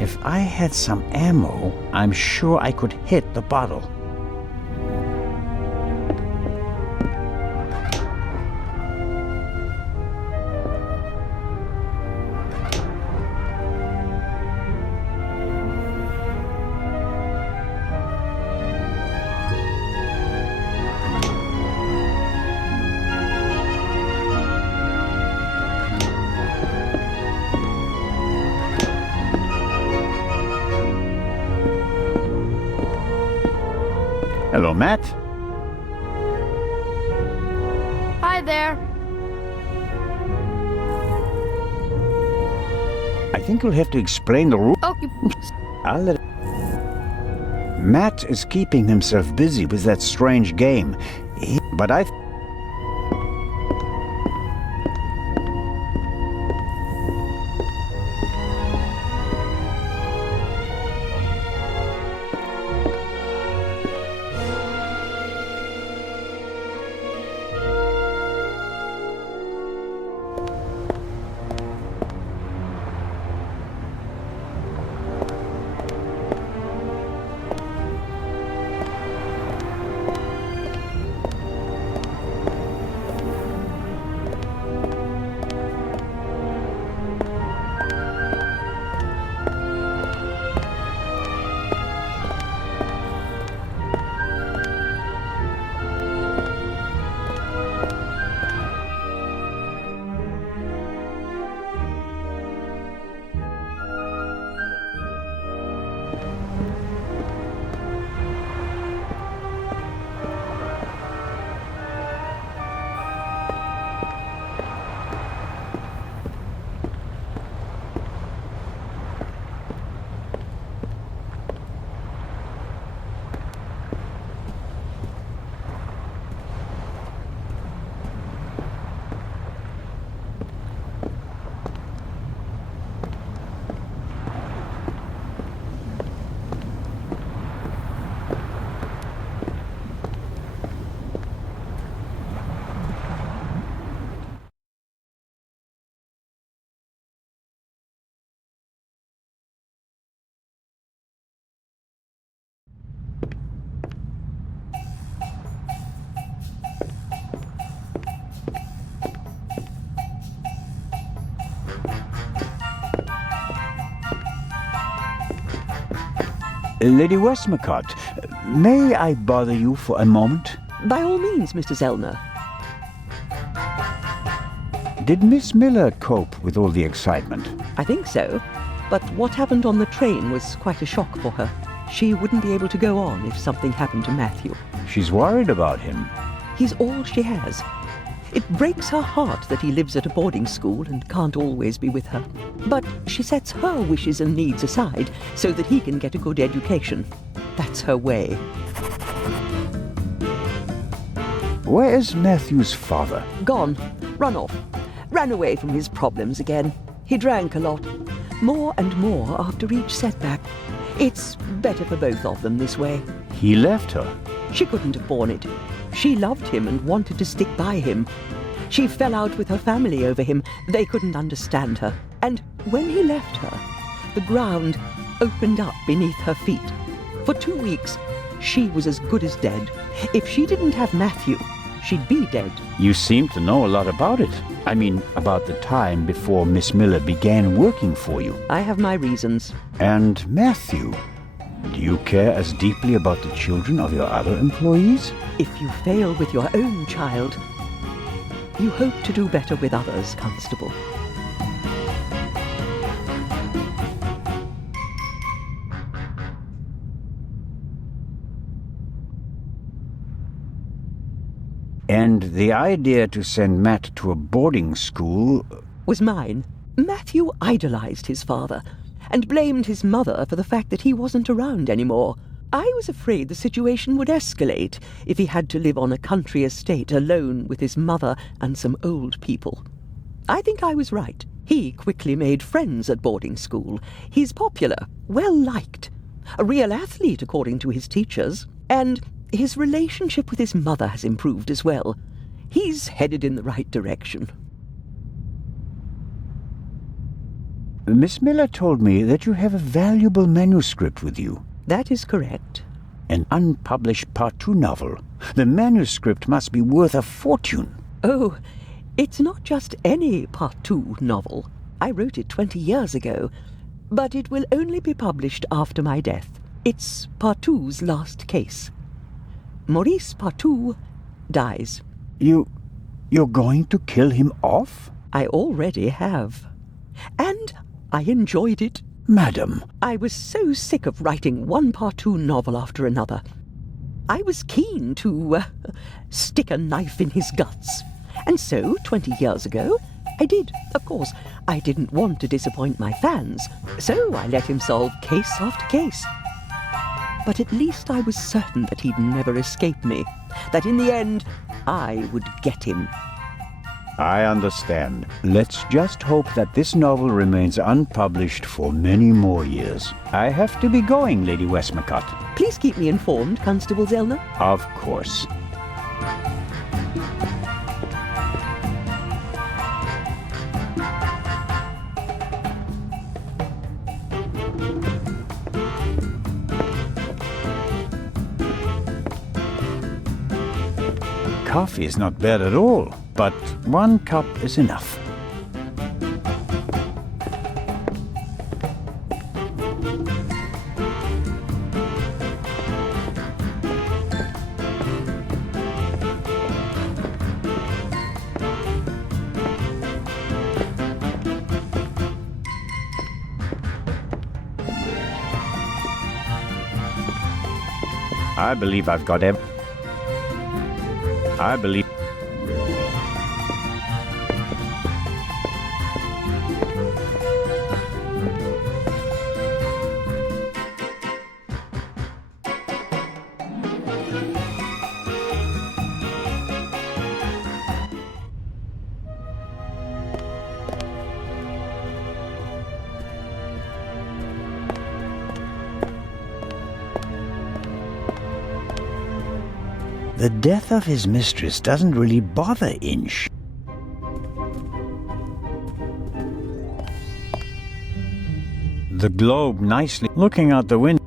If I had some ammo, I'm sure I could hit the bottle. Hello, Matt. Hi there. I think you'll have to explain the rule. Okay. I'll let Matt is keeping himself busy with that strange game. But I... Lady Westmacott, may I bother you for a moment? By all means, Mr. Zellner. Did Miss Miller cope with all the excitement? I think so. But what happened on the train was quite a shock for her. She wouldn't be able to go on if something happened to Matthew. She's worried about him. He's all she has. It breaks her heart that he lives at a boarding school and can't always be with her. But she sets her wishes and needs aside so that he can get a good education. That's her way. Where is Matthew's father? Gone. Run off. Ran away from his problems again. He drank a lot. More and more after each setback. It's better for both of them this way. He left her. She couldn't have borne it. She loved him and wanted to stick by him. She fell out with her family over him. They couldn't understand her. And when he left her, the ground opened up beneath her feet. For 2 weeks, she was as good as dead. If she didn't have Matthew, she'd be dead. You seem to know a lot about it. I mean, about the time before Miss Miller began working for you. I have my reasons. And Matthew, do you care as deeply about the children of your other employees? If you fail with your own child, you hope to do better with others, Constable. And the idea to send Matt to a boarding school... Was mine. Matthew idolized his father and blamed his mother for the fact that he wasn't around anymore. I was afraid the situation would escalate if he had to live on a country estate alone with his mother and some old people. I think I was right. He quickly made friends at boarding school. He's popular, well-liked, a real athlete according to his teachers, and his relationship with his mother has improved as well. He's headed in the right direction. Miss Miller told me that you have a valuable manuscript with you. That is correct. An unpublished Part 2 novel. The manuscript must be worth a fortune. Oh, it's not just any Part 2 novel. I wrote it 20 years ago, but it will only be published after my death. It's Part 2's last case. Maurice Partout dies. You're going to kill him off? I already have. And I enjoyed it. Madam. I was so sick of writing one Partout novel after another. I was keen to stick a knife in his guts. And so, 20 years ago, I did, of course. I didn't want to disappoint my fans, so I let him solve case after case. But at least I was certain that he'd never escape me, that in the end, I would get him. I understand. Let's just hope that this novel remains unpublished for many more years. I have to be going, Lady Westmacott. Please keep me informed, Constable Zellner. Of course. Coffee is not bad at all, but 1 cup is enough. I believe I've got I believe... The death of his mistress doesn't really bother Inch. The globe nicely looking out the window.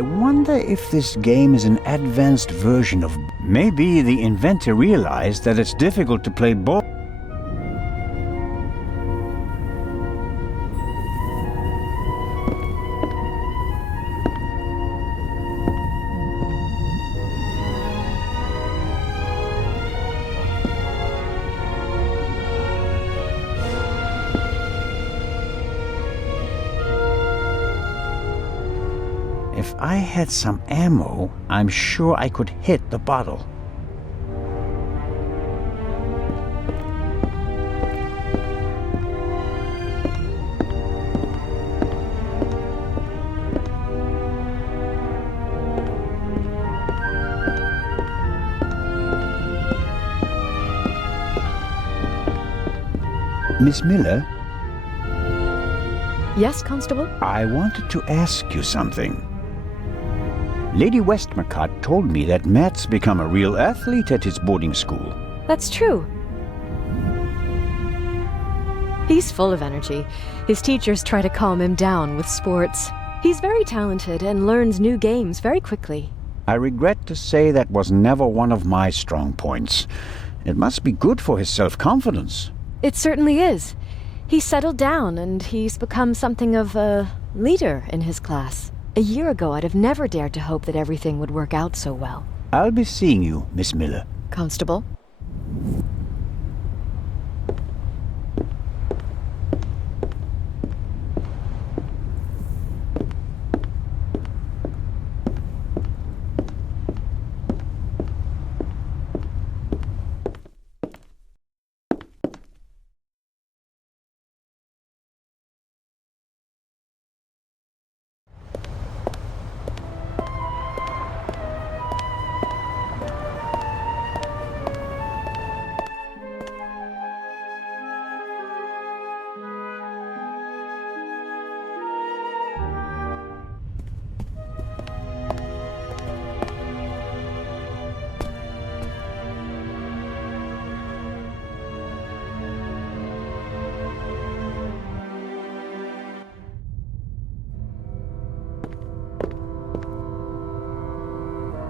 I wonder if this game is an advanced version of... Maybe the inventor realized that it's difficult to play ball. If I had some ammo, I'm sure I could hit the bottle. Miss Miller? Yes, Constable? I wanted to ask you something. Lady Westmacott told me that Matt's become a real athlete at his boarding school. That's true. He's full of energy. His teachers try to calm him down with sports. He's very talented and learns new games very quickly. I regret to say that was never one of my strong points. It must be good for his self-confidence. It certainly is. He's settled down and he's become something of a leader in his class. A year ago, I'd have never dared to hope that everything would work out so well. I'll be seeing you, Miss Miller. Constable?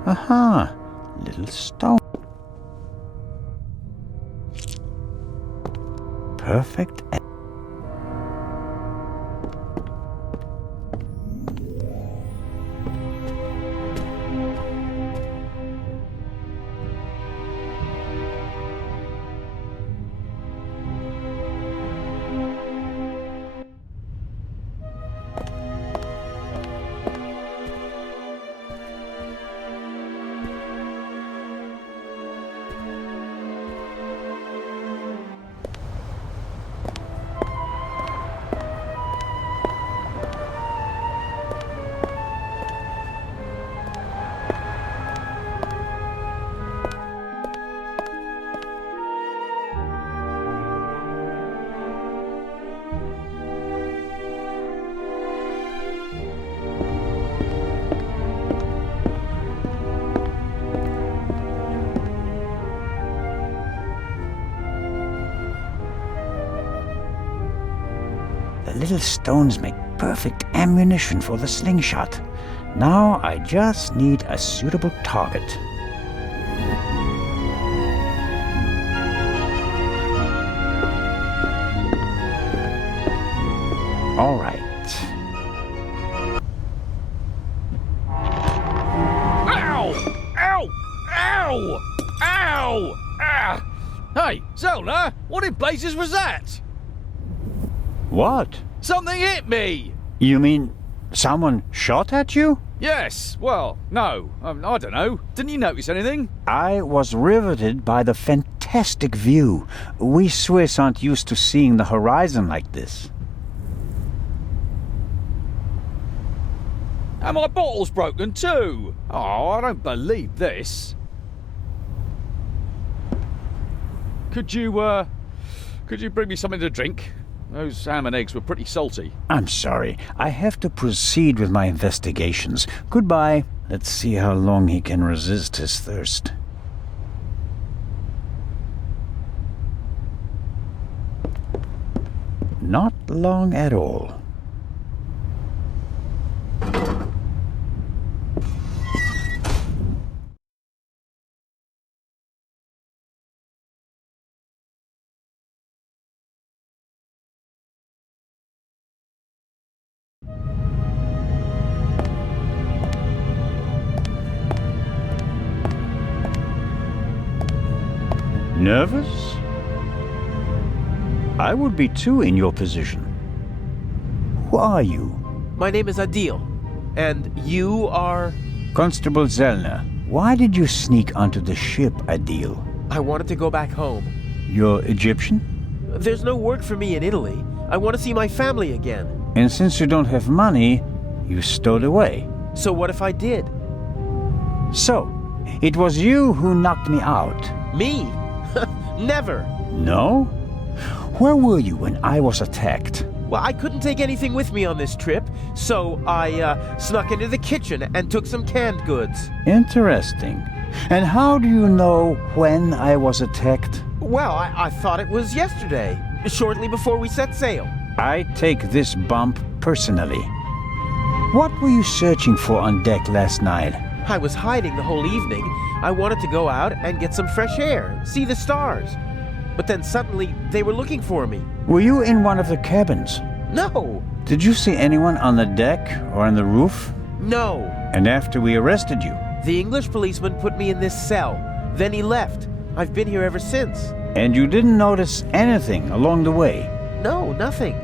Aha! Little stone. Perfect. The little stones make perfect ammunition for the slingshot. Now I just need a suitable target. All right. Ow! Ow! Ow! Ow! Ah! Hey, Zola, what in blazes was that? What? Something hit me! You mean someone shot at you? Yes, well, no, I don't know. Didn't you notice anything? I was riveted by the fantastic view. We Swiss aren't used to seeing the horizon like this. And my bottle's broken too! Oh, I don't believe this. Could you bring me something to drink? Those ham and eggs were pretty salty. I'm sorry. I have to proceed with my investigations. Goodbye. Let's see how long he can resist his thirst. Not long at all. Nervous? I would be too in your position. Who are you? My name is Adil. And you are? Constable Zellner. Why did you sneak onto the ship, Adil? I wanted to go back home. You're Egyptian? There's no work for me in Italy. I want to see my family again. And since you don't have money, you stowed away. So what if I did? So, it was you who knocked me out. Me? Never. No? Where were you when I was attacked? Well, I couldn't take anything with me on this trip, so I snuck into the kitchen and took some canned goods. Interesting. And how do you know when I was attacked? Well, I thought it was yesterday, shortly before we set sail. I take this bump personally. What were you searching for on deck last night? I was hiding the whole evening. I wanted to go out and get some fresh air, see the stars. But then suddenly, they were looking for me. Were you in one of the cabins? No! Did you see anyone on the deck or on the roof? No! And after we arrested you? The English policeman put me in this cell. Then he left. I've been here ever since. And you didn't notice anything along the way? No, nothing.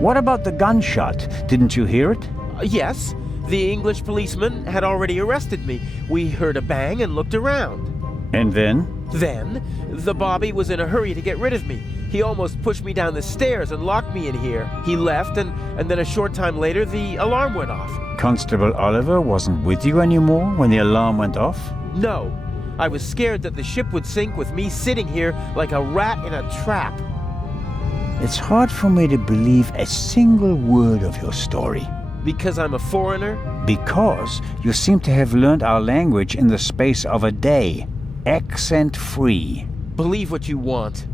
What about the gunshot? Didn't you hear it? Yes, the English policeman had already arrested me. We heard a bang and looked around. And then? Then, the Bobby was in a hurry to get rid of me. He almost pushed me down the stairs and locked me in here. He left, and then a short time later, the alarm went off. Constable Oliver wasn't with you anymore when the alarm went off? No. I was scared that the ship would sink with me sitting here like a rat in a trap. It's hard for me to believe a single word of your story. Because I'm a foreigner? Because you seem to have learned our language in the space of a day. Accent-free. Believe what you want.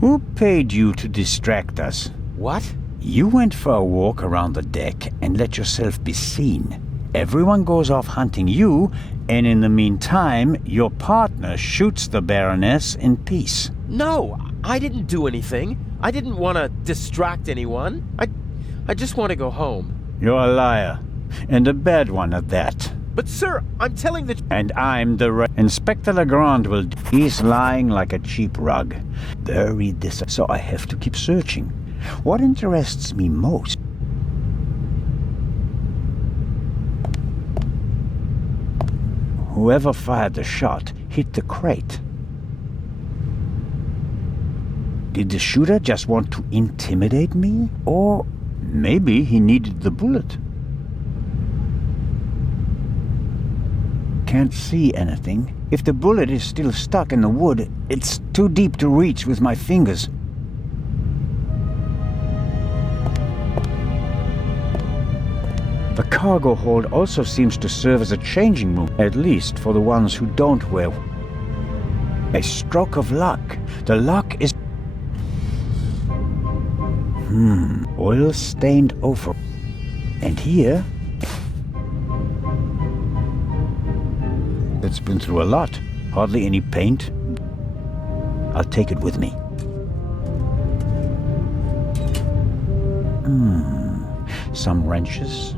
Who paid you to distract us? What? You went for a walk around the deck and let yourself be seen. Everyone goes off hunting you, and in the meantime, your partner shoots the Baroness in peace. No, I didn't do anything. I didn't want to distract anyone. I just want to go home. You're a liar, and a bad one at that. But sir, I'm telling the... And I'm the Inspector Legrand will... He's lying like a cheap rug. Very so I have to keep searching. What interests me most... Whoever fired the shot hit the crate. Did the shooter just want to intimidate me? Or maybe he needed the bullet. Can't see anything. If the bullet is still stuck in the wood, it's too deep to reach with my fingers. The cargo hold also seems to serve as a changing room, at least for the ones who don't wear. A stroke of luck. The lock is... oil stained over. And here... It's been through a lot. Hardly any paint. I'll take it with me. Some wrenches.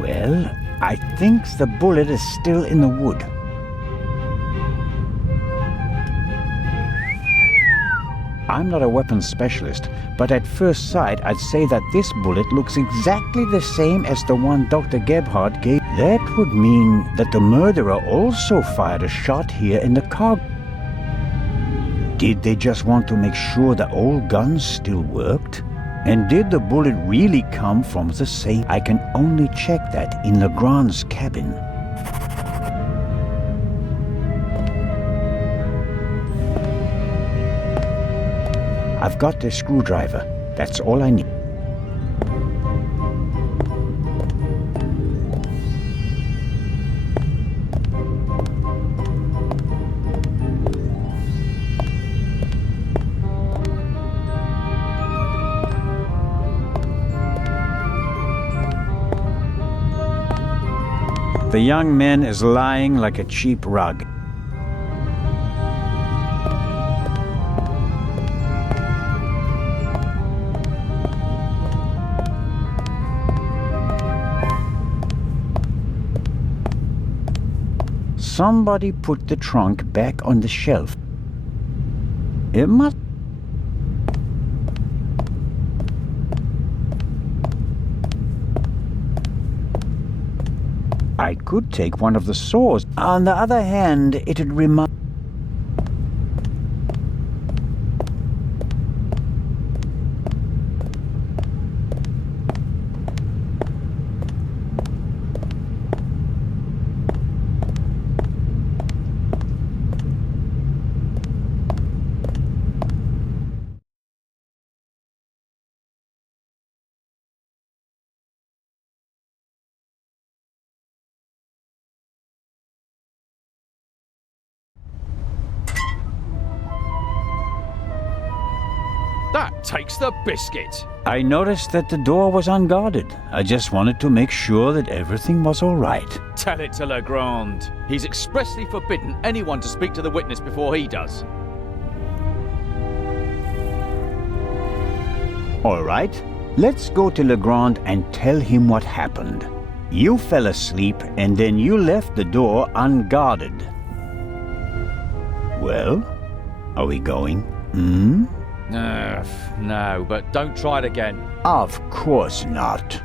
Well, I think the bullet is still in the wood. I'm not a weapons specialist, but at first sight I'd say that this bullet looks exactly the same as the one Dr. Gebhardt gave. That would mean that the murderer also fired a shot here in the car. Did they just want to make sure the old guns still worked? And did the bullet really come from the same? I can only check that in Legrand's cabin. I've got a screwdriver. That's all I need. The young man is lying like a cheap rug. somebody put the trunk back on the shelf. It must... I could take one of the saws. On the other hand, it'd remind... That takes the biscuit. I noticed that the door was unguarded. I just wanted to make sure that everything was all right. Tell it to Legrand. He's expressly forbidden anyone to speak to the witness before he does. All right, let's go to Legrand and tell him what happened. You fell asleep and then you left the door unguarded. Well, are we going? No, but don't try it again. Of course not.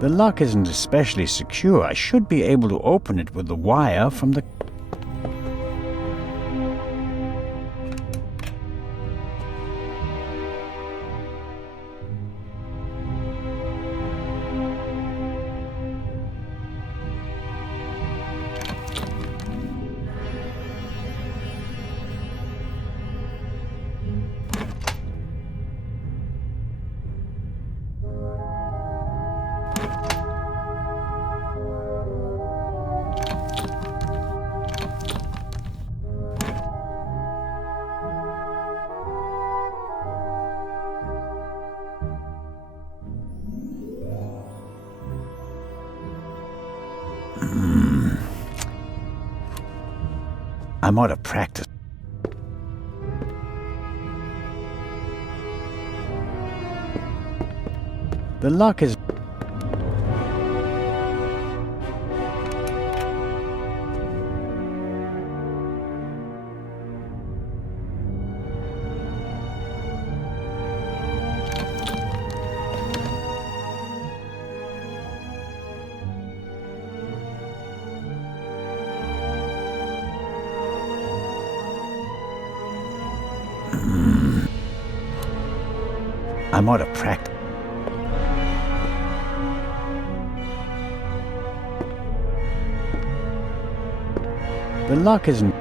The lock isn't especially secure. I should be able to open it with the wire from the... I'm out of practice. The lock is... I'm out of practice. The lock isn't...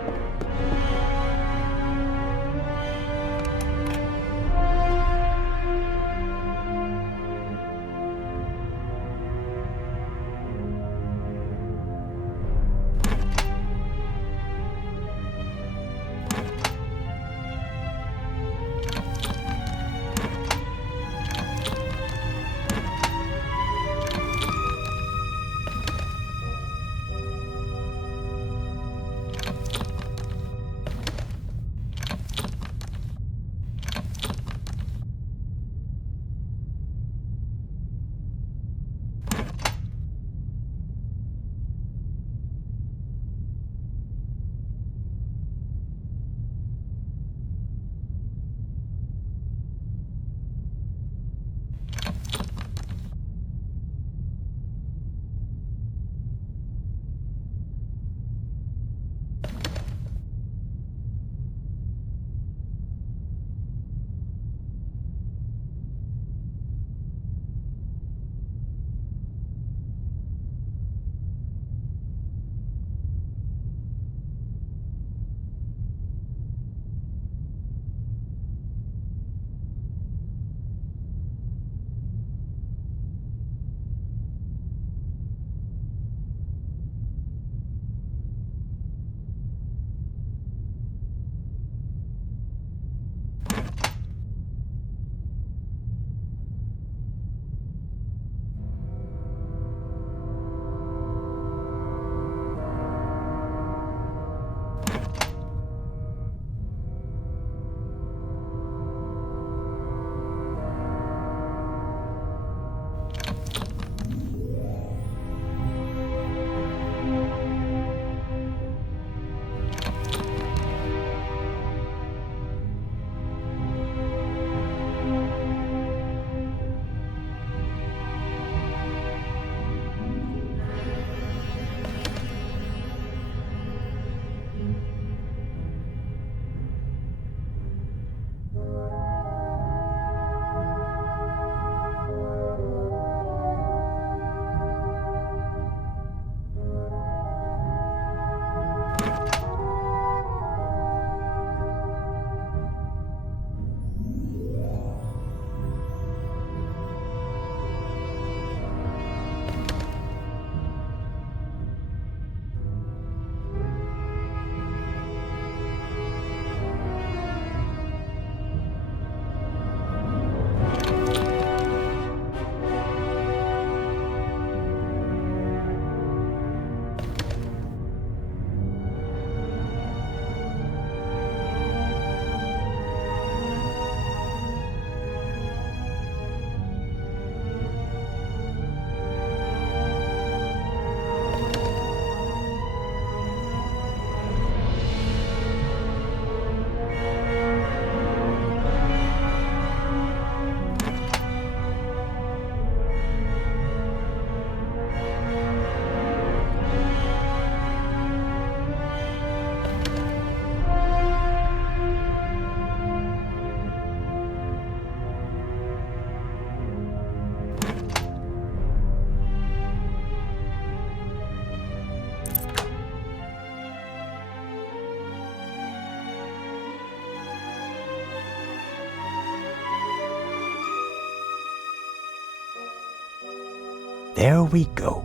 There we go.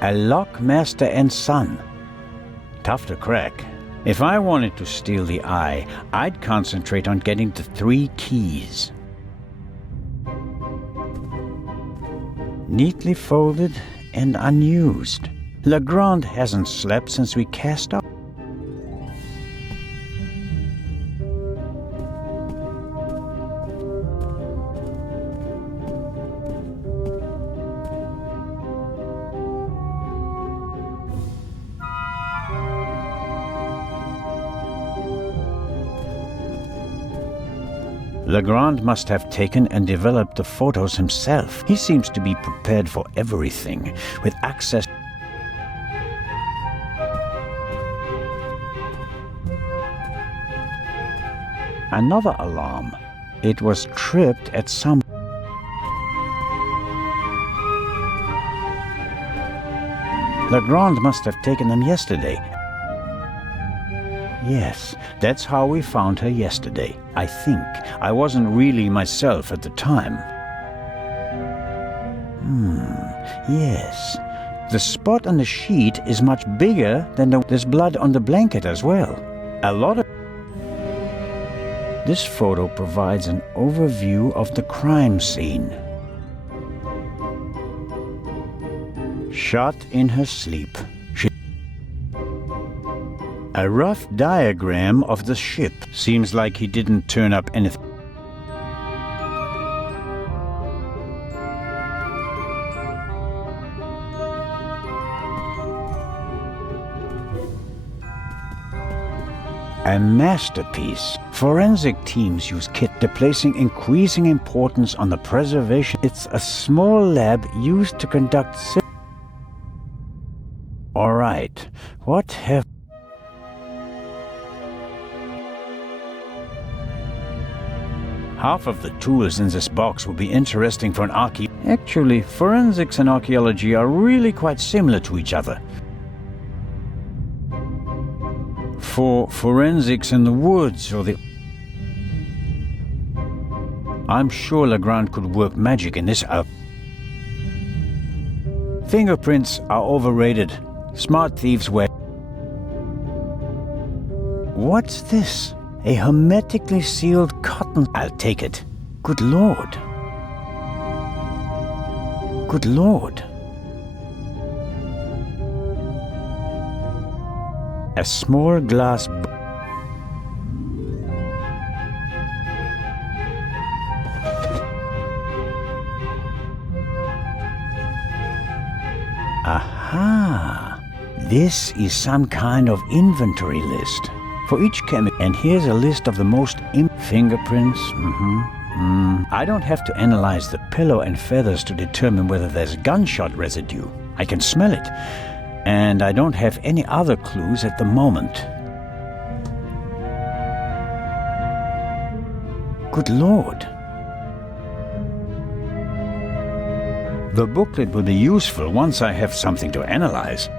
A lock master and son. Tough to crack. If I wanted to steal the eye, I'd concentrate on getting the 3 keys. Neatly folded and unused. Legrand hasn't slept since we cast off. Legrand must have taken and developed the photos himself. He seems to be prepared for everything, with access. Another alarm. It was tripped at some. Legrand must have taken them yesterday. Yes, that's how we found her yesterday, I think. I wasn't really myself at the time. Yes. The spot on the sheet is much bigger than there's blood on the blanket as well. A lot of... This photo provides an overview of the crime scene. Shot in her sleep. A rough diagram of the ship. Seems like he didn't turn up anything. A masterpiece. Forensic teams use kit, placing increasing importance on the preservation. It's a small lab used to conduct. All right, what have... Half of the tools in this box will be interesting for an Actually, forensics and archaeology are really quite similar to each other. For forensics in the woods or the... I'm sure Legrand could work magic in this out. Fingerprints are overrated. Smart thieves wear... What's this? A hermetically sealed cotton... I'll take it. Good Lord. Good Lord. A small glass... Aha! This is some kind of inventory list. For each chemical, and here's a list of the most fingerprints. I don't have to analyze the pillow and feathers to determine whether there's gunshot residue. I can smell it, and I don't have any other clues at the moment. Good Lord. The booklet will be useful once I have something to analyze.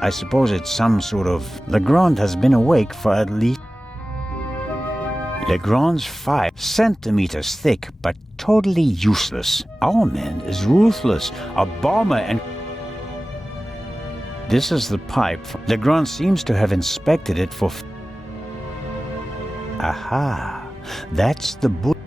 I suppose it's some sort of... Legrand has been awake for at least... Legrand's 5 centimeters thick, but totally useless. Our man is ruthless, a bomber and... This is the pipe. Legrand seems to have inspected it for... Aha! That's the bullet.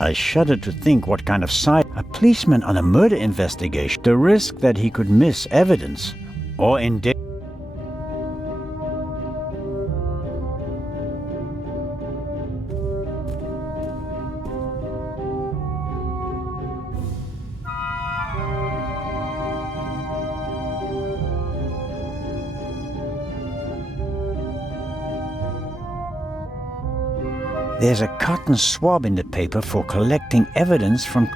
I shudder to think what kind of side... A policeman on a murder investigation. The risk that he could miss evidence. or indeed. There's a cotton swab in the paper for collecting evidence from...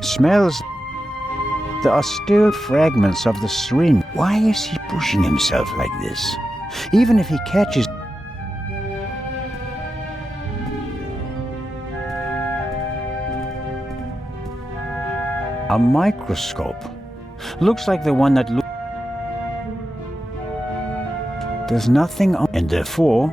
Smells... There are still fragments of the syringe. Why is he pushing himself like this? Even if he catches... A microscope. Looks like the one that There's nothing on... And therefore...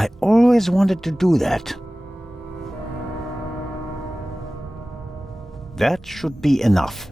I always wanted to do that. That should be enough.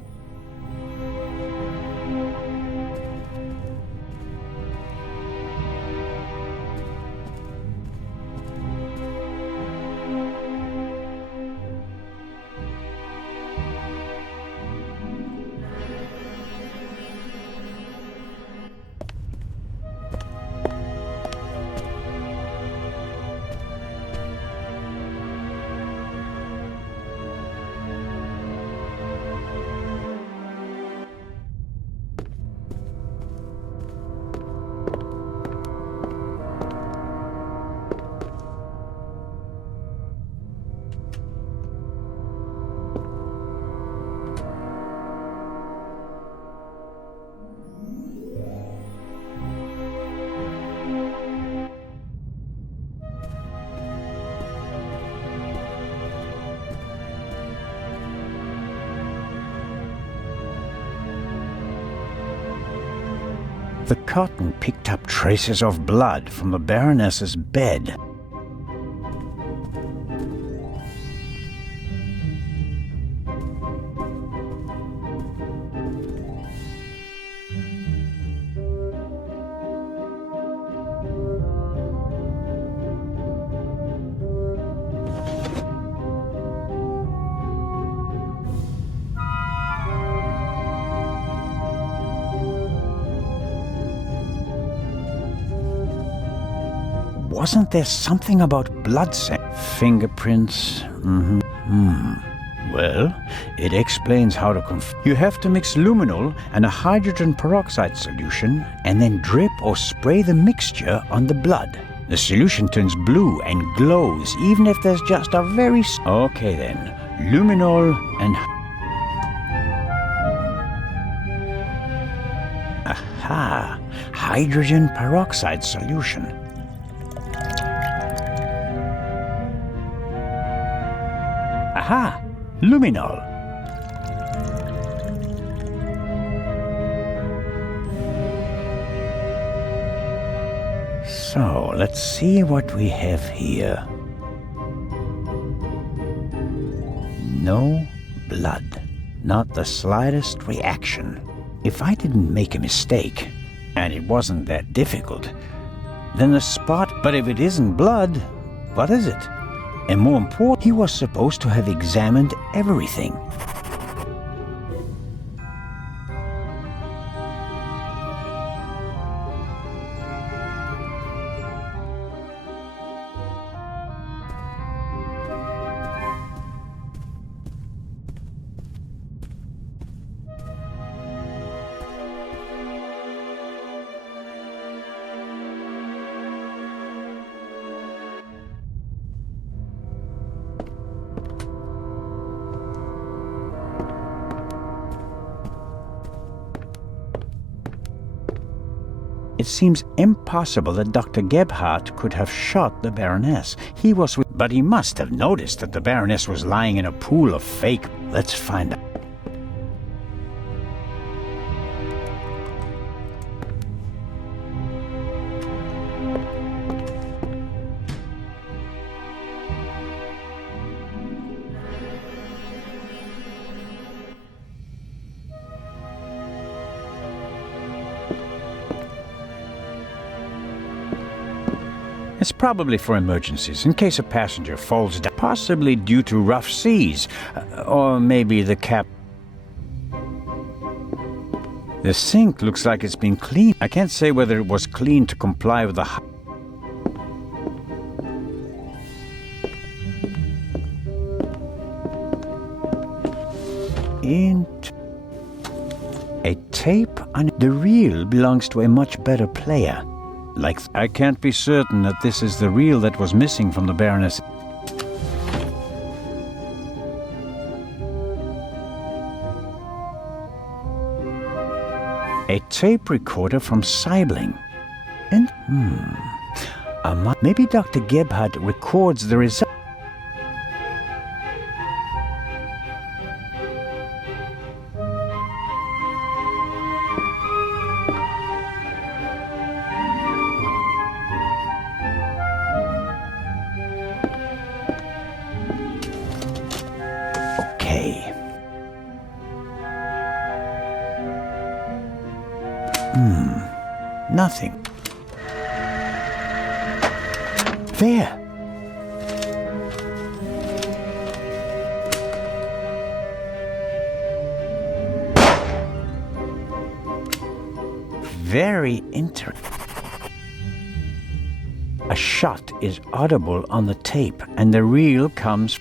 The cotton picked up traces of blood from the Baroness's bed. Wasn't there something about blood fingerprints? Well, it explains how to You have to mix luminol and a hydrogen peroxide solution and then drip or spray the mixture on the blood. The solution turns blue and glows even if there's just a very... Okay then, luminol and... Aha! Hydrogen peroxide solution. Aha! Luminol! So, let's see what we have here. No blood. Not the slightest reaction. If I didn't make a mistake, and it wasn't that difficult, then the spot... But if it isn't blood, what is it? And more important, he was supposed to have examined everything. seems impossible that Dr. Gebhardt could have shot the Baroness. But he must have noticed that the Baroness was lying in a pool of fake. Let's find out. It's probably for emergencies, in case a passenger falls down, possibly due to rough seas, or maybe the cap. The sink looks like it's been cleaned. I can't say whether it was cleaned to comply with the... A tape on the reel belongs to a much better player. I can't be certain that this is the reel that was missing from the Baroness. A tape recorder from Saibling. And, maybe Dr. Gebhardt records the result. Nothing. There. Very interesting. A shot is audible on the tape, and the reel comes.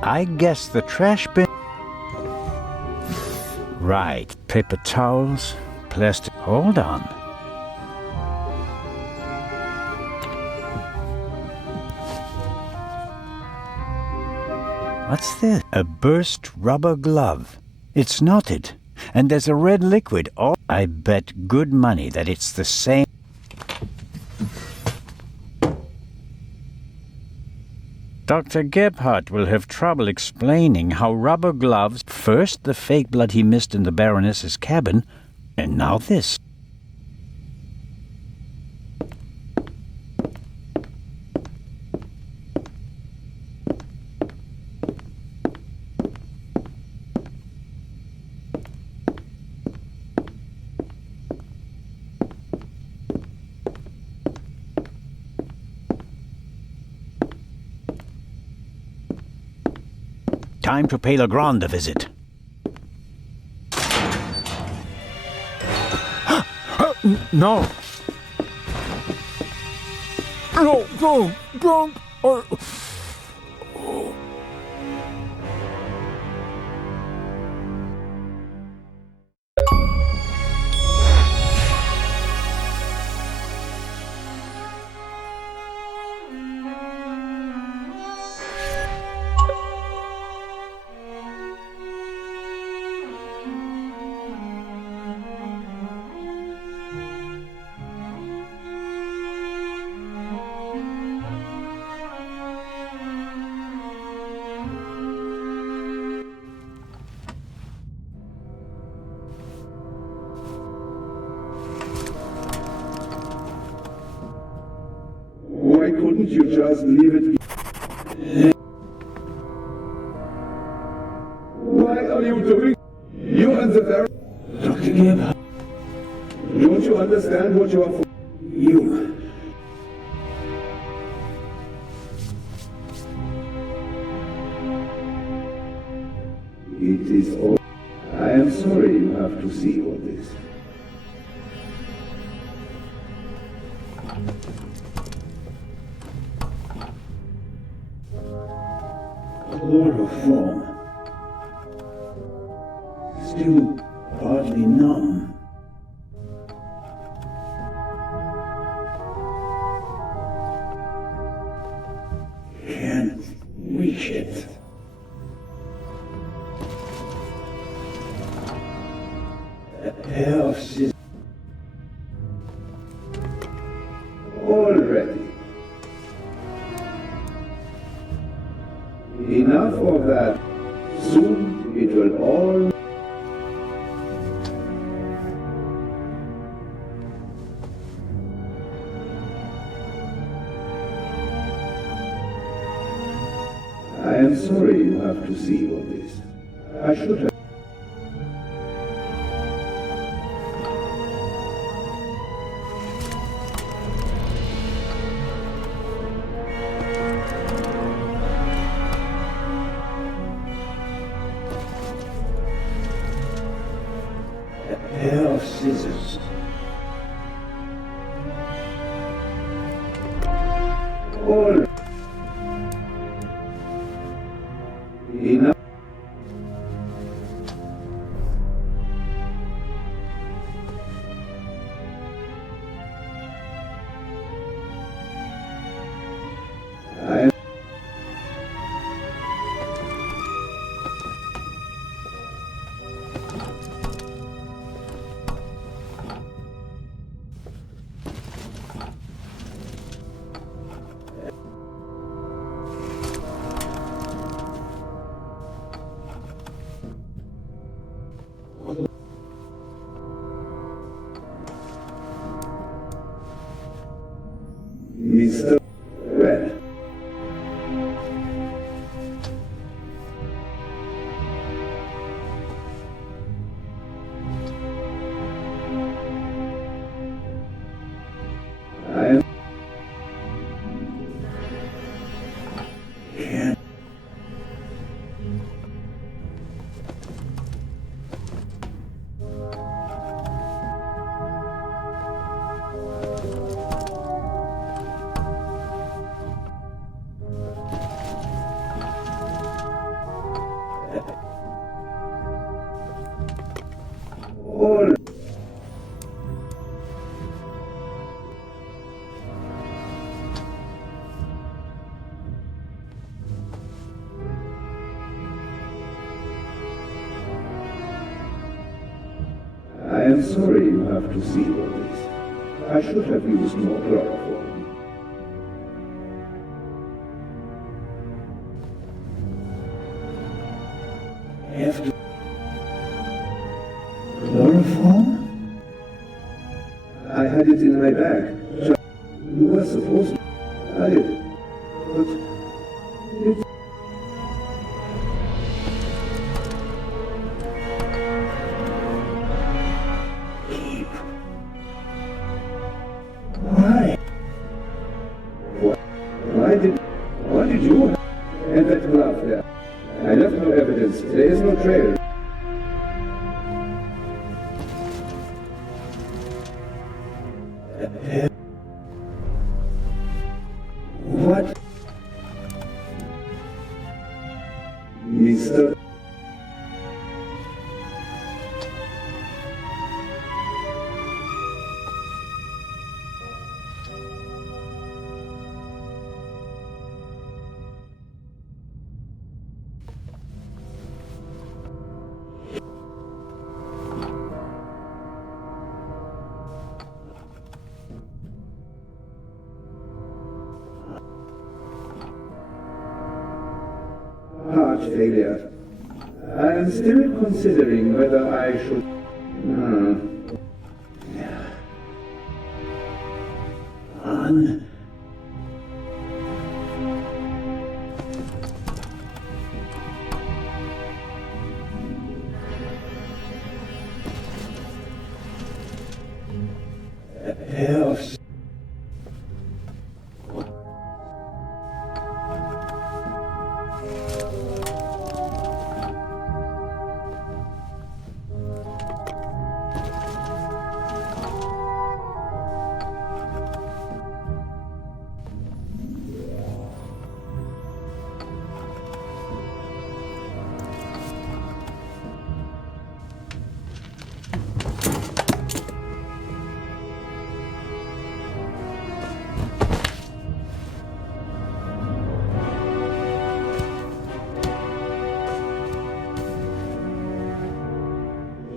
I guess the trash bin. Right, paper towels, plastic. Hold on. What's this? A burst rubber glove. It's knotted, and there's a red liquid. Oh, I bet good money that it's the same. Dr. Gebhardt will have trouble explaining how rubber gloves, first the fake blood he missed in the Baroness's cabin, and now this. Time to pay Legrand a visit. No. No, don't. Why couldn't you just leave it? Why are you doing? You and the very... Dr. Gebhardt. Don't you understand what you are for? You. It is all... I am sorry you have to see all this. Chloroform. Still partly numb. Can't reach it. Enough of that. Soon it will all... I am sorry you have to see all this. I should have... A pair of scissors. All... Enough. I am... Mr. Red. I am... Can't... All... I am sorry you have to see all this. I should have used more chloroform. Have to... Chloroform? I had it in my bag. You were supposed to... But... It... Keep... Why? Why did you... And that glove there? I left no evidence. There is no trail. What? Mr. Heart failure. I am still considering whether I should... On... A pair of...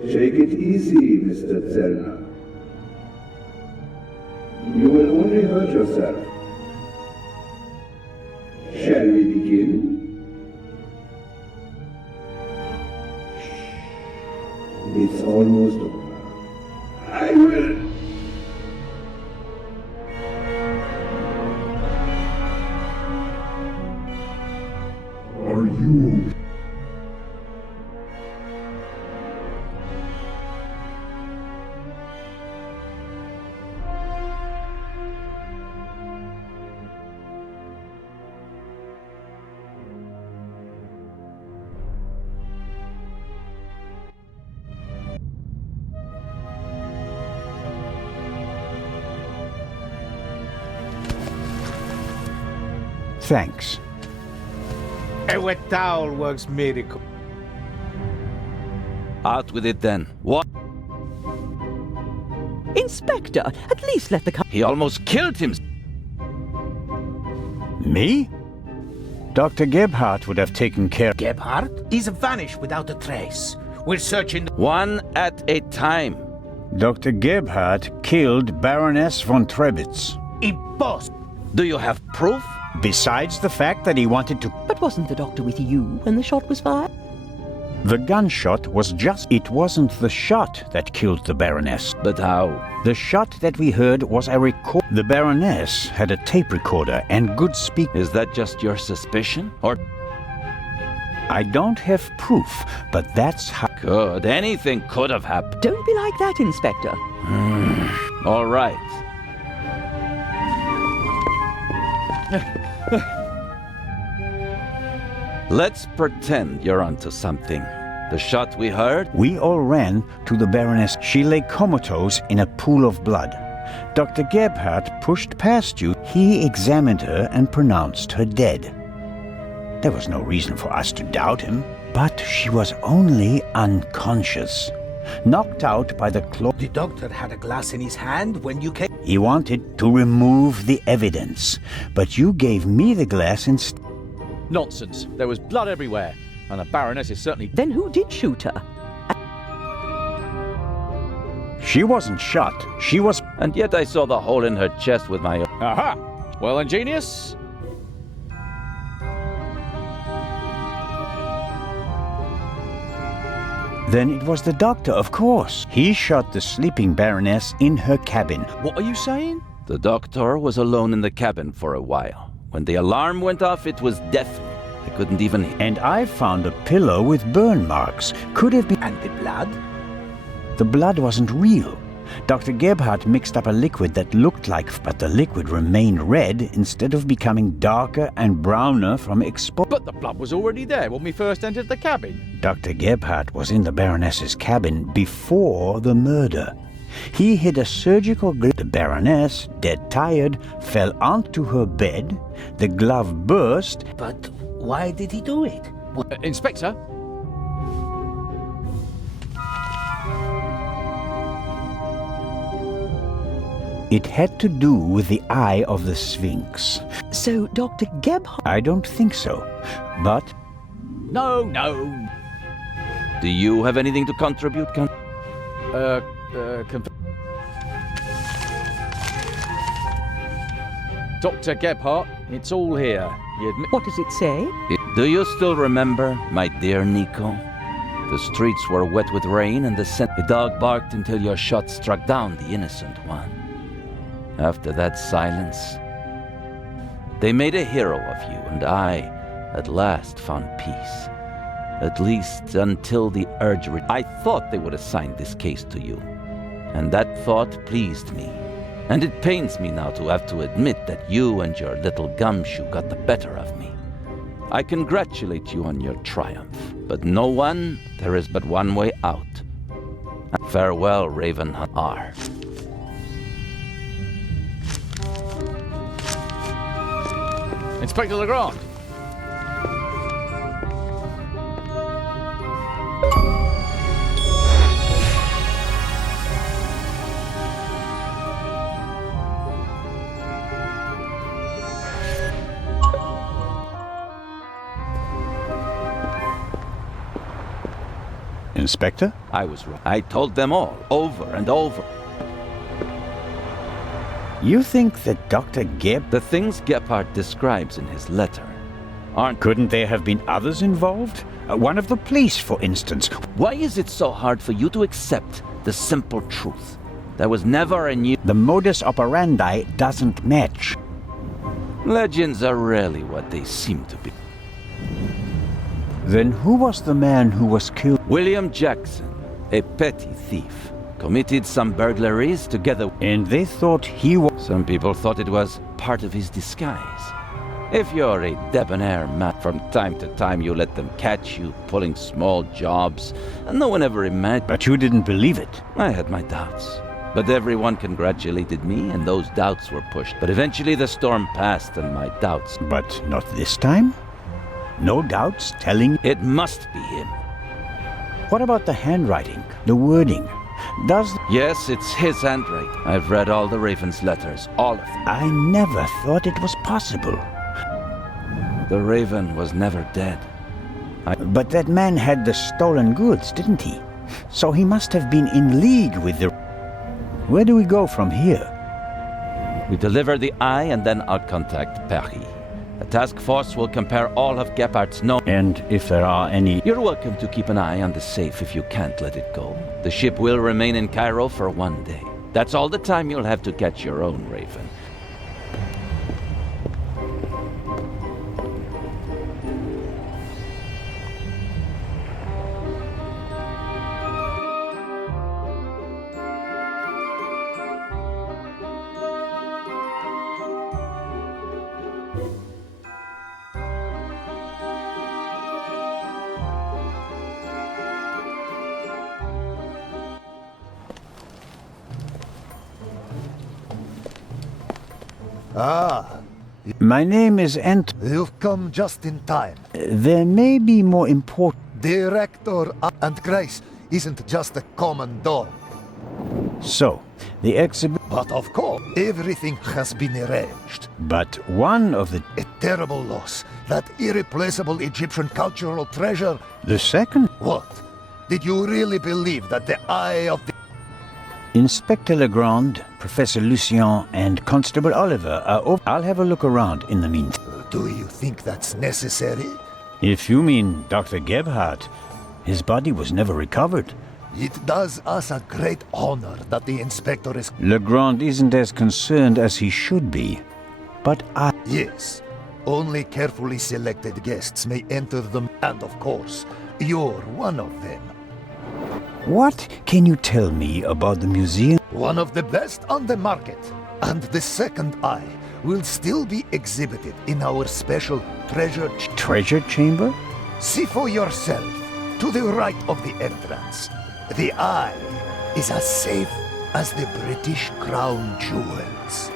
Take it easy, Mr. Zellner. You will only hurt yourself. Shall we begin? It's almost over. I will. Are you? Thanks. A wet towel works miracle. Out with it then. What? Inspector, at least let the He almost killed him. Me? Dr. Gebhardt would have taken care. Gebhardt? He's vanished without a trace. We're searching. One at a time. Dr. Gebhardt killed Baroness von Trebitz. Impossible. Do you have proof? Besides the fact that he wanted to... But wasn't the doctor with you when the shot was fired? The gunshot was just... It wasn't the shot that killed the Baroness. But how? The shot that we heard was a record. The Baroness had a tape recorder and good speak. Is that just your suspicion? Or... I don't have proof, but that's how... Good. Anything could have happened. Don't be like that, Inspector. All right. Let's pretend you're onto something. The shot we heard? We all ran to the Baroness. She lay comatose in a pool of blood. Dr. Gebhardt pushed past you. He examined her and pronounced her dead. There was no reason for us to doubt him, but she was only unconscious, knocked out by the claw. The doctor had a glass in his hand when you came. He wanted to remove the evidence, but you gave me the glass instead. Nonsense. There was blood everywhere, and the Baroness is certainly... Then who did shoot her? She wasn't shot. She was... And yet I saw the hole in her chest with my own. Aha! Well, ingenious. Then it was the doctor, of course. He shot the sleeping Baroness in her cabin. What are you saying? The doctor was alone in the cabin for a while. When the alarm went off, it was deathly. I couldn't even... And I found a pillow with burn marks. Could have been... And the blood? The blood wasn't real. Dr. Gebhardt mixed up a liquid that looked like... But the liquid remained red instead of becoming darker and browner from exposure. But the blood was already there when we first entered the cabin. Dr. Gebhardt was in the Baroness's cabin before the murder. He hid a surgical glove. The Baroness, dead tired, fell onto her bed. The glove burst. But why did he do it? Inspector? It had to do with the eye of the Sphinx. So Dr. Gebhardt... I don't think so, but... No. Do you have anything to contribute, Dr. Gebhardt, it's all here. You admit... What does it say? Do you still remember, my dear Nico? The streets were wet with rain and the dog barked until your shot struck down the innocent one. After that silence, they made a hero of you, and I, at last, found peace. At least until the urge... I thought they would assign this case to you, and that thought pleased me. And it pains me now to have to admit that you and your little gumshoe got the better of me. I congratulate you on your triumph, but there is but one way out. Farewell, Raven R. Inspector Legrand. Inspector? I was wrong. I told them all, over and over. You think that Dr. Geb... The things Gebhardt describes in his letter, Couldn't there have been others involved? One of the police, for instance. Why is it so hard for you to accept the simple truth? There was never a new... The modus operandi doesn't match. Legends are rarely what they seem to be. Then who was the man who was killed? William Jackson, a petty thief, committed some burglaries together. And they thought he was... Some people thought it was part of his disguise. If you're a debonair man, from time to time you let them catch you pulling small jobs, and no one ever imagined... But you didn't believe it. I had my doubts. But everyone congratulated me, and those doubts were pushed. But eventually the storm passed, and my doubts... But not this time? No doubts telling... It must be him. What about the handwriting, the wording? Does... Yes, it's his handwriting. I've read all the Raven's letters, all of them. I never thought it was possible. The Raven was never dead. But that man had the stolen goods, didn't he? So he must have been in league with the... Where do we go from here? We deliver the eye and then I'll contact PEGI. A task force will compare all of Gebhardt's notes. And if there are any... You're welcome to keep an eye on the safe if you can't let it go. The ship will remain in Cairo for 1 day. That's all the time you'll have to catch your own Raven. My name is Ant... You've come just in time. There may be more important... Director and Grace isn't just a common dog. So, the exhibit... But of course, everything has been arranged. But one of the... A terrible loss. That irreplaceable Egyptian cultural treasure. The second? What? Did you really believe that the eye of the... Inspector Legrand, Professor Lucien, and Constable Oliver are over. I'll have a look around in the meantime. Do you think that's necessary? If you mean Dr. Gebhardt, his body was never recovered. It does us a great honor that the inspector is... Legrand isn't as concerned as he should be. But I... Yes. Only carefully selected guests may enter them, and of course, you're one of them. What can you tell me about the museum? One of the best on the market. And the second eye will still be exhibited in our special treasure chamber? See for yourself, to the right of the entrance. The eye is as safe as the British crown jewels.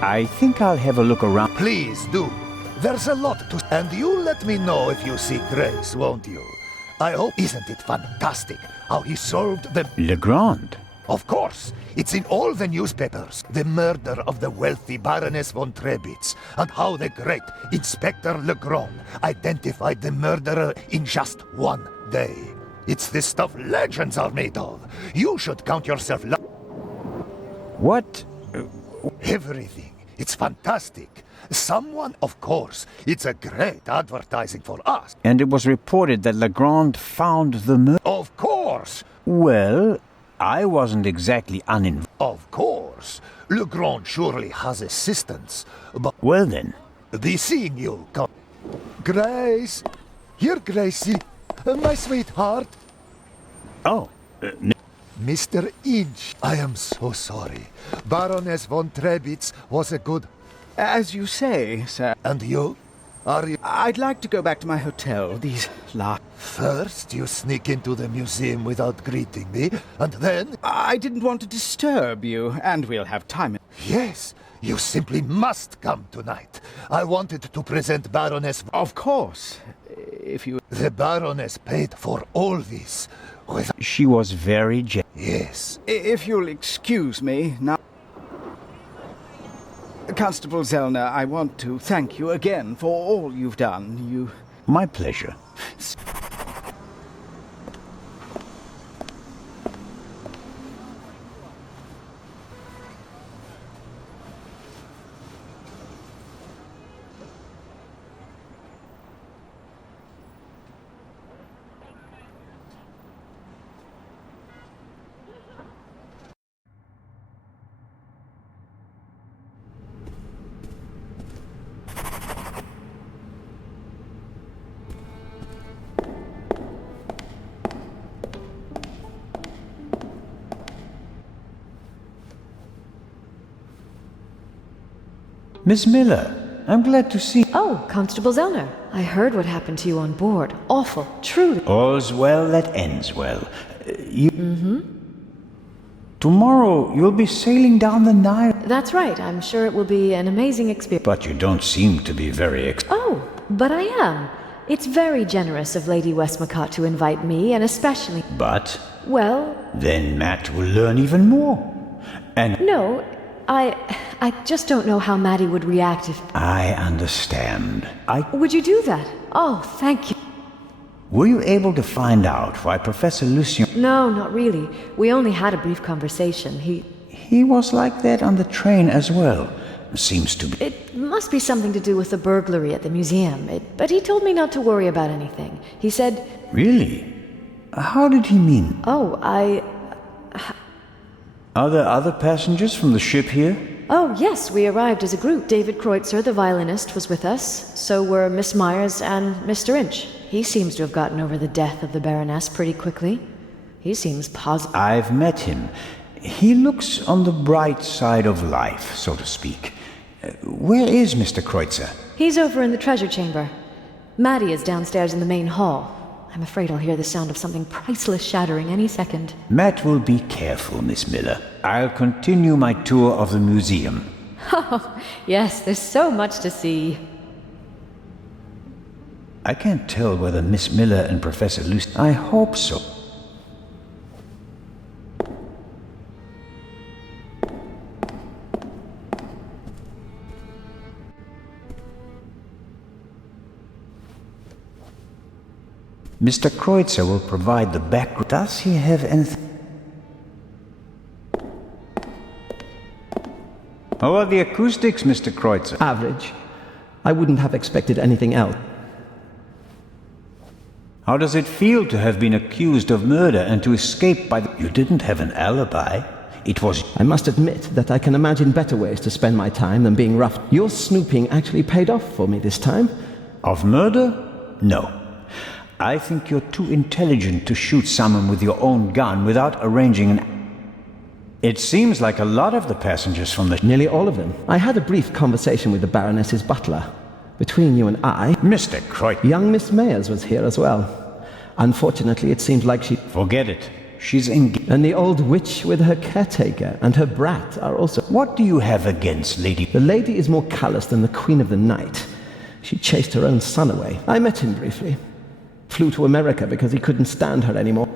I think I'll have a look around. Please do. There's a lot to... And you let me know if you see Grace, won't you? I hope... Isn't it fantastic how he solved the... Legrand? Of course. It's in all the newspapers. The murder of the wealthy Baroness von Trebitz, and how the great Inspector Legrand identified the murderer in just 1 day. It's the stuff legends are made of. You should count yourself What? Everything. It's fantastic. Someone, of course. It's a great advertising for us. And it was reported that Legrand found the murder. Of course. Well, I wasn't exactly uninvolved. Of course. Legrand surely has assistants, but... Well then. Be seeing you come. Grace. Here, Gracie. My sweetheart. Oh. Mr. Inch. I am so sorry. Baroness von Trebitz was a good... As you say, sir. And you? Are you... I'd like to go back to my hotel. These last... First, you sneak into the museum without greeting me, and then... I didn't want to disturb you, and we'll have time. Yes, you simply must come tonight. I wanted to present Baroness... Of course. If you... The Baroness paid for all this with... She was very Yes. If you'll excuse me, now... Constable Zellner, I want to thank you again for all you've done. You... My pleasure. Miss Miller, I'm glad to see... Oh, Constable Zellner. I heard what happened to you on board. Awful, truly. All's well that ends well. Tomorrow you'll be sailing down the Nile. That's right. I'm sure it will be an amazing experience. But you don't seem to be very Oh, but I am. It's very generous of Lady Westmacott to invite me, and especially... But... Well... Then Matt will learn even more. And... No, I just don't know how Maddie would react if... I understand. Would you do that? Oh, thank you. Were you able to find out why Professor Lucien... No, not really. We only had a brief conversation. He was like that on the train as well. Seems to be... It must be something to do with the burglary at the museum. But he told me not to worry about anything. He said... Really? How did he mean? Oh, Are there other passengers from the ship here? Oh, yes, we arrived as a group. David Kreutzer, the violinist, was with us. So were Miss Myers and Mr. Inch. He seems to have gotten over the death of the Baroness pretty quickly. He seems positive. I've met him. He looks on the bright side of life, so to speak. Where is Mr. Kreutzer? He's over in the treasure chamber. Maddie is downstairs in the main hall. I'm afraid I'll hear the sound of something priceless shattering any second. Matt will be careful, Miss Miller. I'll continue my tour of the museum. Oh, yes, there's so much to see. I can't tell whether Miss Miller and Professor Lucy... I hope so. Mr. Kreutzer will provide the background. Does he have anything? How are the acoustics, Mr. Kreutzer? Average. I wouldn't have expected anything else. How does it feel to have been accused of murder and to escape by the... You didn't have an alibi. It was... I must admit that I can imagine better ways to spend my time than being roughed. Your snooping actually paid off for me this time. Of murder? No. I think you're too intelligent to shoot someone with your own gun without arranging an... It seems like a lot of the passengers from the... Nearly all of them. I had a brief conversation with the Baroness's butler. Between you and I... Mr. Kreutzer... Young Miss Mayers was here as well. Unfortunately, it seems like she... Forget it. She's engaged. And the old witch with her caretaker and her brat are also... What do you have against Lady... The lady is more callous than the Queen of the Night. She chased her own son away. I met him briefly. Flew to America because he couldn't stand her anymore.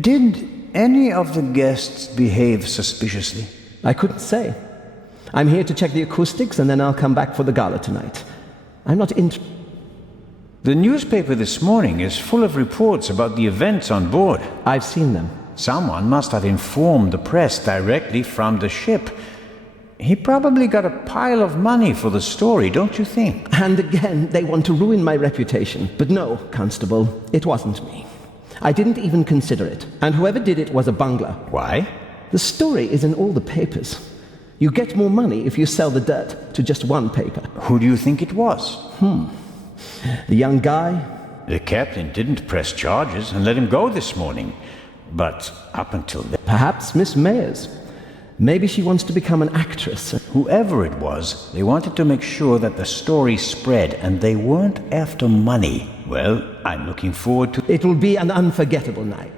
Did any of the guests behave suspiciously? I couldn't say. I'm here to check the acoustics and then I'll come back for the gala tonight. I'm not The newspaper this morning is full of reports about the events on board. I've seen them. Someone must have informed the press directly from the ship. He probably got a pile of money for the story, don't you think? And again, they want to ruin my reputation. But no, Constable, it wasn't me. I didn't even consider it. And whoever did it was a bungler. Why? The story is in all the papers. You get more money if you sell the dirt to just one paper. Who do you think it was? The young guy? The captain didn't press charges and let him go this morning. But up until then... Perhaps Miss Mayers. Maybe she wants to become an actress. Whoever it was, they wanted to make sure that the story spread, and they weren't after money. Well, I'm looking forward to... It will be an unforgettable night.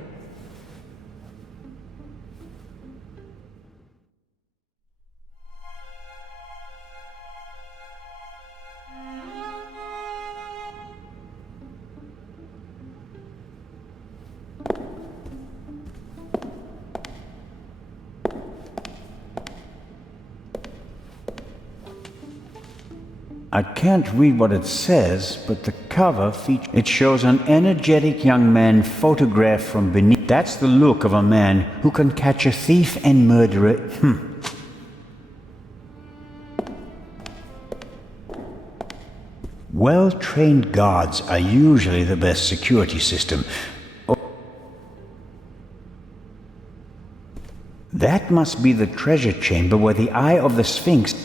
I can't read what it says, but the cover features... It shows an energetic young man photographed from beneath. That's the look of a man who can catch a thief and murderer. Well-trained guards are usually the best security system. That must be the treasure chamber where the Eye of the Sphinx...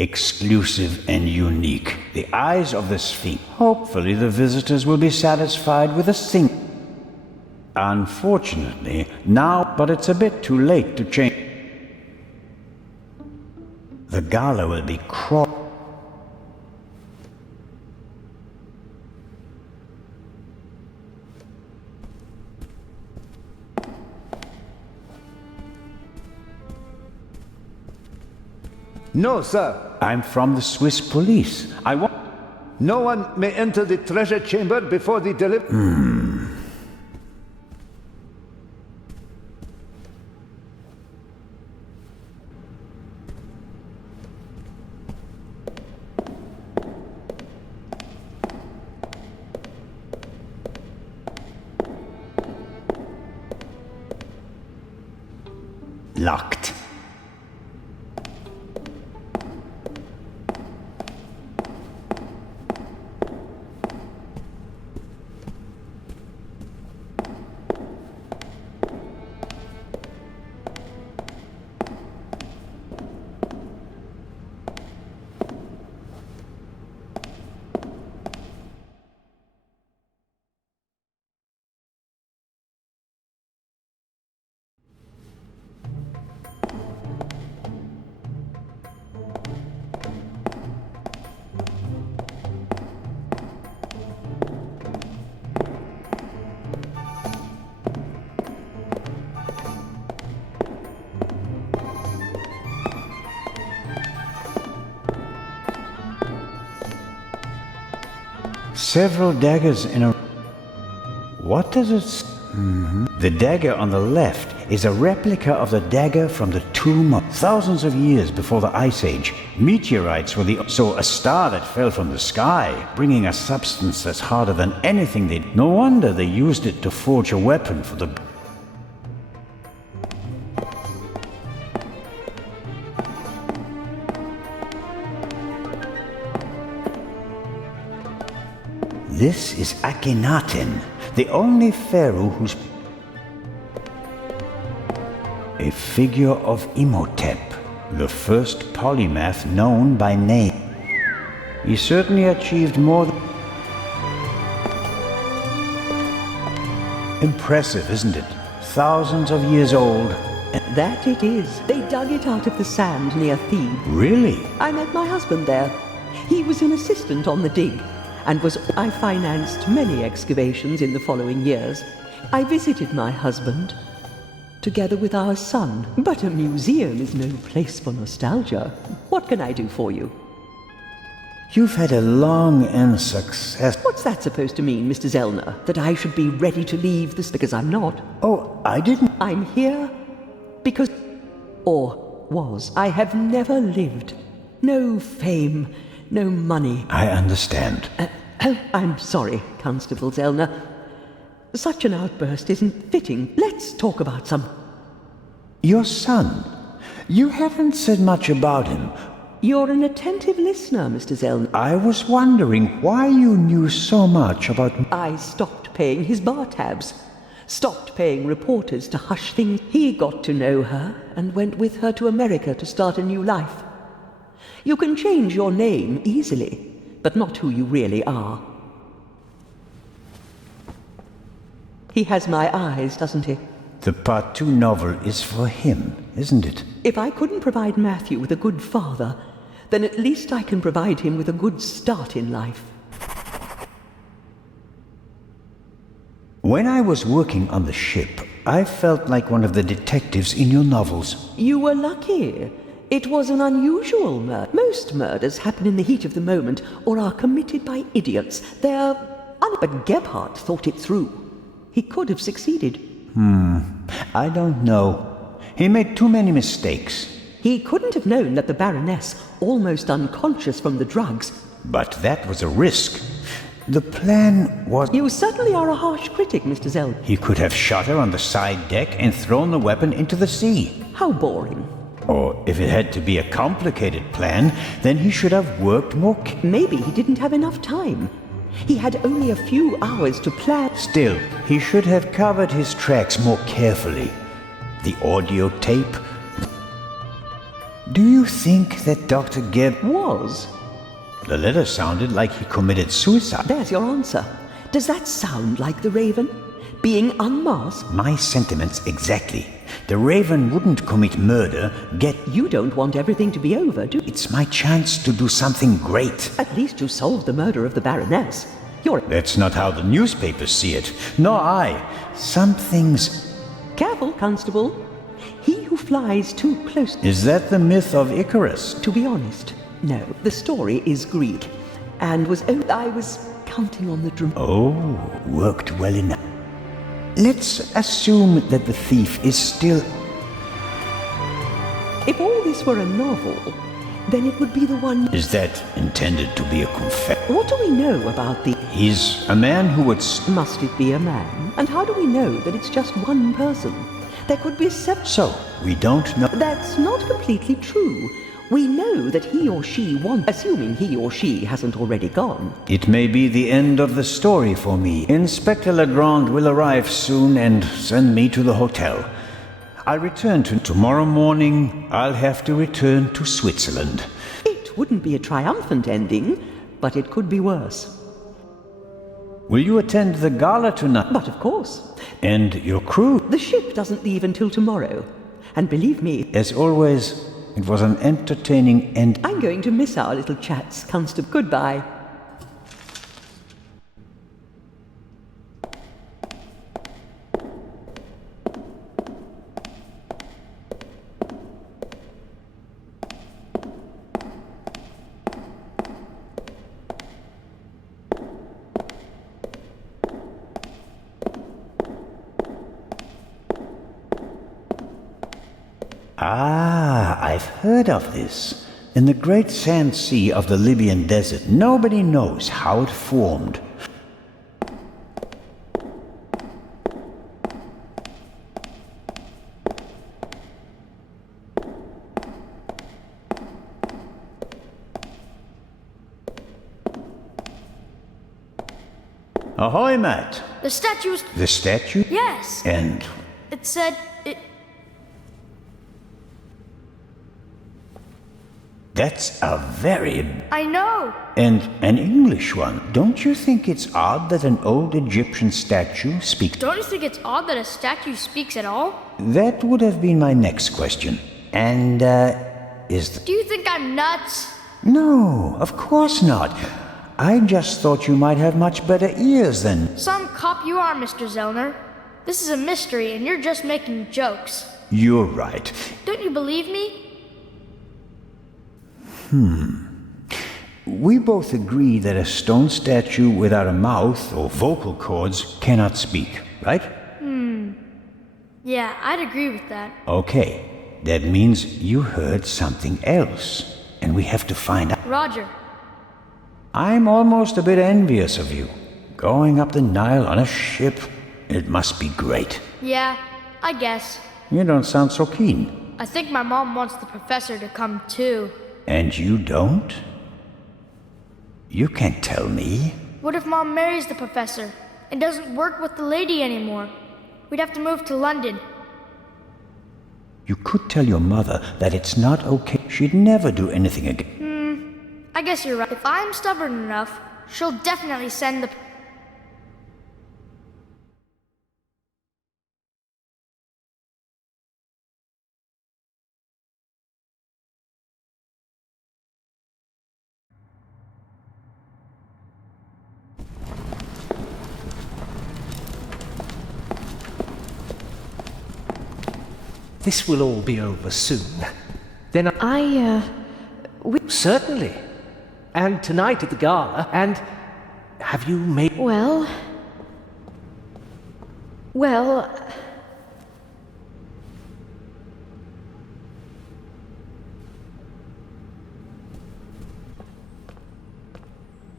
Exclusive and unique. The eyes of the Sphinx. Hopefully the visitors will be satisfied with a sink. Unfortunately, now, but it's a bit too late to change. gala will be No, sir. I'm from the Swiss police. I want... No one may enter the treasure chamber before the delivery. Locked. Several daggers in a... What does it... The dagger on the left is a replica of the dagger from the tomb of thousands of years before the Ice Age. Meteorites were the... So a star that fell from the sky, bringing a substance that's harder than anything they... No wonder they used it to forge a weapon for the... This is Akhenaten, the only pharaoh who's... A figure of Imhotep, the first polymath known by name. He certainly achieved more than... Impressive, isn't it? Thousands of years old. That it is. They dug it out of the sand near Thebes. Really? I met my husband there. He was an assistant on the dig. I financed many excavations in the following years. I visited my husband, together with our son. But a museum is no place for nostalgia. What can I do for you? You've had a long and success... What's that supposed to mean, Mr. Zellner? That I should be ready to leave this because I'm not? Oh, I didn't... I'm here because... Or was. I have never lived. No fame, no money. I understand. I'm sorry, Constable Zellner. Such an outburst isn't fitting. Let's talk about some... Your son. You haven't said much about him. You're an attentive listener, Mr. Zellner. I was wondering why you knew so much about... I stopped paying his bar tabs. Stopped paying reporters to hush things. He got to know her and went with her to America to start a new life. You can change your name easily, but not who you really are. He has my eyes, doesn't he? The Part 2 novel is for him, isn't it? If I couldn't provide Matthew with a good father, then at least I can provide him with a good start in life. When I was working on the ship, I felt like one of the detectives in your novels. You were lucky. It was an unusual murder. Most murders happen in the heat of the moment or are committed by idiots. But Gebhardt thought it through. He could have succeeded. I don't know. He made too many mistakes. He couldn't have known that the Baroness, almost unconscious from the drugs... But that was a risk. The plan was... You certainly are a harsh critic, Mr. Zell. He could have shot her on the side deck and thrown the weapon into the sea. How boring. Or if it had to be a complicated plan, then he should have worked more... Maybe he didn't have enough time. He had only a few hours to plan... Still, he should have covered his tracks more carefully. The audio tape... Do you think that Dr. Gebb... Was? The letter sounded like he committed suicide. There's your answer. Does that sound like the Raven? Being unmasked? My sentiments exactly. The Raven wouldn't commit murder, You don't want everything to be over, do you? It's my chance to do something great. At least you solved the murder of the Baroness. That's not how the newspapers see it. Nor I. Some things... Careful, Constable. He who flies too close... Is that the myth of Icarus? To be honest, no. The story is Greek. And I was counting on the Oh, worked well enough. Let's assume that the thief is still... If all this were a novel, then it would be the one... Is that intended to be a confession? What do we know about the... He's a man who would... Must it be a man? And how do we know that it's just one person? There could be several... So, we don't know... That's not completely true. We know that he or she wants... Assuming he or she hasn't already gone. It may be the end of the story for me. Inspector Legrand will arrive soon and send me to the hotel. I'll return tomorrow morning. I'll have to return to Switzerland. It wouldn't be a triumphant ending, but it could be worse. Will you attend the gala tonight? But of course. And your crew? The ship doesn't leave until tomorrow. And believe me... As always, it was an entertaining end... I'm going to miss our little chats, Constable. Goodbye. Ah, I've heard of this. In the great sand sea of the Libyan desert, nobody knows how it formed. Ahoy, Matt. The statue was... The statue? Yes. And... It said... That's a very... I know. And an English one. Don't you think it's odd that an old Egyptian statue speaks... Don't you think it's odd that a statue speaks at all? That would have been my next question. And, Do you think I'm nuts? No, of course not. I just thought you might have much better ears than... Some cop you are, Mr. Zellner. This is a mystery, and you're just making jokes. You're right. Don't you believe me? We both agree that a stone statue without a mouth or vocal cords cannot speak, right? Yeah, I'd agree with that. Okay, that means you heard something else, and we have to find out. Roger. I'm almost a bit envious of you. Going up the Nile on a ship, it must be great. Yeah, I guess. You don't sound so keen. I think my mom wants the professor to come too. And you don't? You can't tell me. What if Mom marries the professor and doesn't work with the lady anymore? We'd have to move to London. You could tell your mother that it's not okay. She'd never do anything again. I guess you're right. If I'm stubborn enough, she'll definitely send the... This will all be over soon. Then Certainly. And tonight at the gala, and have you made... Well...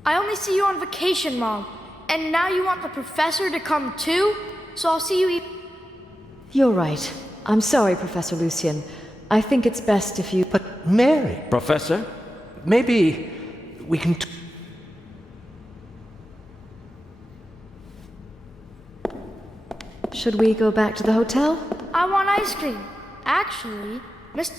I only see you on vacation, Mom. And now you want the professor to come too? So I'll see you... You're right. I'm sorry, Professor Lucien. I think it's best if you... But Mary... Professor? Maybe we can... Should we go back to the hotel? I want ice cream. Actually, Mr...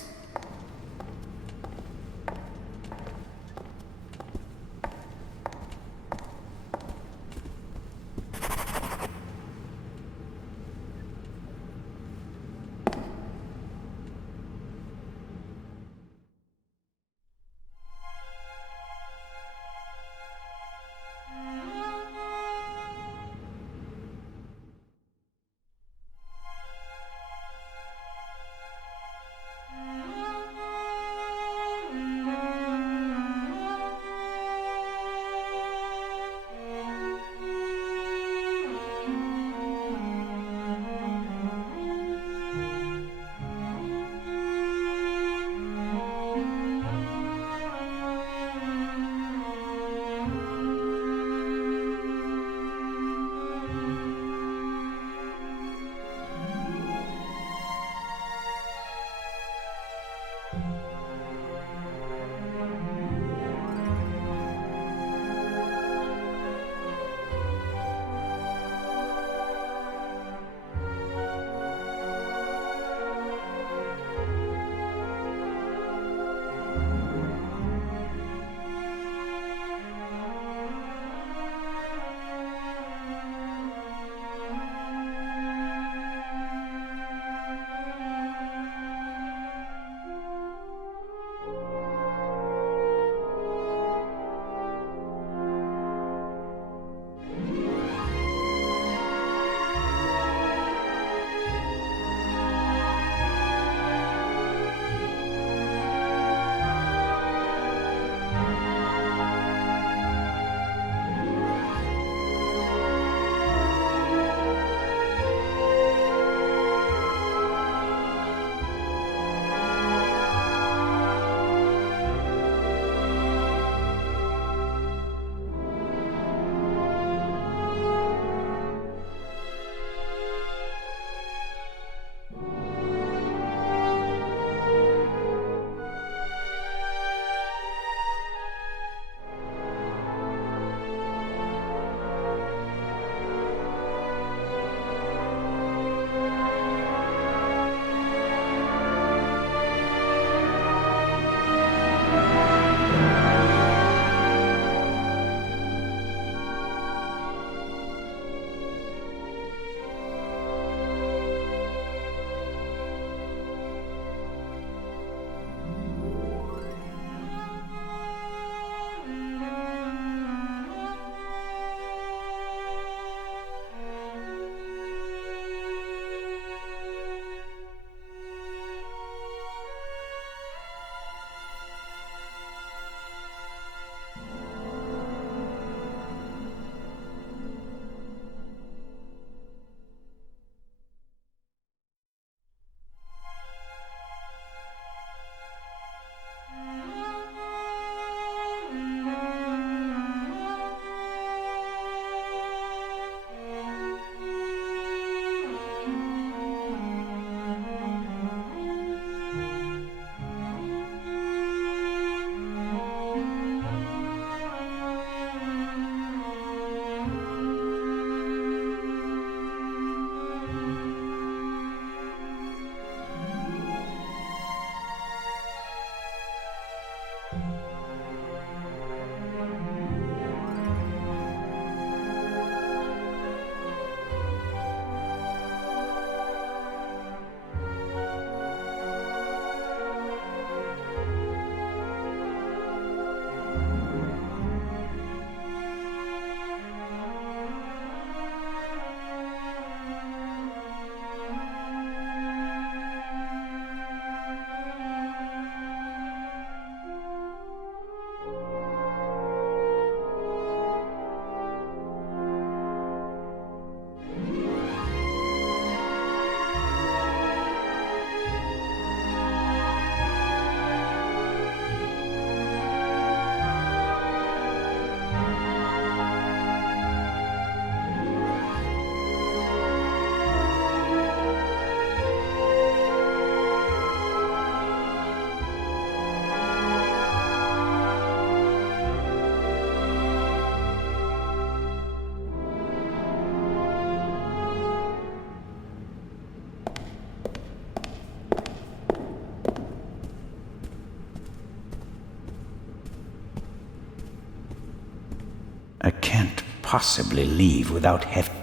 possibly leave without having...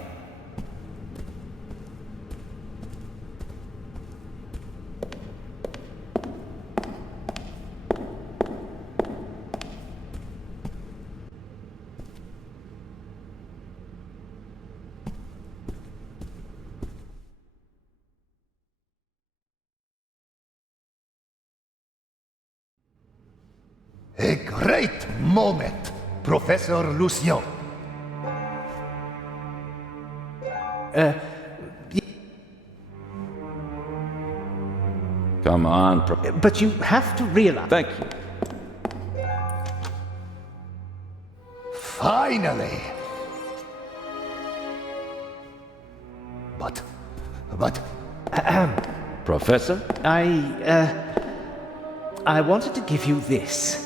A great moment, Professor Lucien. Come on, But you have to realize... Thank you. Finally! But... Professor? I wanted to give you this.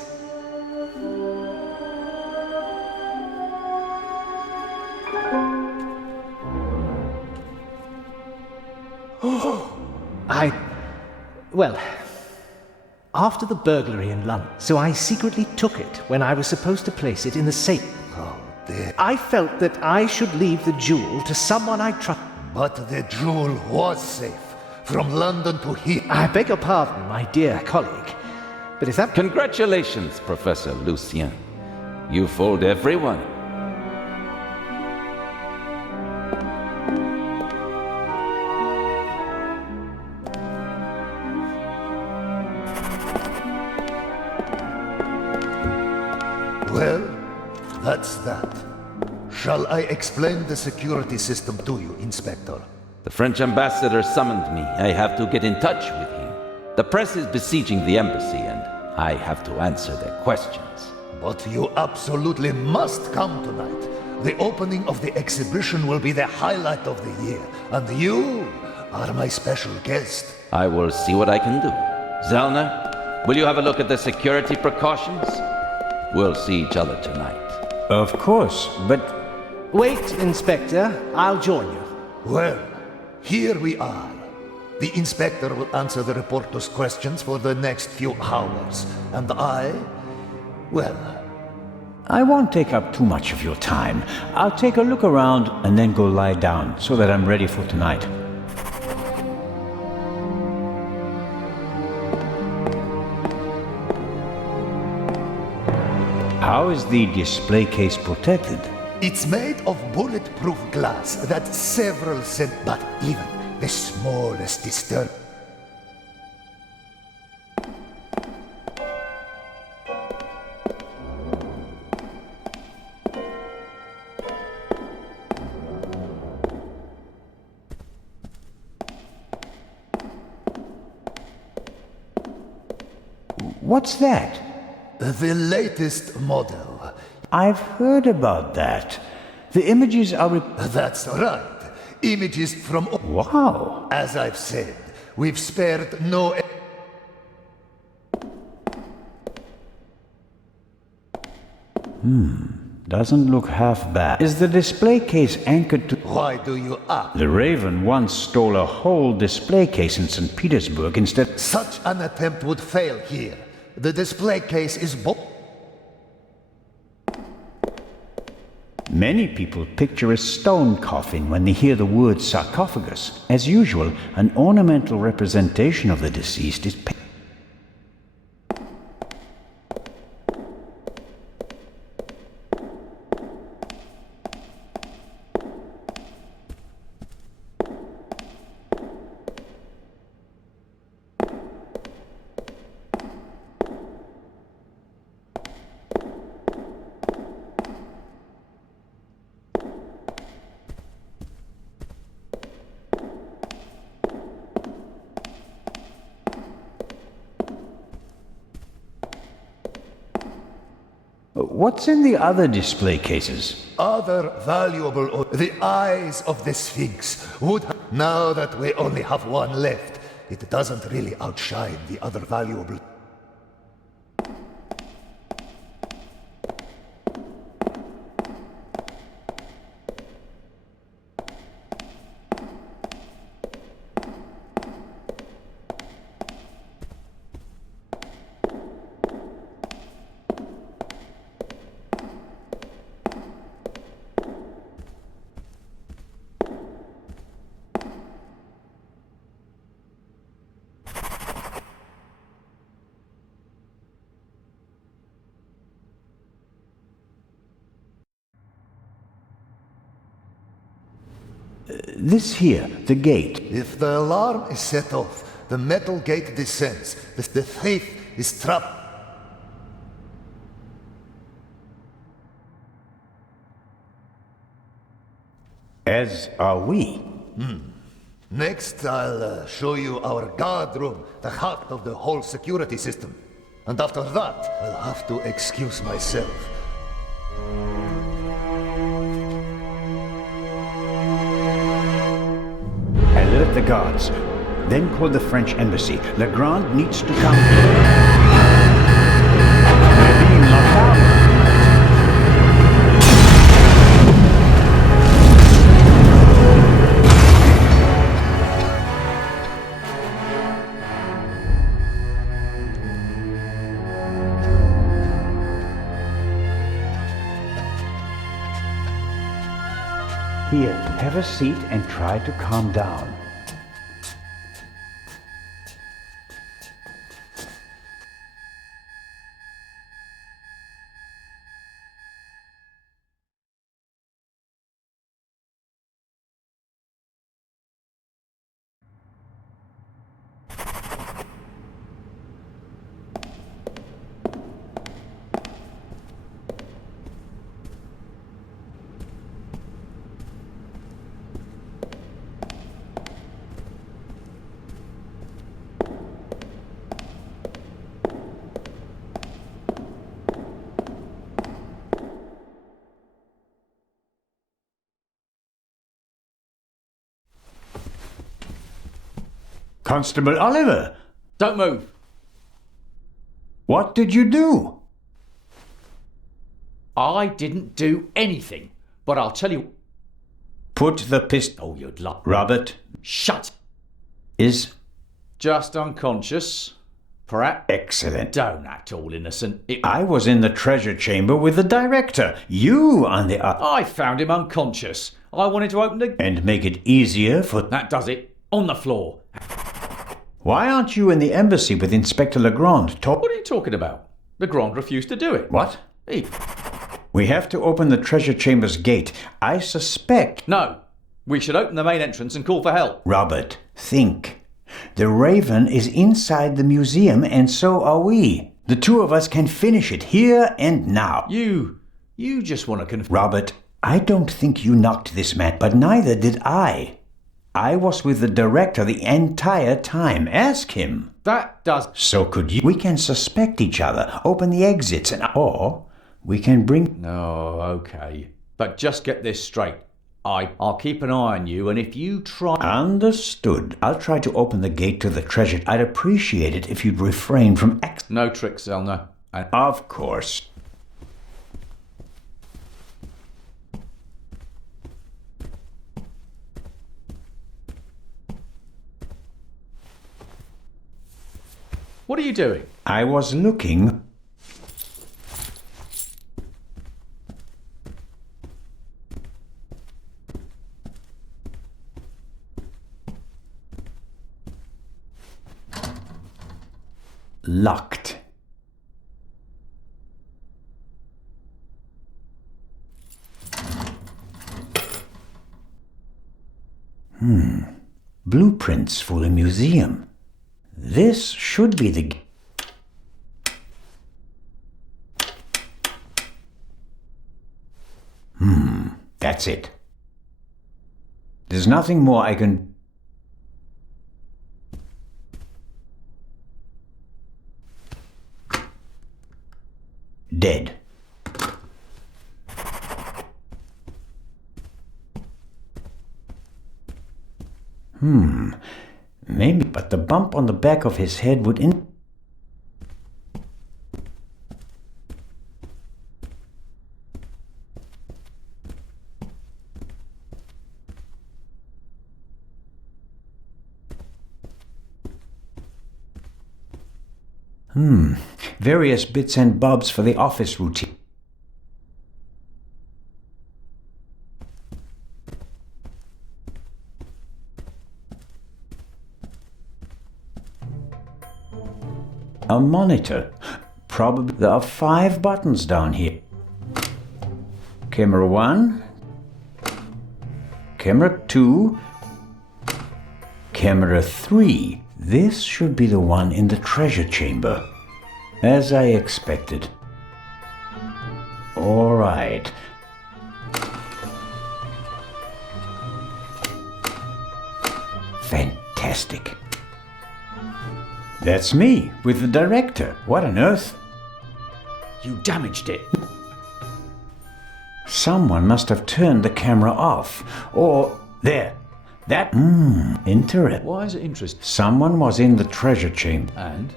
Well, after the burglary in London, so I secretly took it when I was supposed to place it in the safe. Oh, dear. I felt that I should leave the jewel to someone I trust. But the jewel was safe. From London to here. I beg your pardon, my dear colleague. But if that... Congratulations, Professor Lucien. You fooled everyone. Well, that's that. Shall I explain the security system to you, Inspector? The French ambassador summoned me. I have to get in touch with him. The press is besieging the embassy, and I have to answer their questions. But you absolutely must come tonight. The opening of the exhibition will be the highlight of the year, and you are my special guest. I will see what I can do. Zellner, will you have a look at the security precautions? We'll see each other tonight. Of course, but... Wait, Inspector. I'll join you. Well, here we are. The Inspector will answer the reporter's questions for the next few hours. And well... I won't take up too much of your time. I'll take a look around and then go lie down so that I'm ready for tonight. How is the display case protected? It's made of bulletproof glass that several but even the smallest disturbance. What's that? The latest model. I've heard about that. The images are... That's right. Images from... Wow. As I've said, we've spared no... Doesn't look half bad. Is the display case anchored to... Why do you ask? The Raven once stole a whole display case in St. Petersburg instead... Such an attempt would fail here. The display case is Many people picture a stone coffin when they hear the word sarcophagus. As usual, an ornamental representation of the deceased is... What's in the other display cases? Other valuable... The eyes of the Sphinx would... Now that we only have one left, it doesn't really outshine the other valuable... This here, the gate. If the alarm is set off, the metal gate descends. The thief is trapped. As are we. Next, I'll show you our guard room, the heart of the whole security system. And after that, I'll have to excuse myself. Alert the guards. Then call the French embassy. Legrand needs to come. We're being locked out. Here, have a seat and try to calm down. Constable Oliver! Don't move. What did you do? I didn't do anything, but I'll tell you. Put the pistol. Oh, you'd lie. Robert Shut. is Just unconscious. Perhaps. excellent. Don't act all innocent. I was in the treasure chamber with the director. You, on the other. I found him unconscious. I wanted to open the... And make it easier for... That does it. On the floor. Why aren't you in the embassy with Inspector Legrand? What are you talking about? Legrand refused to do it. What? He... We have to open the treasure chamber's gate. I suspect... No. We should open the main entrance and call for help. Robert, think. The Raven is inside the museum, and so are we. The two of us can finish it here and now. You just want to Robert, I don't think you knocked this man, but neither did I. I was with the director the entire time. Ask him. That does... So could you. We can suspect each other, open the exits, or we can bring... No, okay. But just get this straight. I'll keep an eye on you, and if you try... Understood. I'll try to open the gate to the treasure. I'd appreciate it if you'd refrain from... No tricks, Zelna. Of course. What are you doing? I was looking... Locked. Blueprints for the museum. This should be the... That's it. There's nothing more I can... Dead. Maybe, but the bump on the back of his head would various bits and bobs for the office routine. A monitor. Probably there are 5 buttons down here. Camera 1. Camera 2. Camera 3. This should be the one in the treasure chamber. As I expected. All right. Fantastic. That's me, with the director. What on earth? You damaged it. Someone must have turned the camera off. Or... there. That... interesting. Why is it interesting? Someone was in the treasure chamber. And?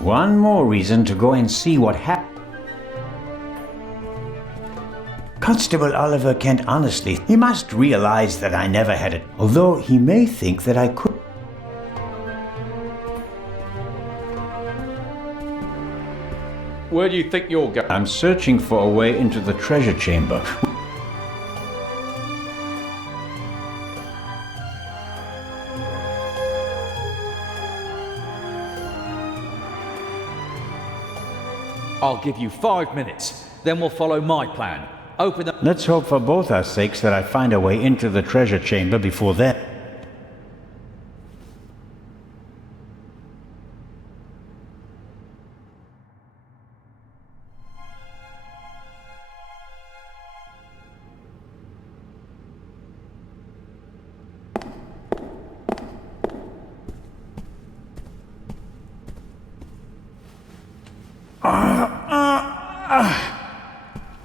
One more reason to go and see what happened. Constable Oliver can't honestly. He must realize that I never had it. Although he may think that I could. Where do you think you're going? I'm searching for a way into the treasure chamber. I'll give you 5 minutes. Then we'll follow my plan. Open the... Let's hope for both our sakes that I find a way into the treasure chamber before then.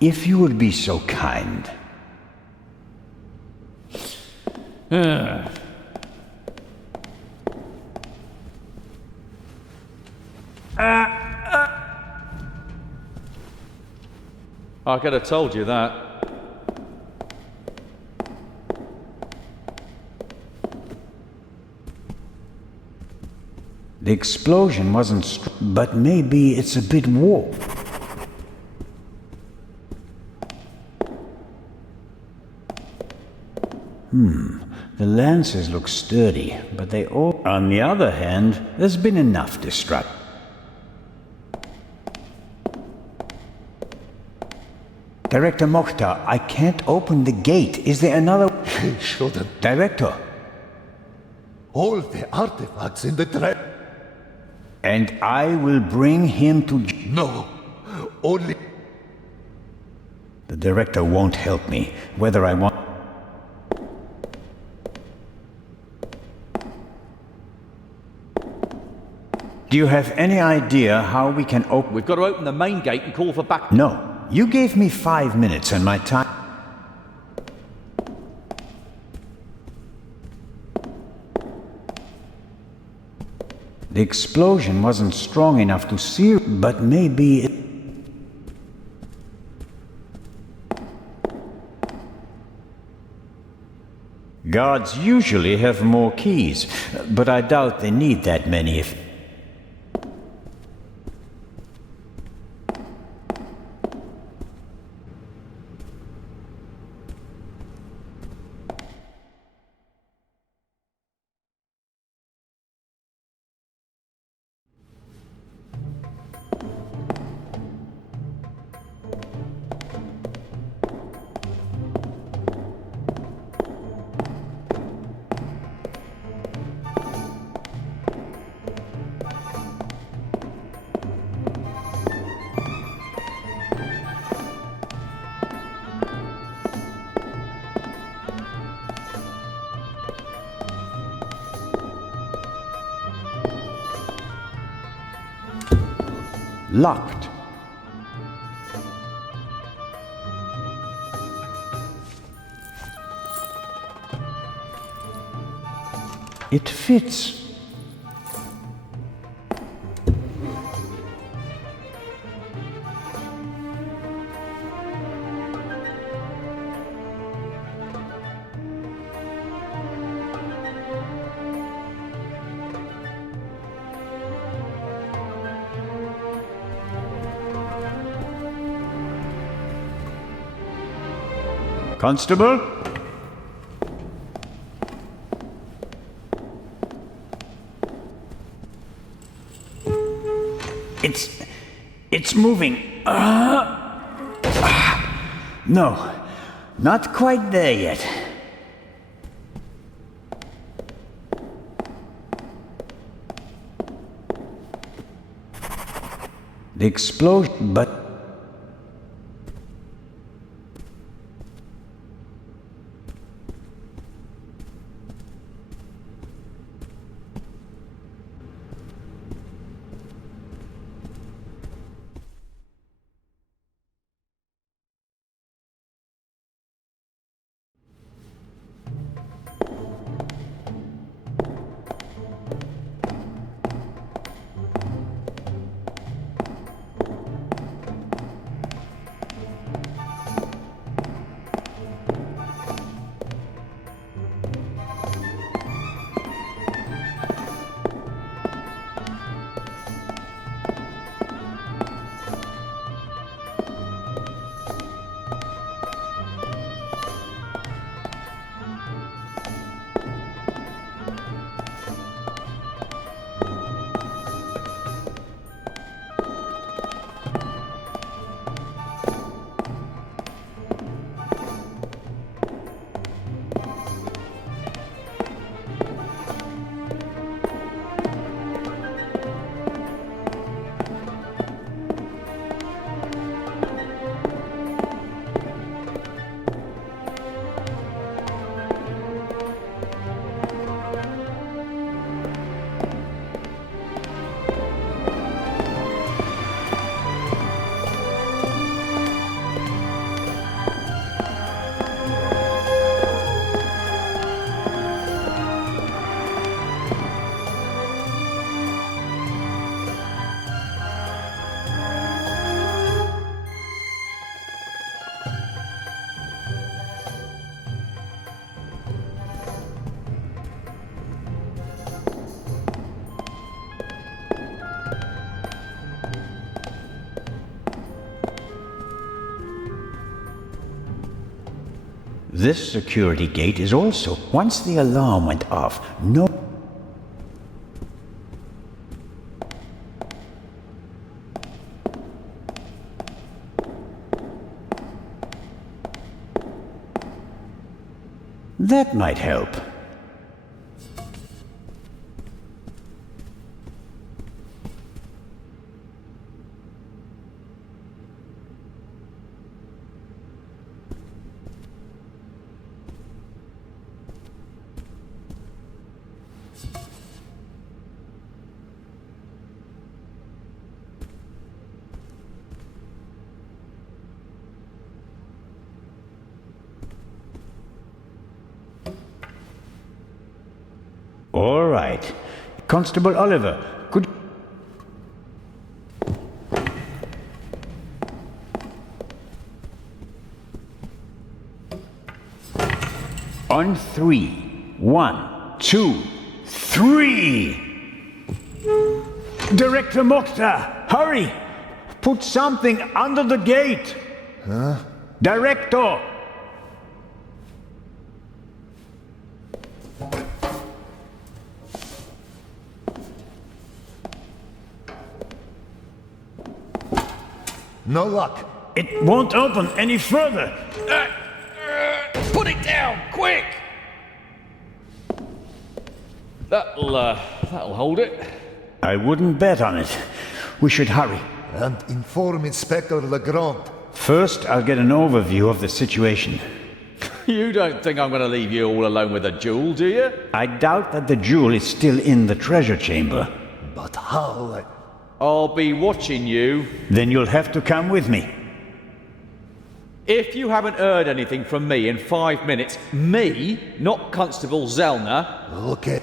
If you would be so kind. I could have told you that. The explosion wasn't but maybe it's a bit warped. The lances look sturdy, but they all... On the other hand, there's been enough destruction. Director Mokhtar, I can't open the gate. Is there another... He shouldn't. Director. All the artifacts in the And I will bring him to... No, only... The director won't help me, whether I want... Do you have any idea how we can open... We've got to open the main gate and call for back... No. You gave me 5 minutes and my time... The explosion wasn't strong enough to seal... But maybe... Guards usually have more keys, but I doubt they need that many if... Locked. It fits. Constable? It's moving. No, not quite there yet. The explosion, but... This security gate is also... Once the alarm went off, no... That might help. All right. Constable Oliver, could... On 3. 1, 2, 3! Director Mokhtar, hurry! Put something under the gate! Huh? Director! No luck. It won't open any further. Put it down, quick! That'll hold it. I wouldn't bet on it. We should hurry. And inform Inspector Legrand. First, I'll get an overview of the situation. You don't think I'm going to leave you all alone with a jewel, do you? I doubt that the jewel is still in the treasure chamber. But how? I'll be watching you. Then you'll have to come with me. If you haven't heard anything from me in 5 minutes, me, not Constable Zellner... Okay.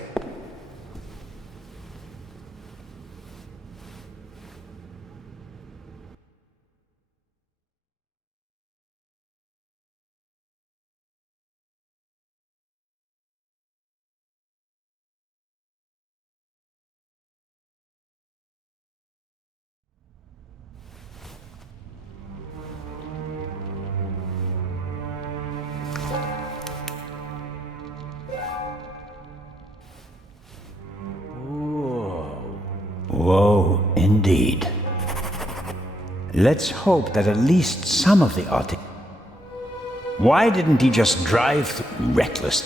Whoa, indeed. Let's hope that at least some of the articles... Why didn't he just drive through reckless...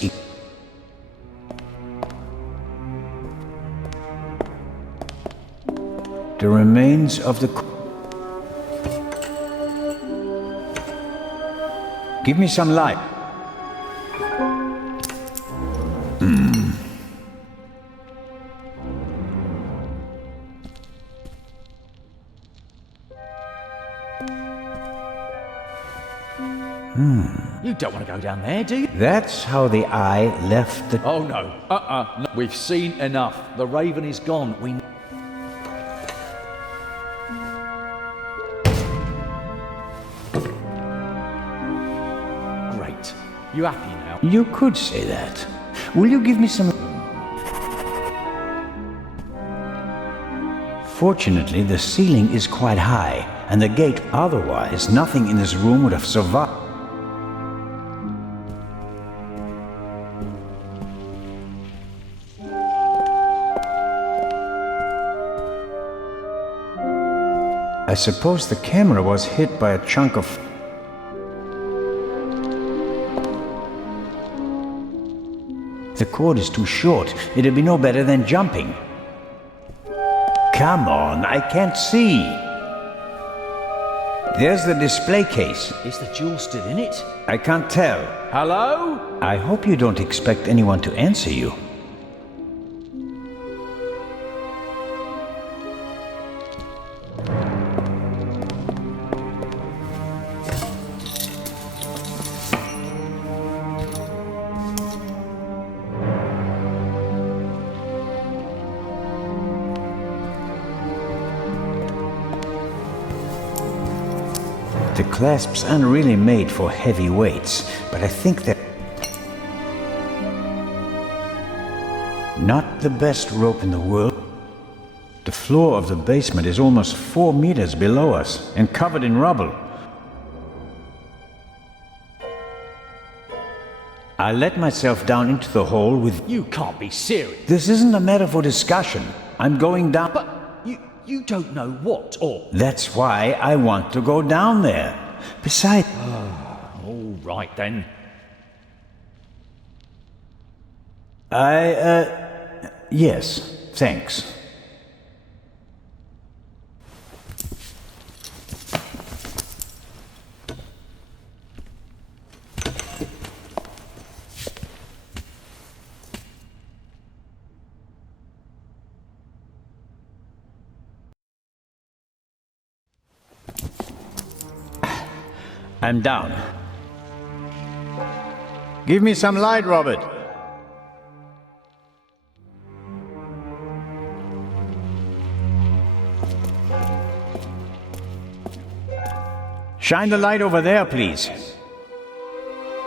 The remains of the... Give me some light. You don't want to go down there, do you? That's how the eye left the... Oh, no. No. We've seen enough. The Raven is gone. We... Great. You happy now? You could say that. Will you give me some... Fortunately, the ceiling is quite high, and the gate, otherwise, nothing in this room would have survived. I suppose the camera was hit by a chunk of... The cord is too short. It'd be no better than jumping. Come on, I can't see. There's the display case. Is the jewel still in it? I can't tell. Hello? I hope you don't expect anyone to answer you. The clasps aren't really made for heavy weights, but I think that... Not the best rope in the world. The floor of the basement is almost 4 meters below us and covered in rubble. I let myself down into the hole with... You can't be serious. This isn't a matter for discussion. I'm going down... But you don't know what, or... That's why I want to go down there. Besides... All right, then. Yes, thanks. I'm down. Give me some light, Robert. Shine the light over there, please.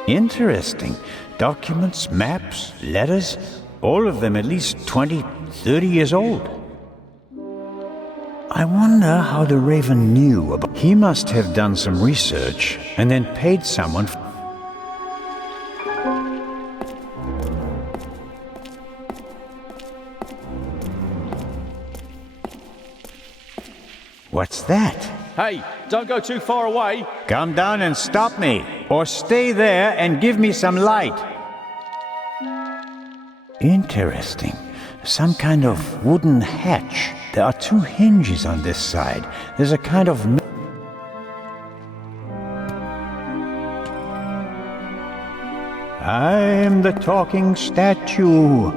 Interesting. Documents, maps, letters, all of them at least 20, 30 years old. I wonder how the Raven knew about... He must have done some research and then paid someone... What's that? Hey, don't go too far away. Come down and stop me, or stay there and give me some light. Interesting. Some kind of wooden hatch. There are 2 hinges on this side. There's a kind of... I'm the talking statue.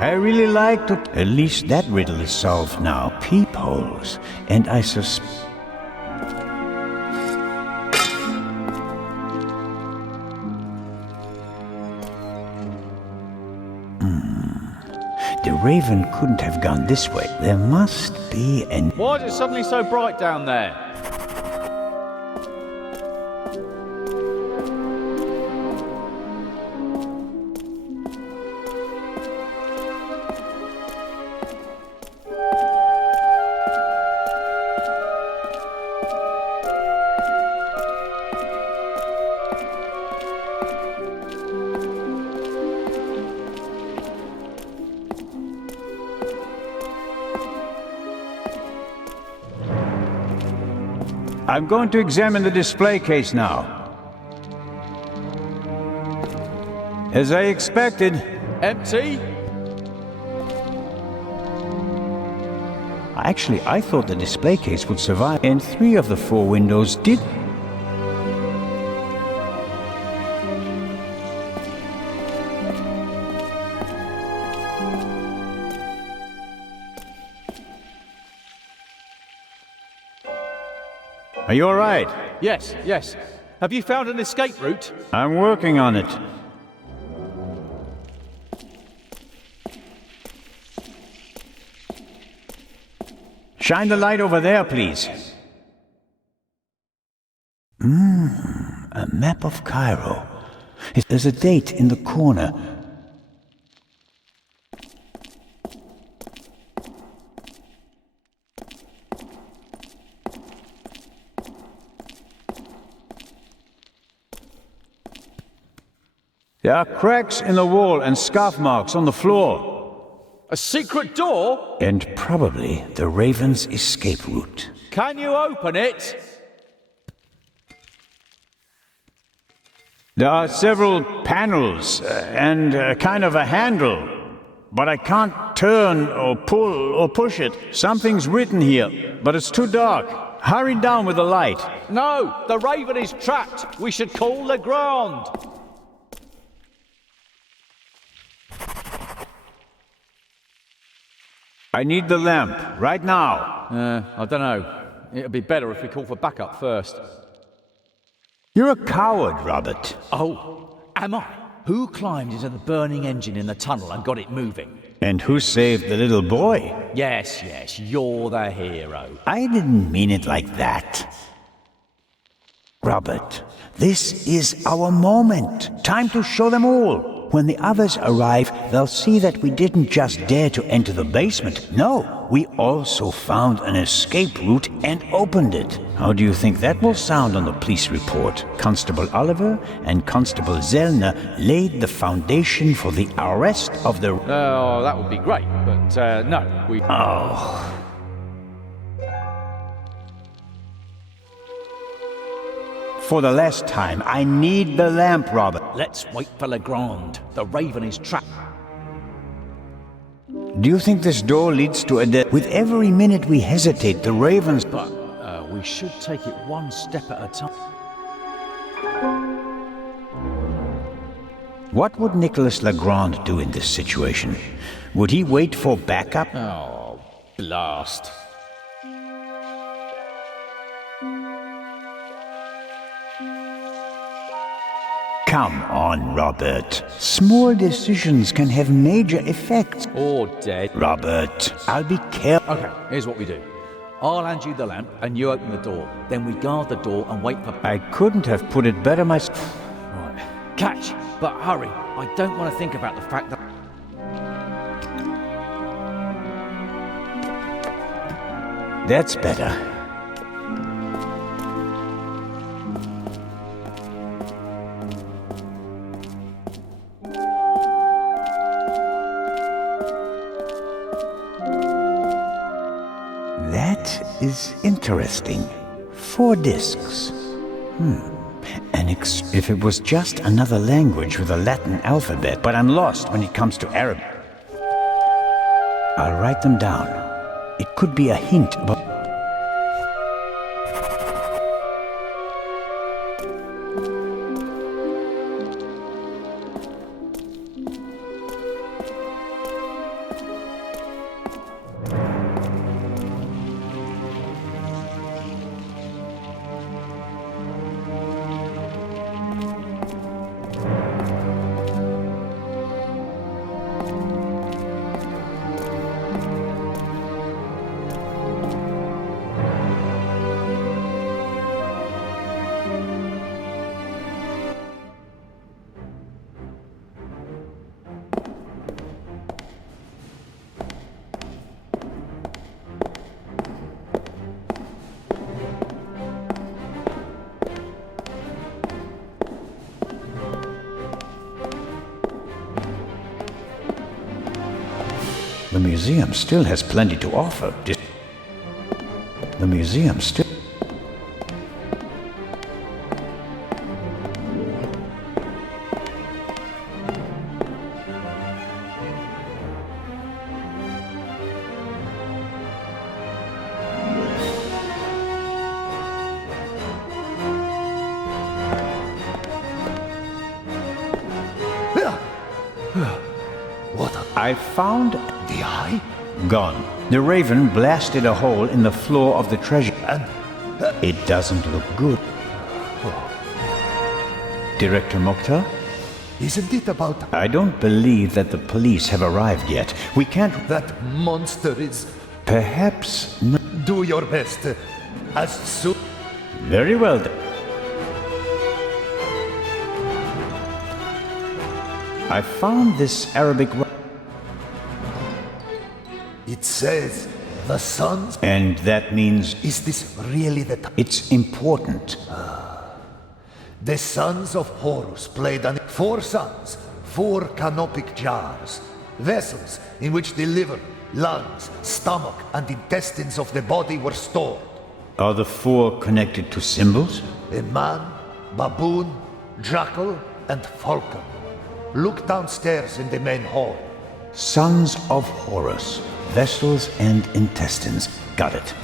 I really like to... At least that riddle is solved now. Peepholes. And I suspect... The Raven couldn't have gone this way. There must be an... Why is it suddenly so bright down there? I'm going to examine the display case now. As I expected. Empty? Actually, I thought the display case would survive, and 3 of the 4 windows did. Are you all right? Yes, yes. Have you found an escape route? I'm working on it. Shine the light over there, please. A map of Cairo. There's a date in the corner. There are cracks in the wall and scarf marks on the floor. A secret door? And probably the Raven's escape route. Can you open it? There are several panels and kind of a handle, but I can't turn or pull or push it. Something's written here, but it's too dark. Hurry down with the light. No, the Raven is trapped. We should call Legrand. I need the lamp, right now. I don't know. It'd be better if we call for backup first. You're a coward, Robert. Oh, am I? Who climbed into the burning engine in the tunnel and got it moving? And who saved the little boy? Yes, yes, you're the hero. I didn't mean it like that. Robert, this is our moment. Time to show them all. When the others arrive, they'll see that we didn't just dare to enter the basement. No, we also found an escape route and opened it. How do you think that will sound on the police report? Constable Oliver and Constable Zellner laid the foundation for the arrest of the... Oh, that would be great, but no, we... Oh... For the last time, I need the lamp, Robert. Let's wait for Legrand. The Raven is trapped. Do you think this door leads to a death? With every minute we hesitate, the Raven's... But we should take it one step at a time. What would Nicholas Legrand do in this situation? Would he wait for backup? Oh, blast. Come on, Robert. Small decisions can have major effects. Or dead. Robert, I'll be careful. Okay, here's what we do. I'll hand you the lamp and you open the door. Then we guard the door and wait for... I couldn't have put it better myself. Right. Catch, but hurry. I don't want to think about the fact that... That's better. That is interesting. 4 discs. If it was just another language with a Latin alphabet, but I'm lost when it comes to Arabic. I'll write them down. It could be a hint about... The museum still has plenty to offer. The museum still... I found the eye? Gone. The Raven blasted a hole in the floor of the treasure. And It doesn't look good. Director Mokhtar? Isn't it about... I don't believe that the police have arrived yet. We can't... That monster is... Perhaps not. Do your best. As soon... Very well then. I found this Arabic... It says, the sons... And that means... Is this really the... It's important. The sons of Horus played on 4 sons, 4 canopic jars, vessels in which the liver, lungs, stomach, and intestines of the body were stored. Are the 4 connected to symbols? A man, baboon, jackal, and falcon. Look downstairs in the main hall. Sons of Horus, vessels and intestines. Got it.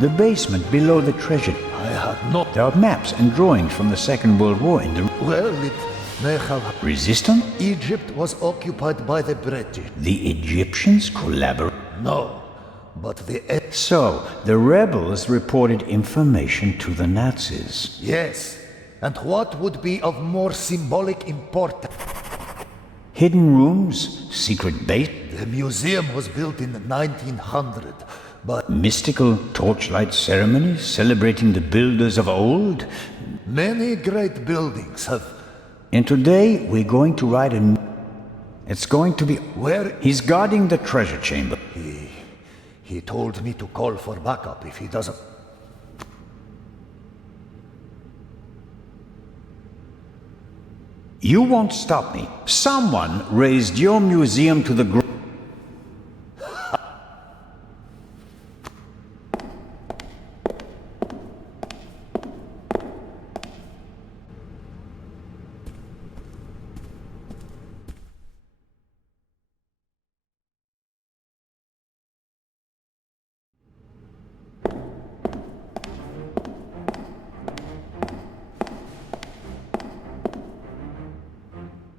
The basement below the treasure. I have not... There are maps and drawings from the Second World War in the... Well, it may have... Resistance? Egypt was occupied by the British. The Egyptians collaborate? No, but the... So, the rebels reported information to the Nazis. Yes, and what would be of more symbolic importance? Hidden rooms? Secret base? The museum was built in 1900, but... Mystical torchlight ceremonies celebrating the builders of old? Many great buildings have... And today, we're going to write a... It's going to be... Where? He's guarding the treasure chamber. He told me to call for backup if he doesn't... You won't stop me. Someone raised your museum to the ground.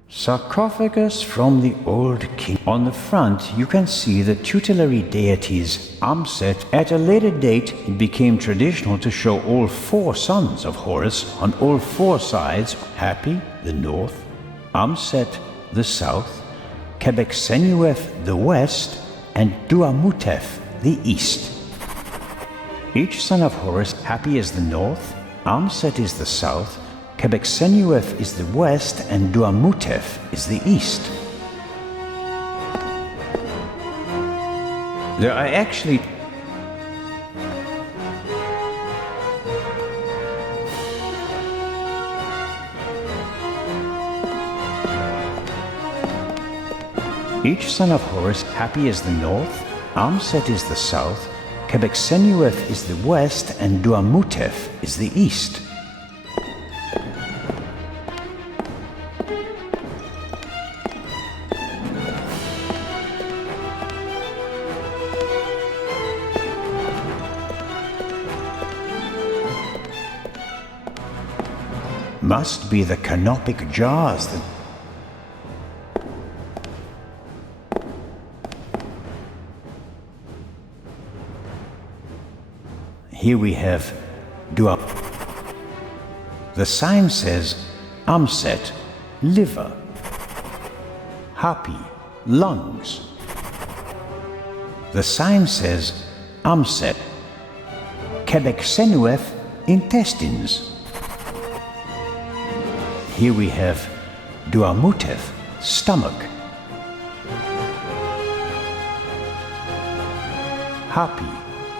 Sarcophagus from the Old King. On the front, you can see the tutelary deities Amset. At a later date, it became traditional to show all 4 sons of Horus on all 4 sides: Hapi, the north; Amset, the south; Quebec-Senuef, the west; and Duamutef, the east. Each son of Horus, Hapi is the north, Amset is the south, Quebec-Senuef is the west, and Duamutef is the east. There are actually... Each son of Horus, Hapi is the north, Amset is the south, Quebec-Senuef is the west, and Duamutef is the east. Must be the canopic jars that... Here we have Dua. The sign says Amset, liver; Hapi, lungs. The sign says Amset, Quebec-Senuef, intestines. Here we have Duamutef, stomach; Hapi,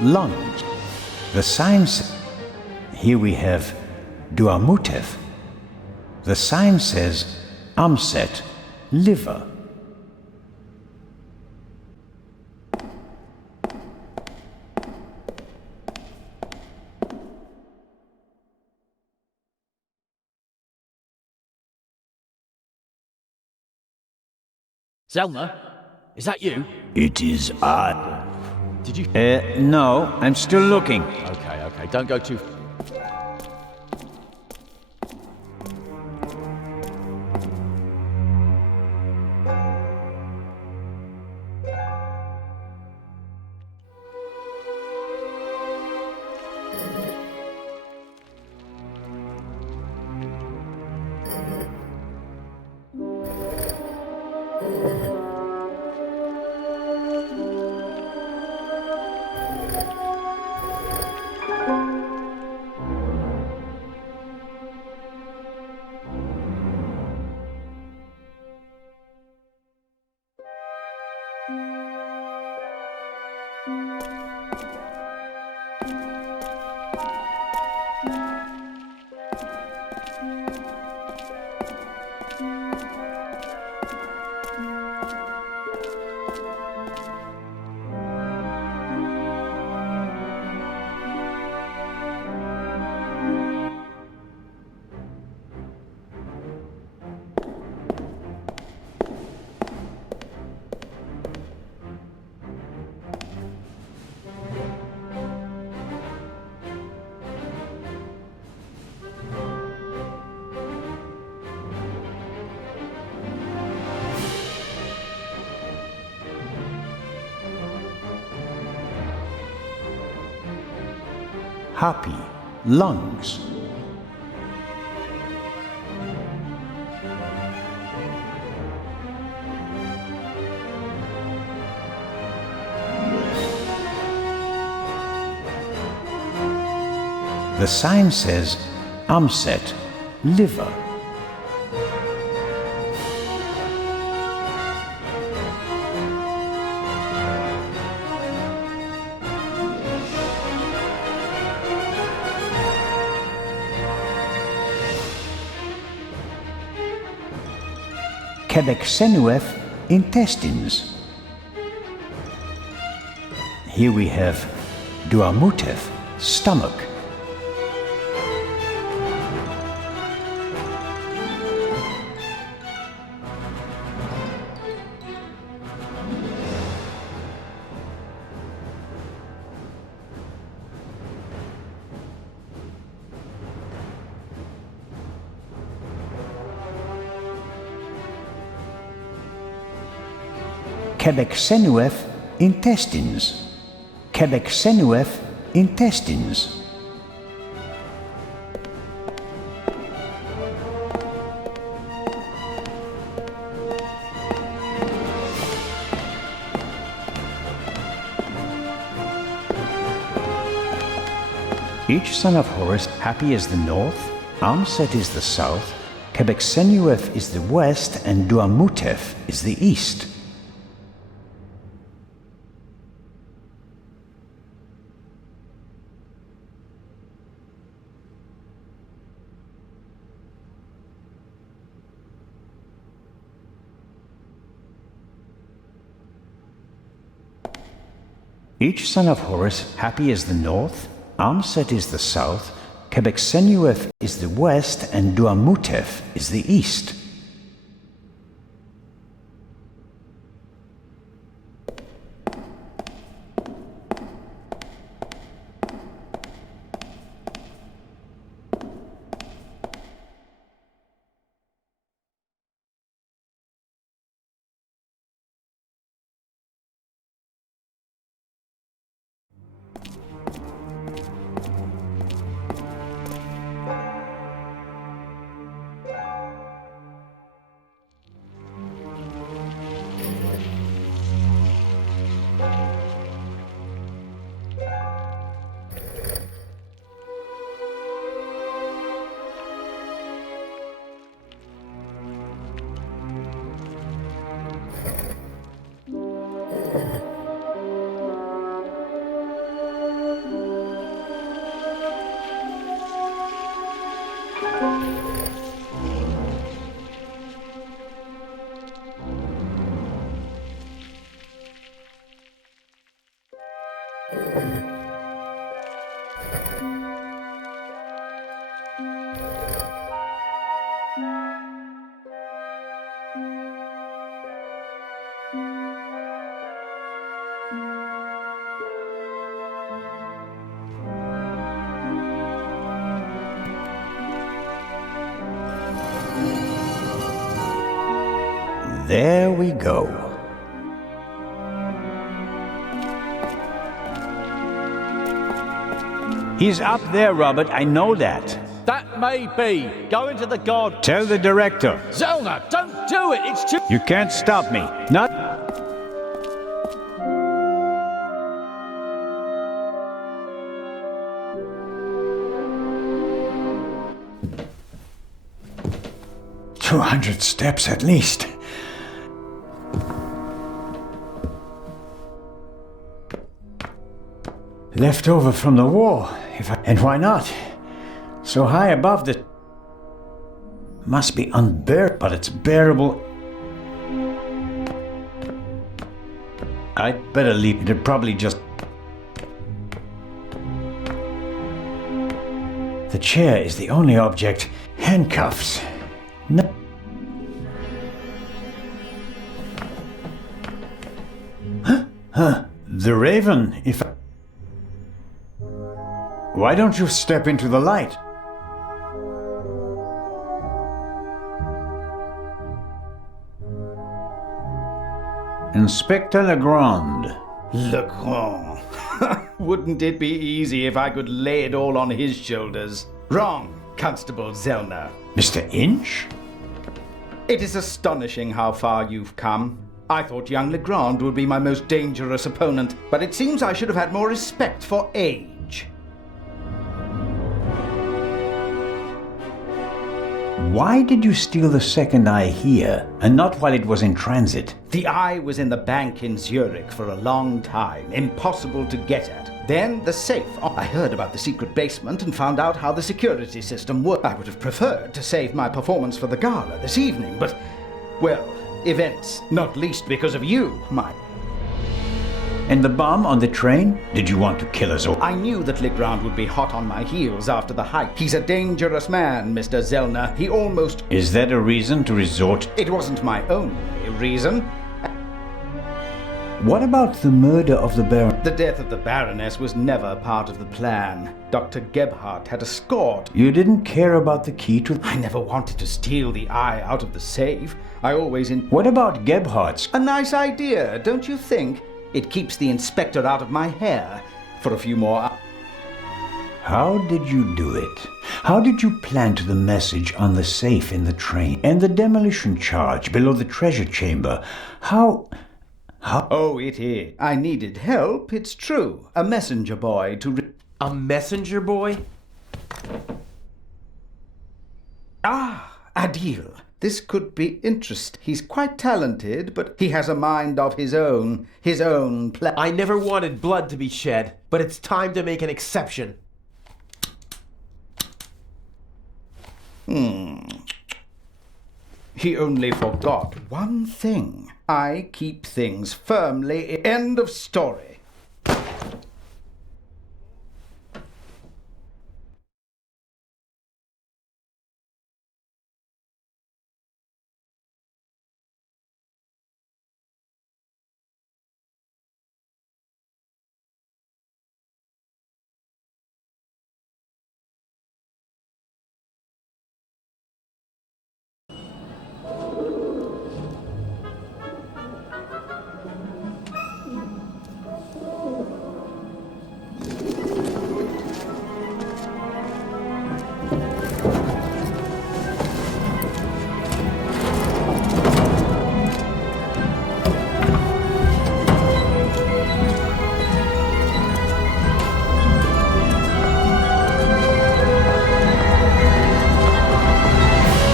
lungs. The signs. Here we have Duamutef. The sign says Amset, liver. Zelna, is that you? It is I. Did you... No, I'm still looking. Okay, don't go too... Happy, lungs. The sign says Amset, liver. Quebec-Senuef, intestines. Here we have Duamutef, stomach. Quebec-Senuef, intestines. Quebec-Senuef, intestines. Each son of Horus, Happy is the north, Amset is the south, Quebec-Senuef is the west, and Duamutef is the east. Each son of Horus, Happy is the north, Amset is the south, Quebec-Senuef is the west, and Duamutef is the east. There we go. He's up there, Robert, I know that. That may be. Go into the god. Tell the director. Zelna, don't do it. It's too... You can't stop me. Not... "200 steps at least. Left over from the war, and why not? So high above the... must be unbearable, but it's bearable. I'd better leave. It'd probably just... The chair is the only object. Handcuffs. No. Huh? The Raven, if I... Why don't you step into the light? Inspector Legrand. Legrand. Wouldn't it be easy if I could lay it all on his shoulders? Wrong, Constable Zellner. Mr. Inch? It is astonishing how far you've come. I thought young Legrand would be my most dangerous opponent, but it seems I should have had more respect for age. Why did you steal the second eye here, and not while it was in transit? The eye was in the bank in Zurich for a long time, impossible to get at. Then the safe. I heard about the secret basement and found out how the security system worked. I would have preferred to save my performance for the gala this evening, but, well, events, not least because of you, my... And the bomb on the train? Did you want to kill us all? I knew that Legrand would be hot on my heels after the hike. He's a dangerous man, Mr. Zellner. He almost... Is that a reason to resort? It wasn't my only reason. What about the murder of the Baron? The death of the Baroness was never part of the plan. Dr. Gebhardt had a score. You didn't care about the key to... I never wanted to steal the eye out of the safe. I always... What about Gebhardt's? A nice idea, don't you think? It keeps the inspector out of my hair for a few more hours. How did you do it? How did you plant the message on the safe in the train? And the demolition charge below the treasure chamber? How... Oh, it is. I needed help, it's true. A messenger boy to... A messenger boy? Ah, Adil. This could be interesting. He's quite talented, but he has a mind of his own plan. I never wanted blood to be shed, but it's time to make an exception. He only forgot one thing. I keep things firmly. End of story.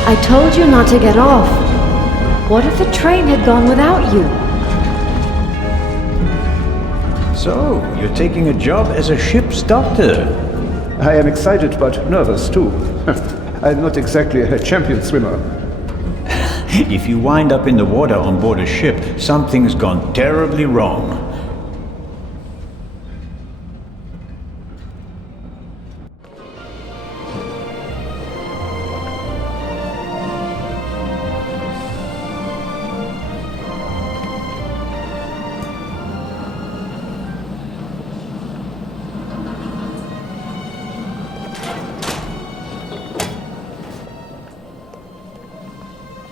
I told you not to get off. What if the train had gone without you? So, you're taking a job as a ship's doctor. I am excited but nervous too. I'm not exactly a champion swimmer. If you wind up in the water on board a ship, something's gone terribly wrong.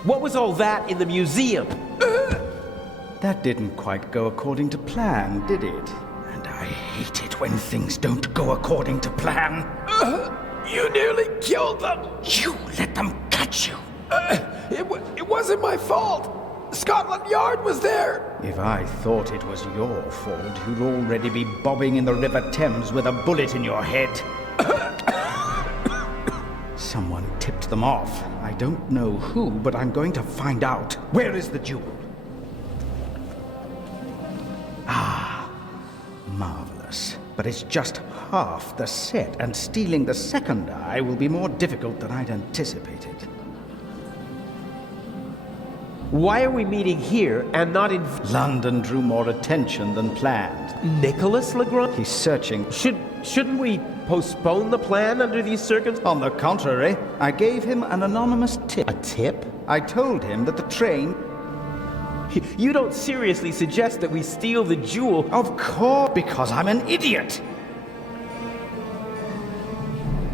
What was all that in the museum? That didn't quite go according to plan, did it? And I hate it when things don't go according to plan. You nearly killed them. You let them catch you. It wasn't my fault. Scotland Yard was there. If I thought it was your fault, you'd already be bobbing in the River Thames with a bullet in your head. Someone tipped them off. I don't know who, but I'm going to find out. Where is the jewel? Ah, marvelous. But it's just half the set, and stealing the second eye will be more difficult than I'd anticipated. Why are we meeting here and not in... London drew more attention than planned. Nicholas Legrand? He's searching. Shouldn't we postpone the plan under these circumstances? On the contrary, I gave him an anonymous tip. A tip? I told him that the train... You don't seriously suggest that we steal the jewel? Of course, because I'm an idiot!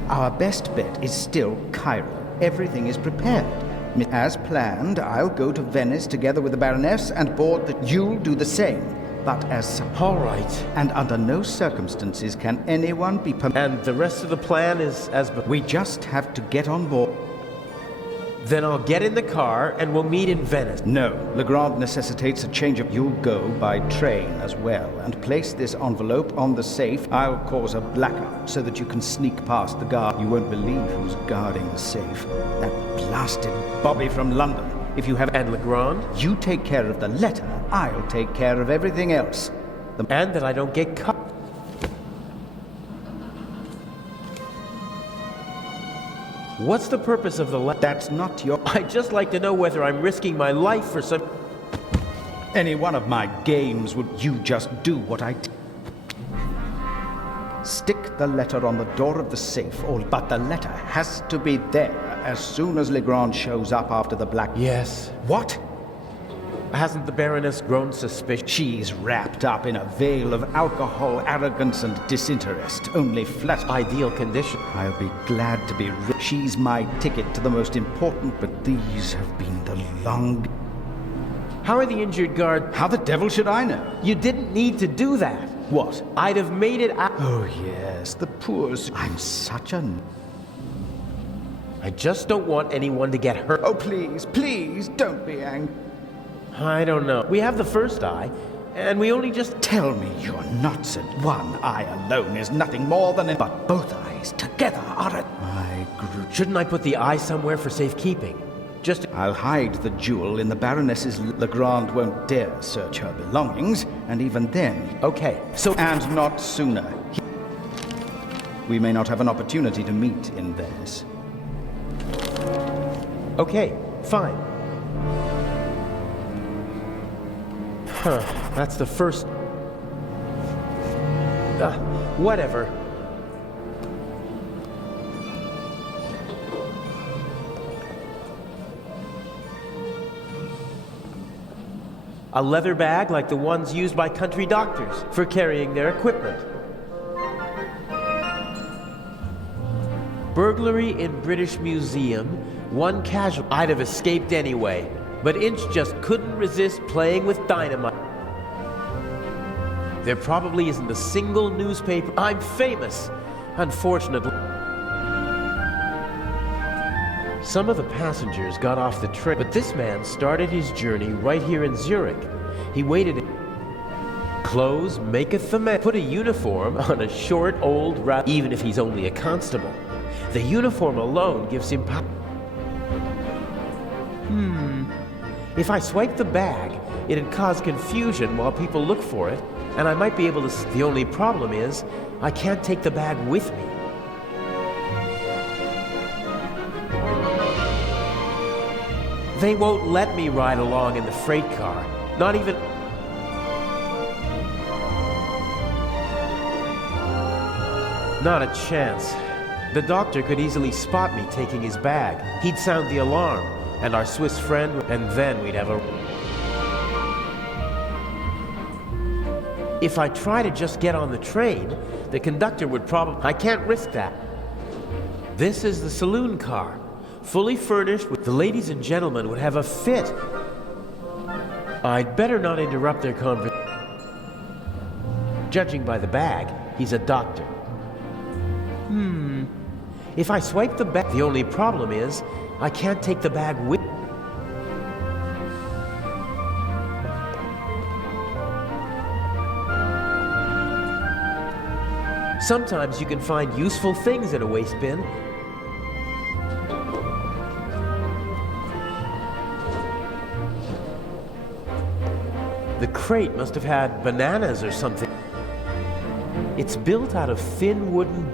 Our best bet is still Cairo. Everything is prepared. As planned, I'll go to Venice together with the Baroness and board the... You'll do the same. But as... All right. And under no circumstances can anyone be And the rest of the plan is as... We just have to get on board. Then I'll get in the car and we'll meet in Venice. No, Legrand necessitates a change of... You'll go by train as well, and place this envelope on the safe. I'll cause a blackout so that you can sneak past the guard. You won't believe who's guarding the safe. That blasted Bobby from London. If you have... And Legrand? You take care of the letter, I'll take care of everything else. And that I don't get caught. What's the purpose of the letter? That's not your... I'd just like to know whether I'm risking my life for some... Any one of my games would... You just do what I... Stick the letter on the door of the safe, but the letter has to be there as soon as Legrand shows up after the black... Yes. What? Hasn't the Baroness grown suspicious? She's wrapped up in a veil of alcohol, arrogance, and disinterest. Only flat... Ideal condition. I'll be glad to be rich. She's my ticket to the most important, but these have been the long... How are the injured guard... How the devil should I know? You didn't need to do that. What? I'd have made it out... Oh, yes, the poor... I'm such a... I just don't want anyone to get hurt. Oh, please, please, don't be angry. I don't know. We have the first eye, and we only just... Tell me you're not said one eye alone is nothing more than a... But both eyes together are a... My Groot. Shouldn't I put the eye somewhere for safekeeping? Just... I'll hide the jewel in the Baroness's... Legrand won't dare search her belongings, and even then... Okay, so... And not sooner. We may not have an opportunity to meet in Venice. Okay, fine. Huh, that's the first... whatever. A leather bag like the ones used by country doctors for carrying their equipment. Burglary in British Museum, one casualty. I'd have escaped anyway. But Inch just couldn't resist playing with dynamite. There probably isn't a single newspaper. I'm famous, unfortunately. Some of the passengers got off the train, but this man started his journey right here in Zurich. He waited. Clothes maketh the man. Put a uniform on a short, old rat, even if he's only a constable. The uniform alone gives him power. If I swipe the bag, it'd cause confusion while people look for it, and I might be able to... The only problem is, I can't take the bag with me. They won't let me ride along in the freight car. Not even... Not a chance. The doctor could easily spot me taking his bag. He'd sound the alarm. And our Swiss friend, and then we'd have a... If I try to just get on the train, the conductor would probably... I can't risk that. This is the saloon car, fully furnished with... The ladies and gentlemen would have a fit. I'd better not interrupt their conversation. Judging by the bag, he's a doctor. If I swipe the bag... The only problem is, I can't take the bag with... Sometimes you can find useful things in a waste bin. The crate must have had bananas or something. It's built out of thin wooden...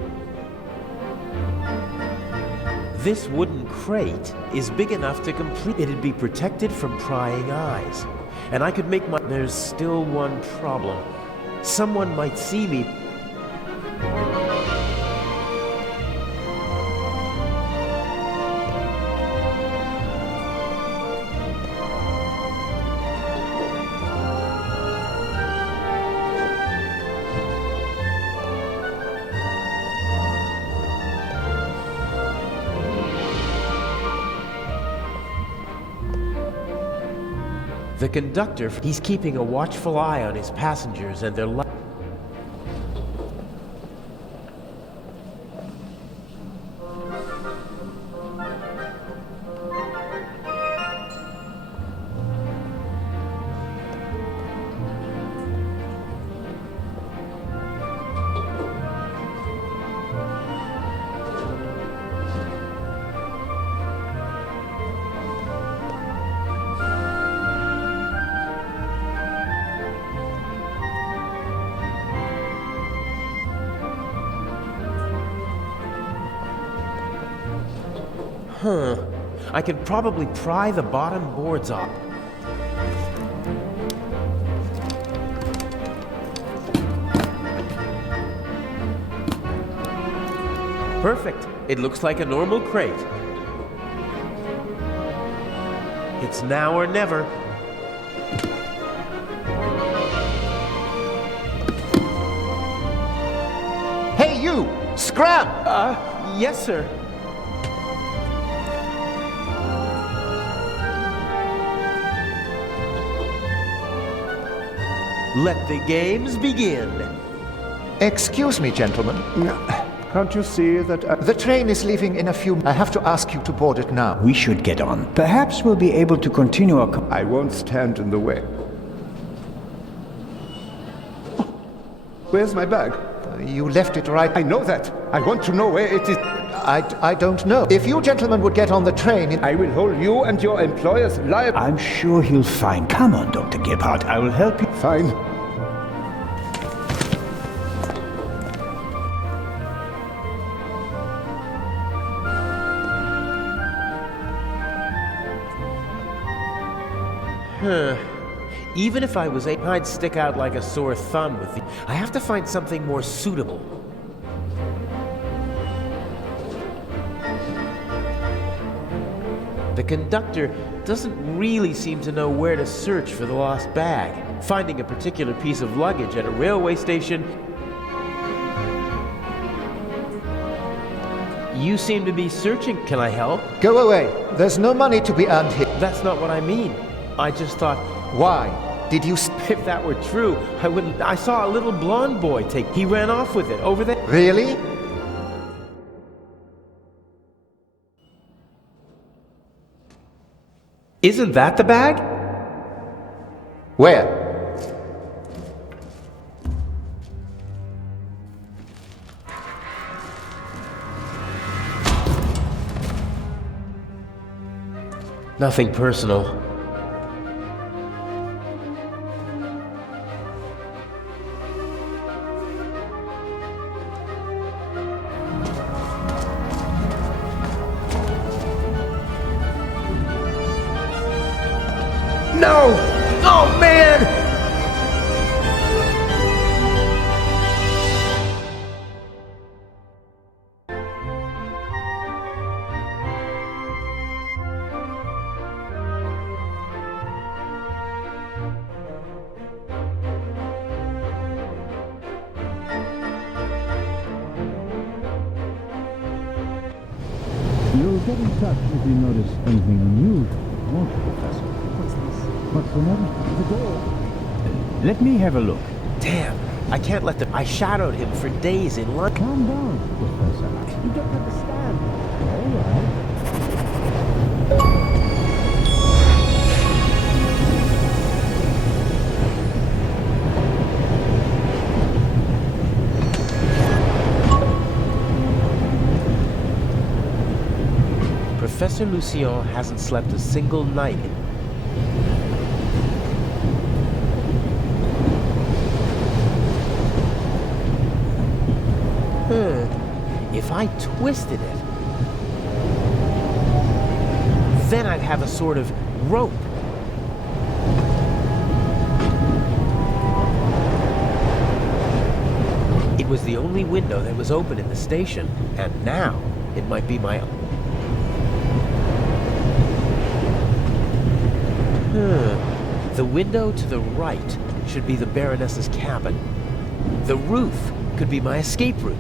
This wooden crate is big enough to complete. It'd be protected from prying eyes. And I could make my... There's still one problem. Someone might see me. The conductor, he's keeping a watchful eye on his passengers and their life. I could probably pry the bottom boards off. Perfect. It looks like a normal crate. It's now or never. Hey, you! Scram! Yes, sir. Let the games begin. Excuse me, gentlemen. Can't you see that The train is leaving in a few... I have to ask you to board it now. We should get on. Perhaps we'll be able to continue our... I won't stand in the way. Where's my bag? You left it right... I know that. I want to know where it is. I don't know. If you gentlemen would get on the train... I will hold you and your employers liable. I'm sure he'll find... Come on, Dr. Gebhardt. I will help you. Fine. Even if I was I'd stick out like a sore thumb with the... I have to find something more suitable. The conductor doesn't really seem to know where to search for the lost bag. Finding a particular piece of luggage at a railway station... You seem to be searching. Can I help? Go away. There's no money to be earned here. That's not what I mean. I just thought... Why? Did you... If that were true, I wouldn't... I saw a little blonde boy take... He ran off with it over there. Really? Isn't that the bag? Where? Nothing personal. No! Oh, man! You'll get in touch if you notice anything unusual, won't you, Professor? What's this? What's the matter? The door. Let me have a look. Damn, I can't let them... I shadowed him for days in London. Calm down, Professor. You don't understand. All right. Professor Lucien hasn't slept a single night. If I twisted it... Then I'd have a sort of rope. It was the only window that was open in the station, and now it might be my... The window to the right should be the Baroness's cabin. The roof could be my escape route.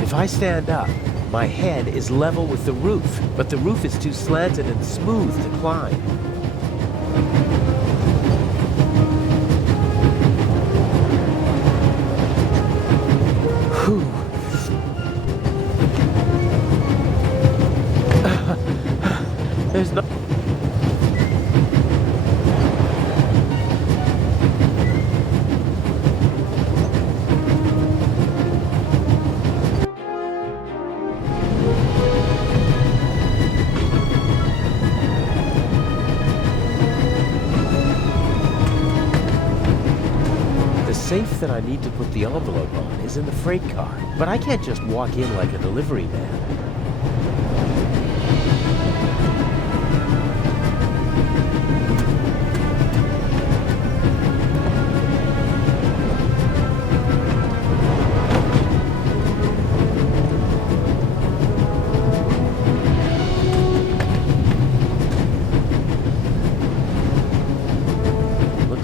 If I stand up, my head is level with the roof, but the roof is too slanted and smooth to climb. There's no... The safe that I need to put the envelope on is in the freight car, but I can't just walk in like a delivery man.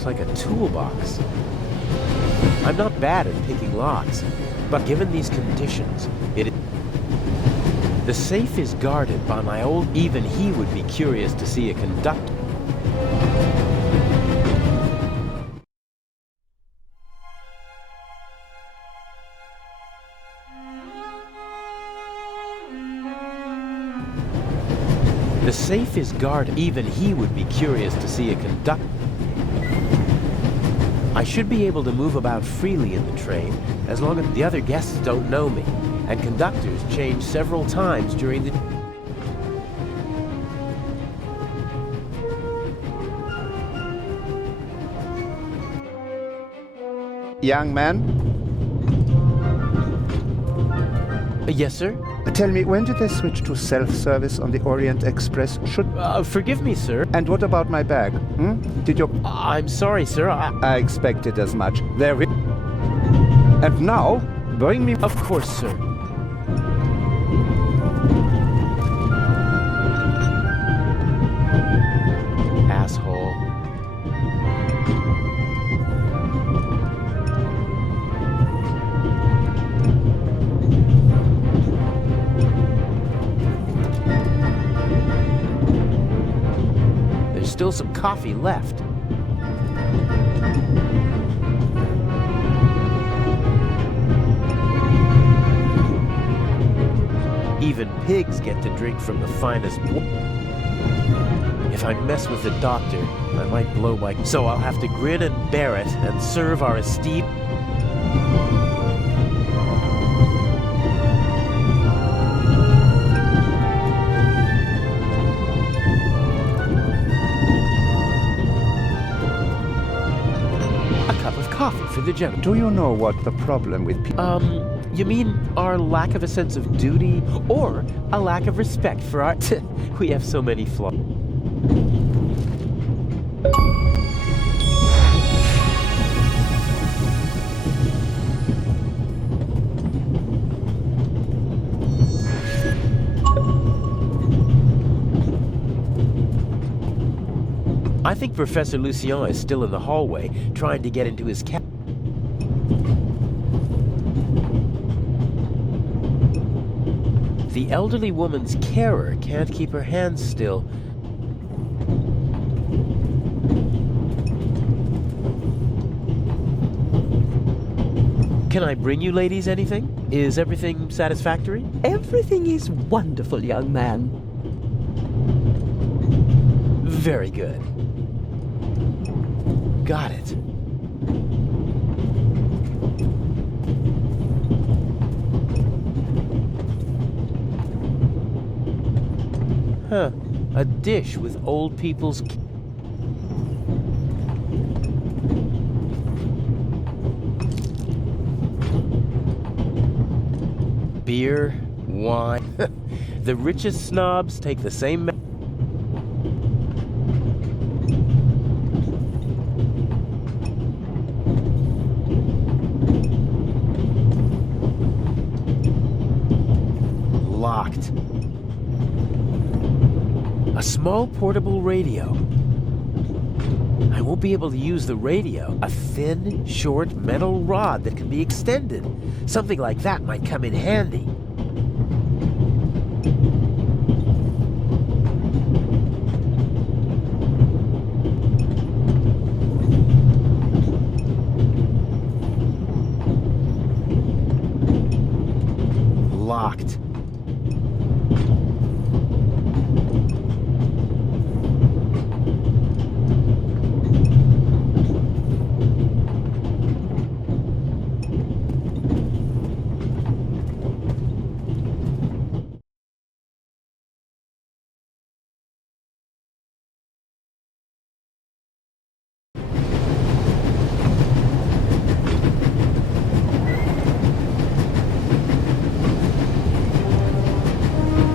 Like a toolbox. I'm not bad at picking locks, but given these conditions, the safe is guarded by my old... Even he would be curious to see a conductor. The safe is guarded. Even he would be curious to see a conductor. I should be able to move about freely in the train as long as the other guests don't know me, and conductors change several times during the... Young man? Yes, sir? Tell me, when did they switch to self-service on the Orient Express? Forgive me, sir. And what about my bag? Did you... I'm sorry, sir. I expected as much. There we... And now, bring me... Of course, sir. Asshole. Still some coffee left. Even pigs get to drink from the finest water. If I mess with the doctor, I might blow my... So I'll have to grin and bear it and serve our esteemed... Coffee for the gentleman. Do you know what the problem with people... You mean our lack of a sense of duty, or a lack of respect for our... We have so many flaws. I think Professor Lucien is still in the hallway, trying to get into his cab. The elderly woman's carer can't keep her hands still. Can I bring you ladies anything? Is everything satisfactory? Everything is wonderful, young man. Very good. Got it. Huh. A dish with old people's... beer, wine. The richest snobs take the same. Locked. A small portable radio. I won't be able to use the radio. A thin, short metal rod that can be extended. Something like that might come in handy. Locked.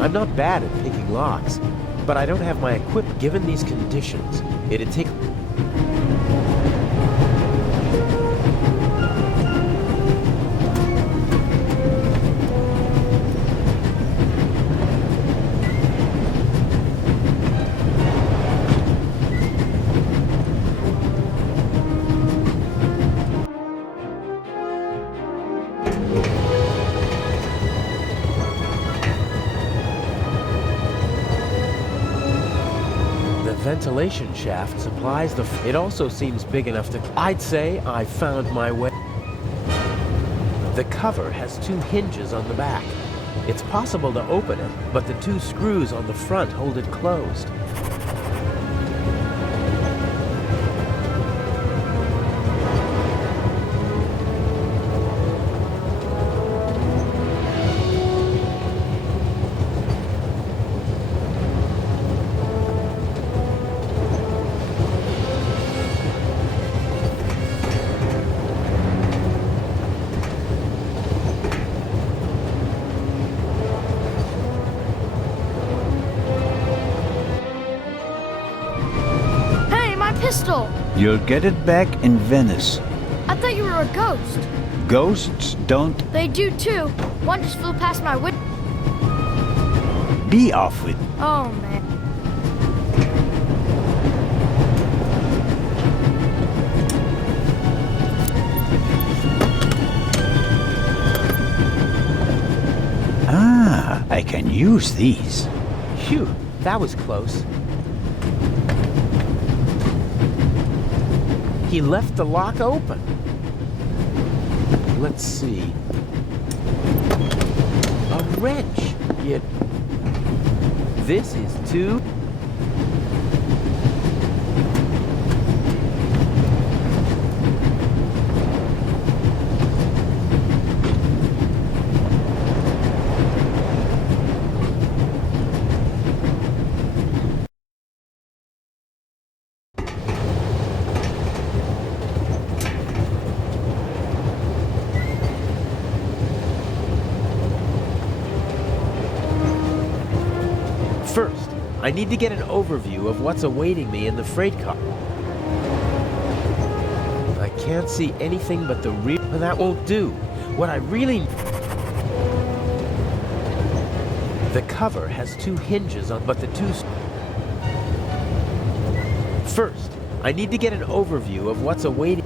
I'm not bad at picking locks, but I don't have my equipment. Given these conditions, it'd take... ventilation shaft supplies the... It also seems big enough to... I'd say I found my way. The cover has 2 hinges on the back. It's possible to open it, but the 2 screws on the front hold it closed. Pistol! You'll get it back in Venice. I thought you were a ghost. Ghosts don't... They do too. One just flew past my window. Be off with... Oh, man. Ah, I can use these. Phew, that was close. He left the lock open. Let's see. A wrench. Yet this is too... First, I need to get an overview of what's awaiting me in the freight car. I can't see anything but the rear... That won't do. What I really... The cover has 2 hinges on... But the 2... First, I need to get an overview of what's awaiting...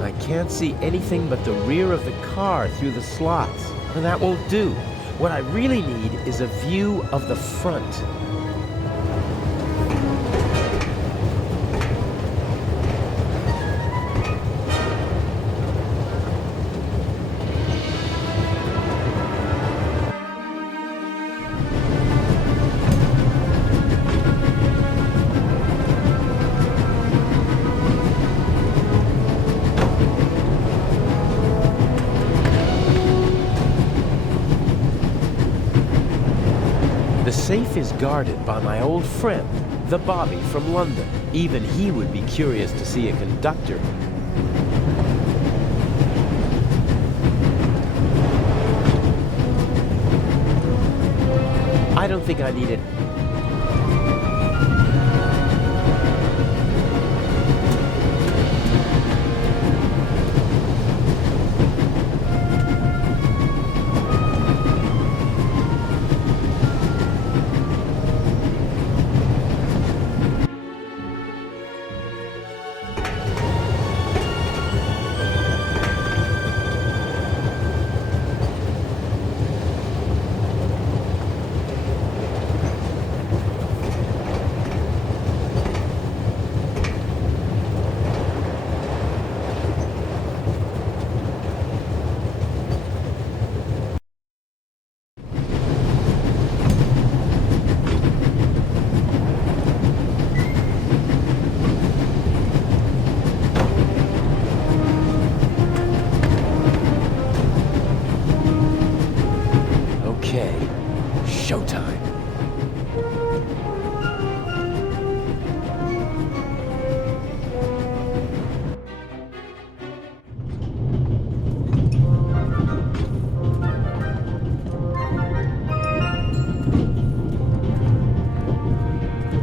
I can't see anything but the rear of the car through the slots. That won't do. What I really need is a view of the front. The safe is guarded by my old friend, the Bobby from London. Even he would be curious to see a conductor. I don't think I need it. Showtime.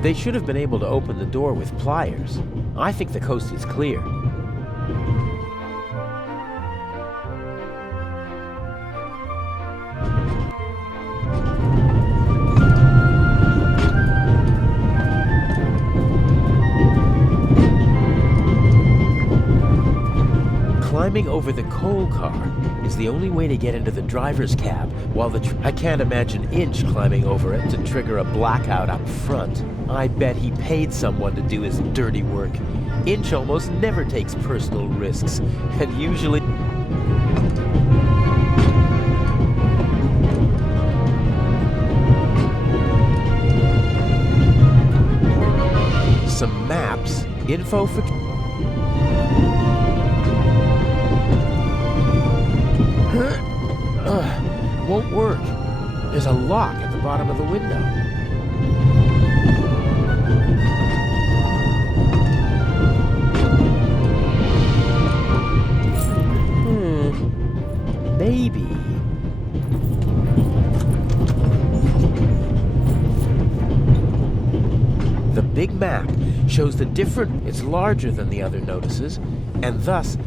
They should have been able to open the door with pliers. I think the coast is clear. Climbing over the coal car is the only way to get into the driver's cab, while I can't imagine Inch climbing over it to trigger a blackout up front. I bet he paid someone to do his dirty work. Inch almost never takes personal risks, and usually... Some maps, info for... Won't work. There's a lock at the bottom of the window. Maybe. The big map shows the different... It's larger than the other notices, and thus...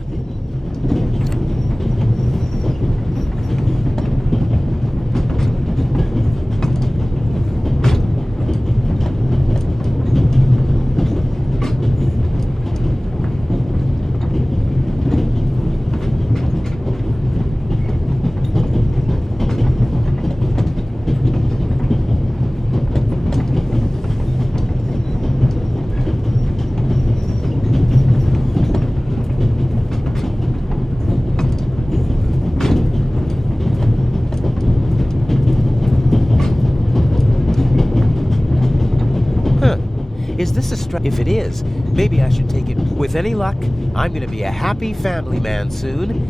Is this a If it is, maybe I should take it. With any luck, I'm gonna be a happy family man soon.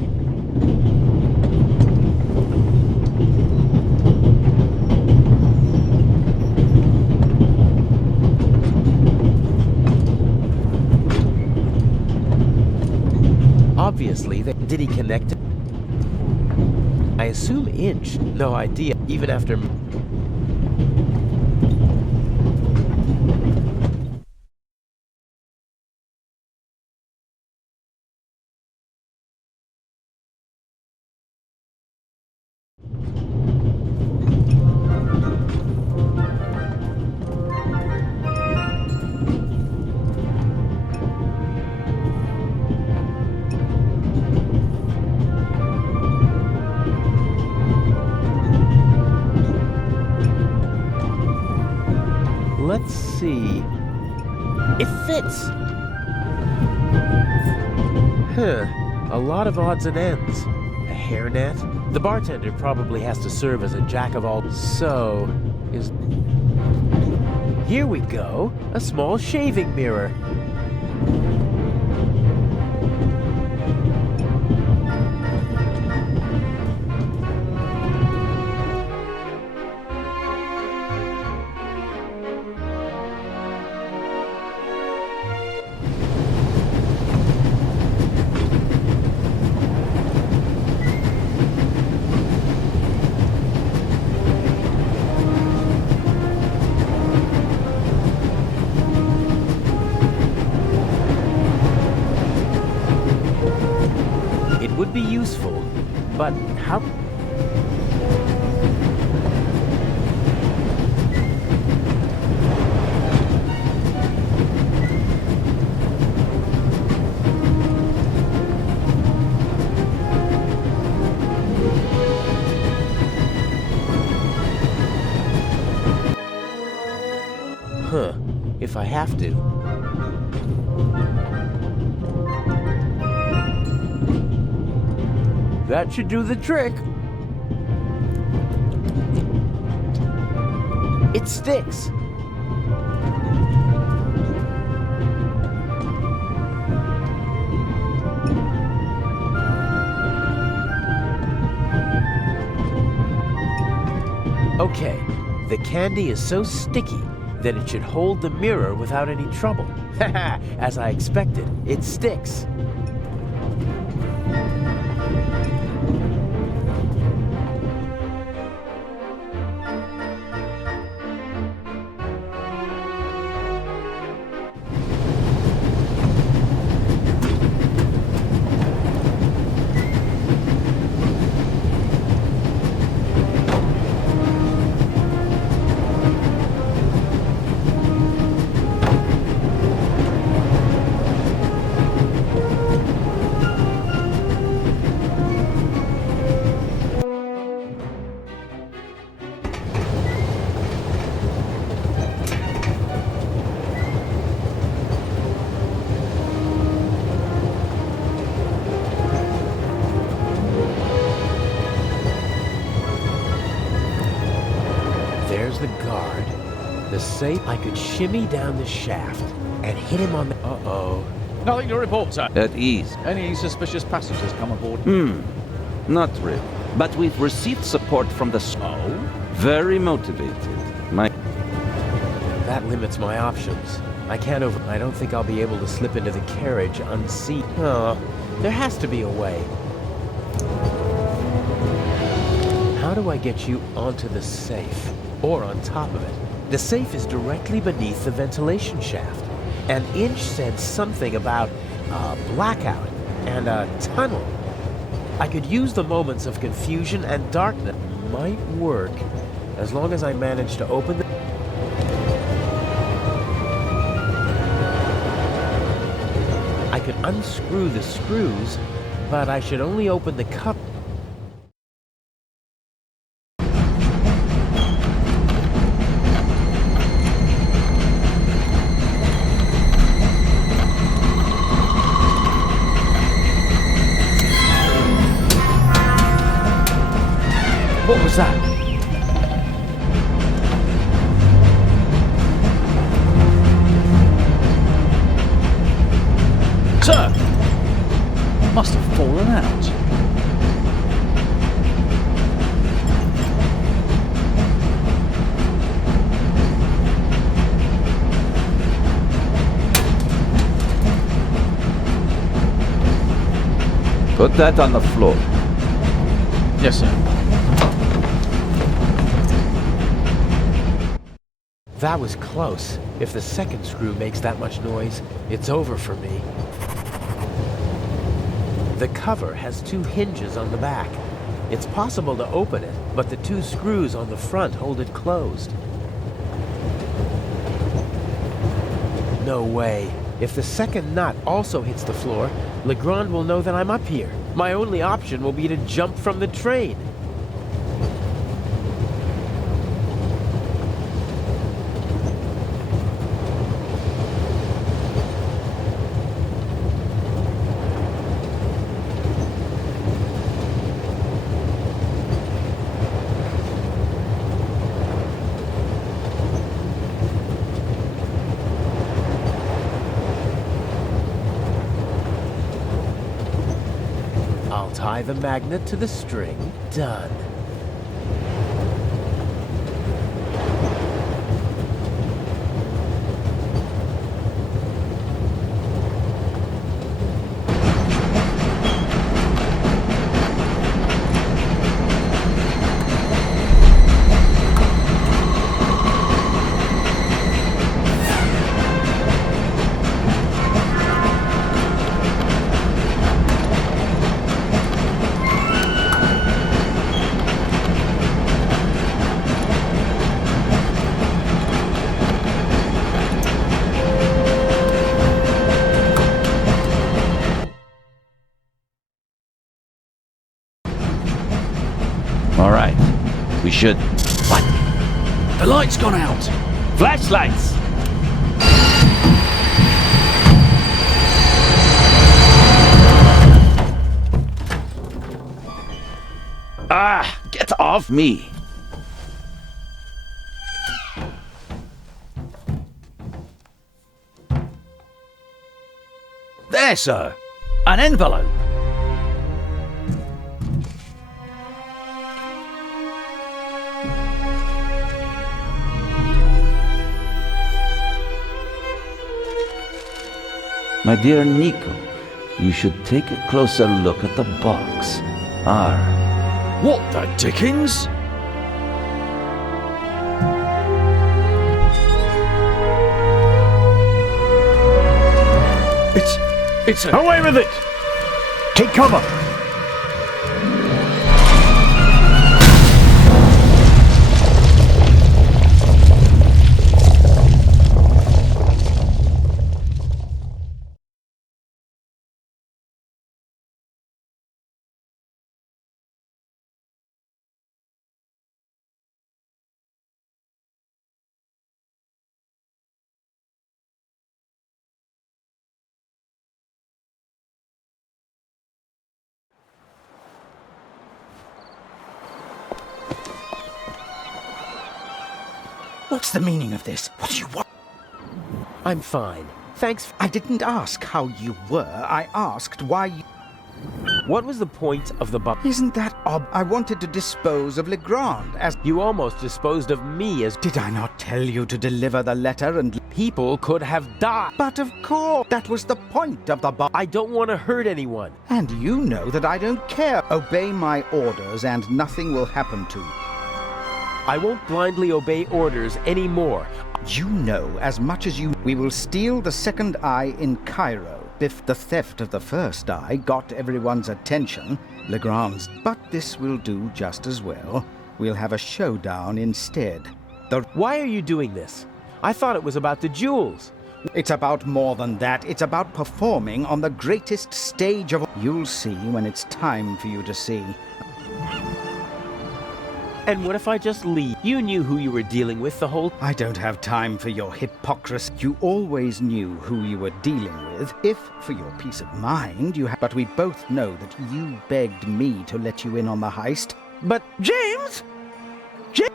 Obviously, did he connect it? I assume Inch. No idea, even after... Let's see. It fits! Huh. A lot of odds and ends. A hairnet? The bartender probably has to serve as a jack-of-all... So... is... Here we go. A small shaving mirror. be useful, but how... Huh, if I have to. That should do the trick. It sticks. Okay, the candy is so sticky that it should hold the mirror without any trouble. Haha, as I expected, it sticks. There's the guard. The safe. I could shimmy down the shaft and hit him on the... Uh-oh. Nothing to report, sir. At ease. Any suspicious passengers come aboard? Not really. But we've received support from the... Oh? Very motivated. That limits my options. I don't think I'll be able to slip into the carriage unseen. Oh, there has to be a way. How do I get you onto the safe? Or on top of it? The safe is directly beneath the ventilation shaft. And Inch said something about a blackout and a tunnel. I could use the moments of confusion and darkness. Might work, as long as I manage to open the... I could unscrew the screws, but I should only open the cup. What was that? Sir! Must have fallen out. Put that on the floor. Yes, sir. That was close. If the second screw makes that much noise, it's over for me. The cover has two hinges on the back. It's possible to open it, but the two screws on the front hold it closed. No way. If the second nut also hits the floor, Legrand will know that I'm up here. My only option will be to jump from the train. I'll tie the magnet to the string. Done. We should... What? The light's gone out! Flashlights! Ah! Get off me! There, sir! An envelope! My dear Nico, you should take a closer look at the box. R. What the dickens? It's a... Away with it! Take cover! What's the meaning of this? What do you want? I'm fine. Thanks. I didn't ask how you were. I asked why you... What was the point of the bomb? Isn't that odd? I wanted to dispose of Legrand as... You almost disposed of me as... Did I not tell you to deliver the letter and... People could have died. But of course, that was the point of the bomb. I don't want to hurt anyone. And you know that I don't care. Obey my orders and nothing will happen to you. I won't blindly obey orders anymore. You know as much as you... We will steal the second eye in Cairo. If the theft of the first eye got everyone's attention, Legrand's... But this will do just as well. We'll have a showdown instead. Why are you doing this? I thought it was about the jewels. It's about more than that. It's about performing on the greatest stage of... You'll see when it's time for you to see. And what if I just leave? You knew who you were dealing with the whole... I don't have time for your hypocrisy. You always knew who you were dealing with. If, for your peace of mind, you have... But we both know that you begged me to let you in on the heist. But, James!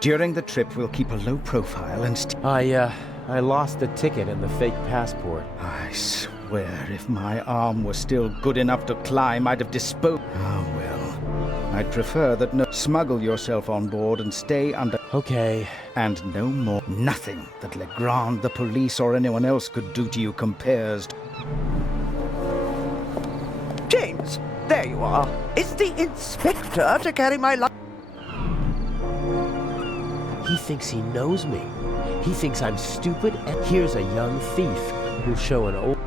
During the trip, we'll keep a low profile and... I lost the ticket and the fake passport. I swear, if my arm was still good enough to climb, I'd have disposed... Oh, well. I'd prefer that no... Smuggle yourself on board and stay under... Okay. And no more. Nothing that Legrand, the police, or anyone else could do to you compares to... James, there you are. It's the inspector to carry my luggage. He thinks he knows me. He thinks I'm stupid, and here's a young thief who'll show an old...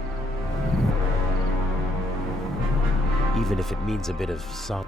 Even if it means a bit of some...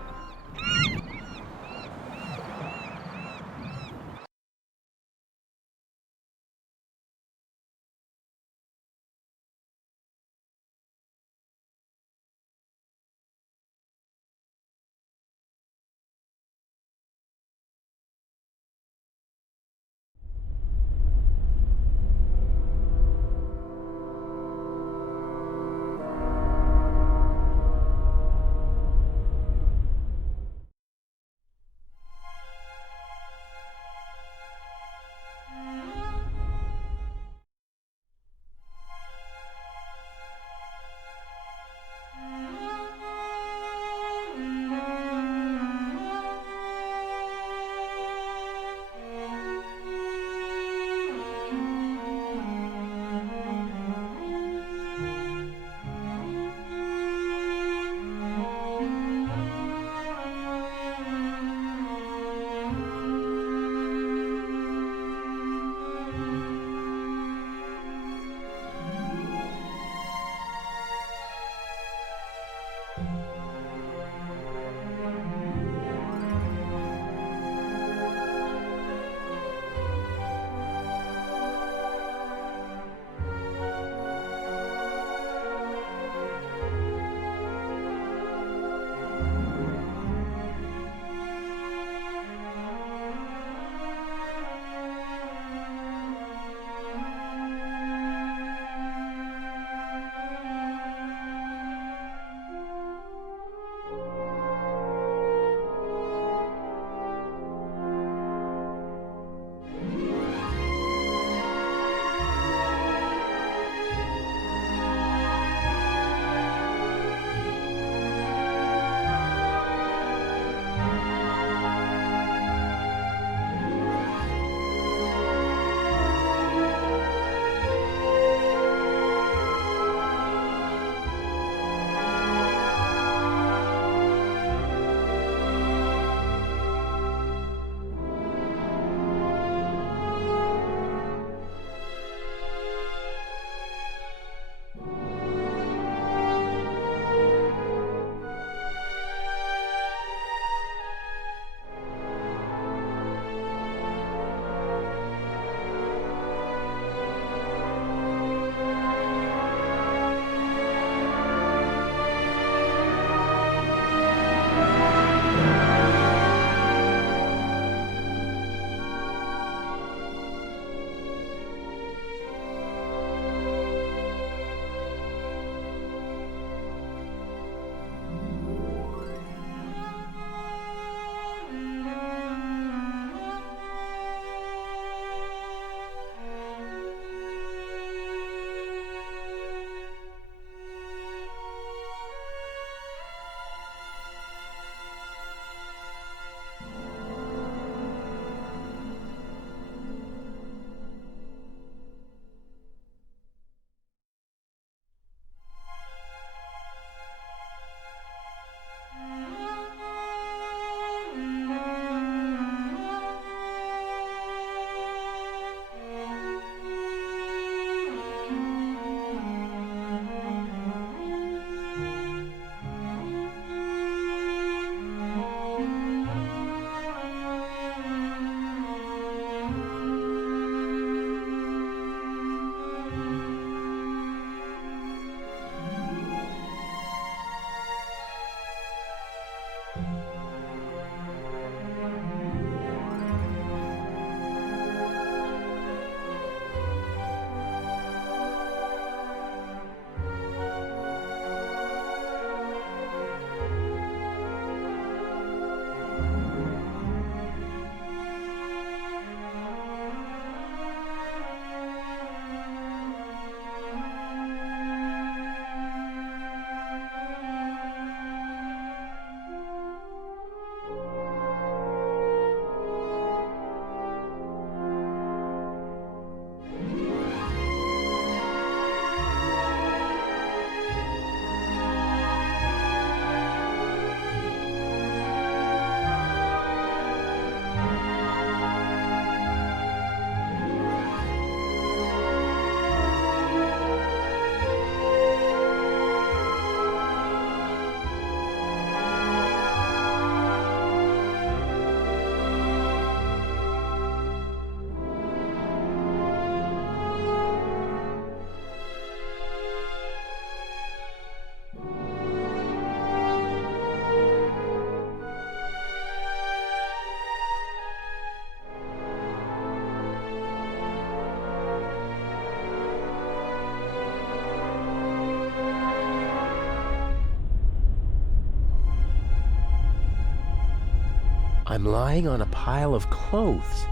I'm lying on a pile of clothes.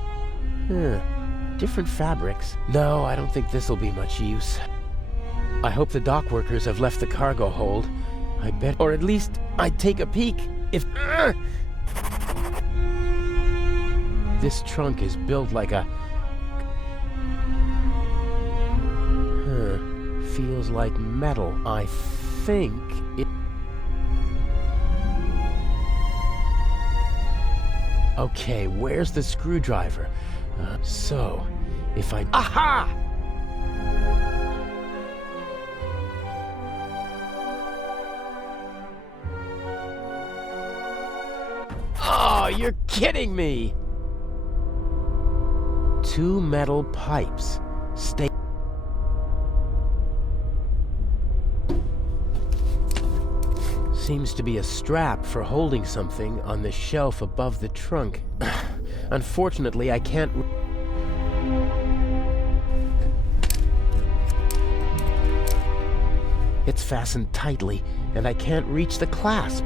Different fabrics. No, I don't think this'll be much use. I hope the dock workers have left the cargo hold. I bet, or at least I'd take a peek if... This trunk is built like a... Feels like metal. I think it... Okay, where's the screwdriver? So, if I... Aha! Oh, you're kidding me! 2 metal pipes. Stay... Seems to be a strap for holding something on the shelf above the trunk. Unfortunately, I can't... It's fastened tightly, and I can't reach the clasp.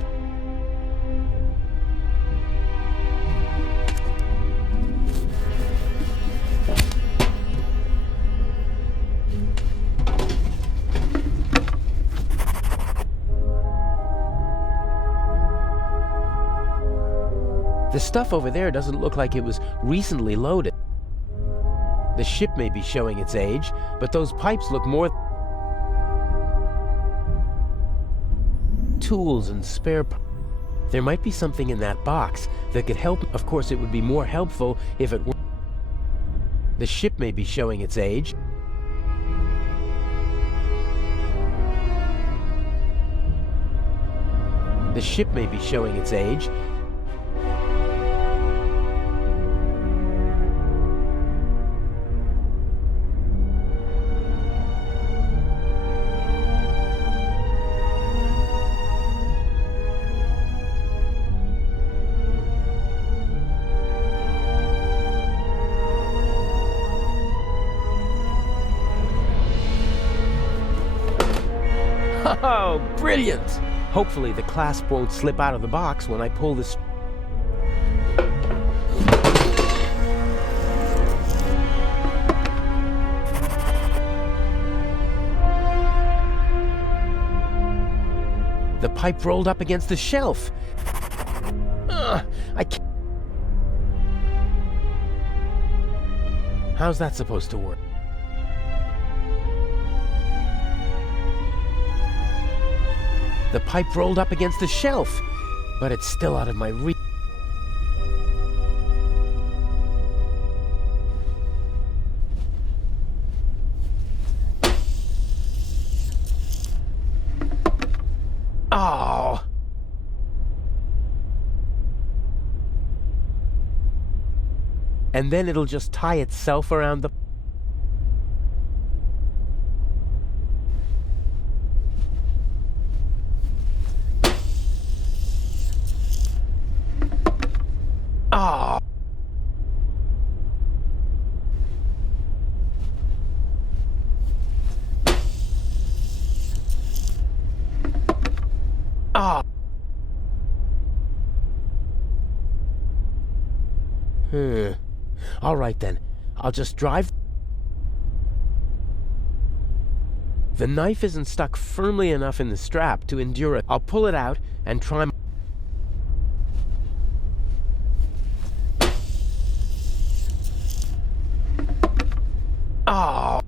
The stuff over there doesn't look like it was recently loaded. The ship may be showing its age, but those pipes look more... Tools and spare... There might be something in that box that could help. Of course, it would be more helpful if it were... The ship may be showing its age. The ship may be showing its age. Oh, brilliant! Hopefully the clasp won't slip out of the box when I pull this... The pipe rolled up against the shelf. I can't... How's that supposed to work? The pipe rolled up against the shelf, but it's still out of my reach. Oh! And then it'll just tie itself around the... Oh. Oh. All right then. I'll just drive. The knife isn't stuck firmly enough in the strap to endure it. I'll pull it out and try. Oh.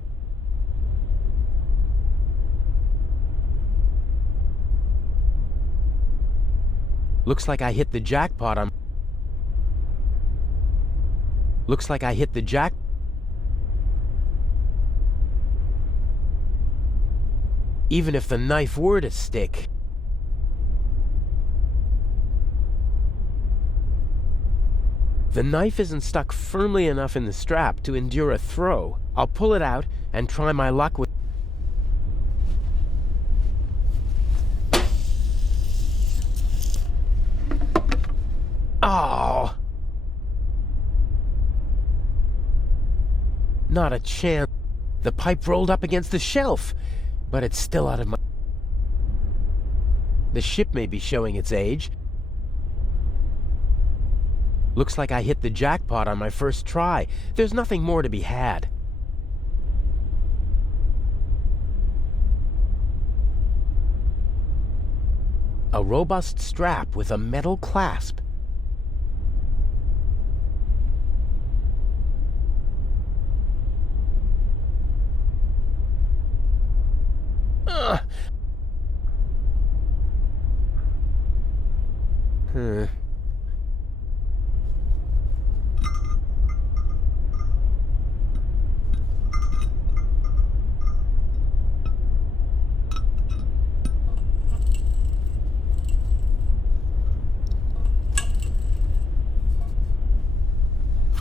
Looks like I hit the jackpot on... Looks like I hit the jack... Even if the knife were to stick... The knife isn't stuck firmly enough in the strap to endure a throw. I'll pull it out and try my luck with... Oh! Not a chance. The pipe rolled up against the shelf, but it's still out of my... The ship may be showing its age. Looks like I hit the jackpot on my first try. There's nothing more to be had. A robust strap with a metal clasp.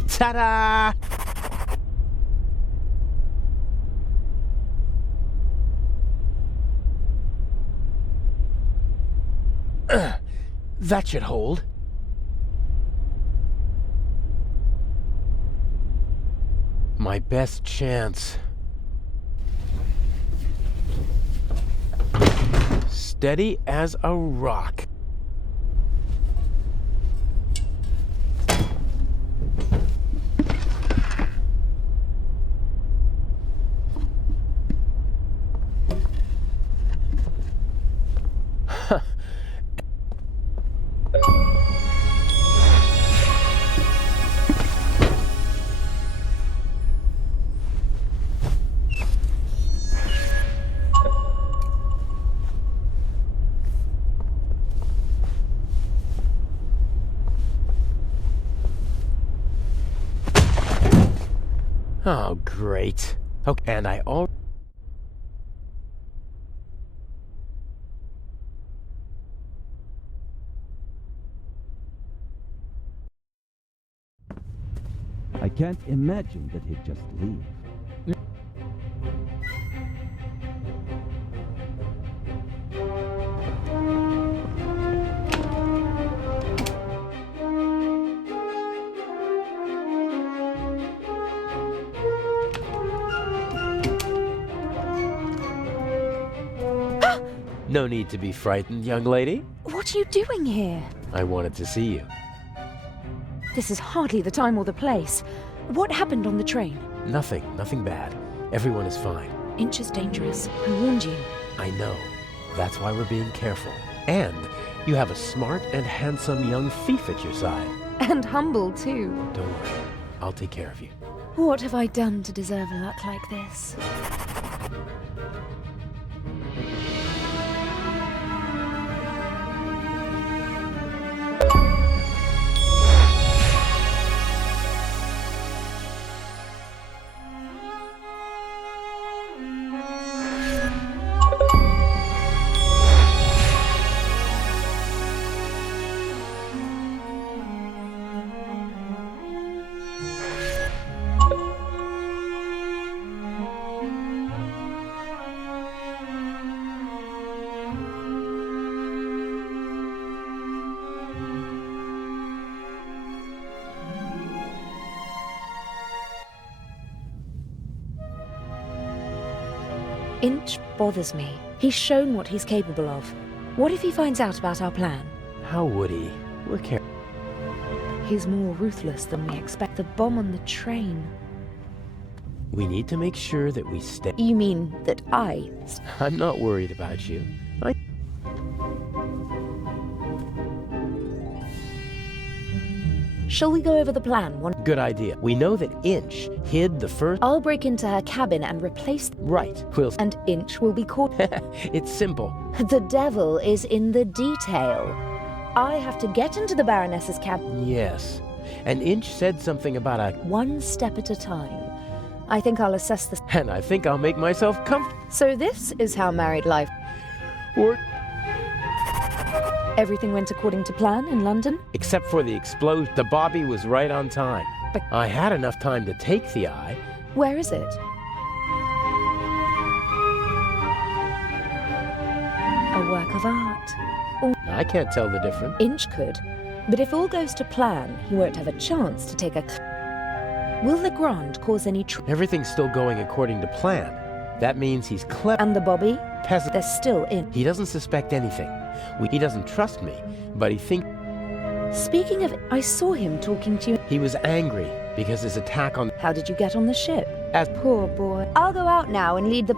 Ta-da! That should hold. My best chance. Steady as a rock. Oh, great. Okay, and I all... I can't imagine that he'd just leave. No need to be frightened, young lady. What are you doing here? I wanted to see you. This is hardly the time or the place. What happened on the train? Nothing bad. Everyone is fine. Inch is dangerous. I warned you. I know. That's why we're being careful. And you have a smart and handsome young thief at your side. And humble, too. Don't worry. I'll take care of you. What have I done to deserve luck like this? Inch bothers me. He's shown what he's capable of. What if he finds out about our plan? How would he? We're careful. He's more ruthless than we expect. The bomb on the train. We need to make sure that we stay... You mean that I... I'm not worried about you. Shall we go over the plan? Good idea. We know that Inch hid the first... I'll break into her cabin and replace... Right. We'll... And Inch will be caught... It's simple. The devil is in the detail. I have to get into the Baroness's cabin. Yes. And Inch said something about a... One step at a time. I think I'll assess this... And I think I'll make myself comfortable. So this is how married life... Everything went according to plan in London? Except for the explosion. The Bobby was right on time. But I had enough time to take the eye. Where is it? A work of art. I can't tell the difference. Inch could. But if all goes to plan, he won't have a chance to take a... Will Legrand cause any Everything's still going according to plan. That means he's clever. And the Bobby? They're still in. He doesn't suspect anything. He doesn't trust me, but he thinks... Speaking of, I saw him talking to you. He was angry because his attack on... How did you get on the ship? As Poor boy. I'll go out now and lead the...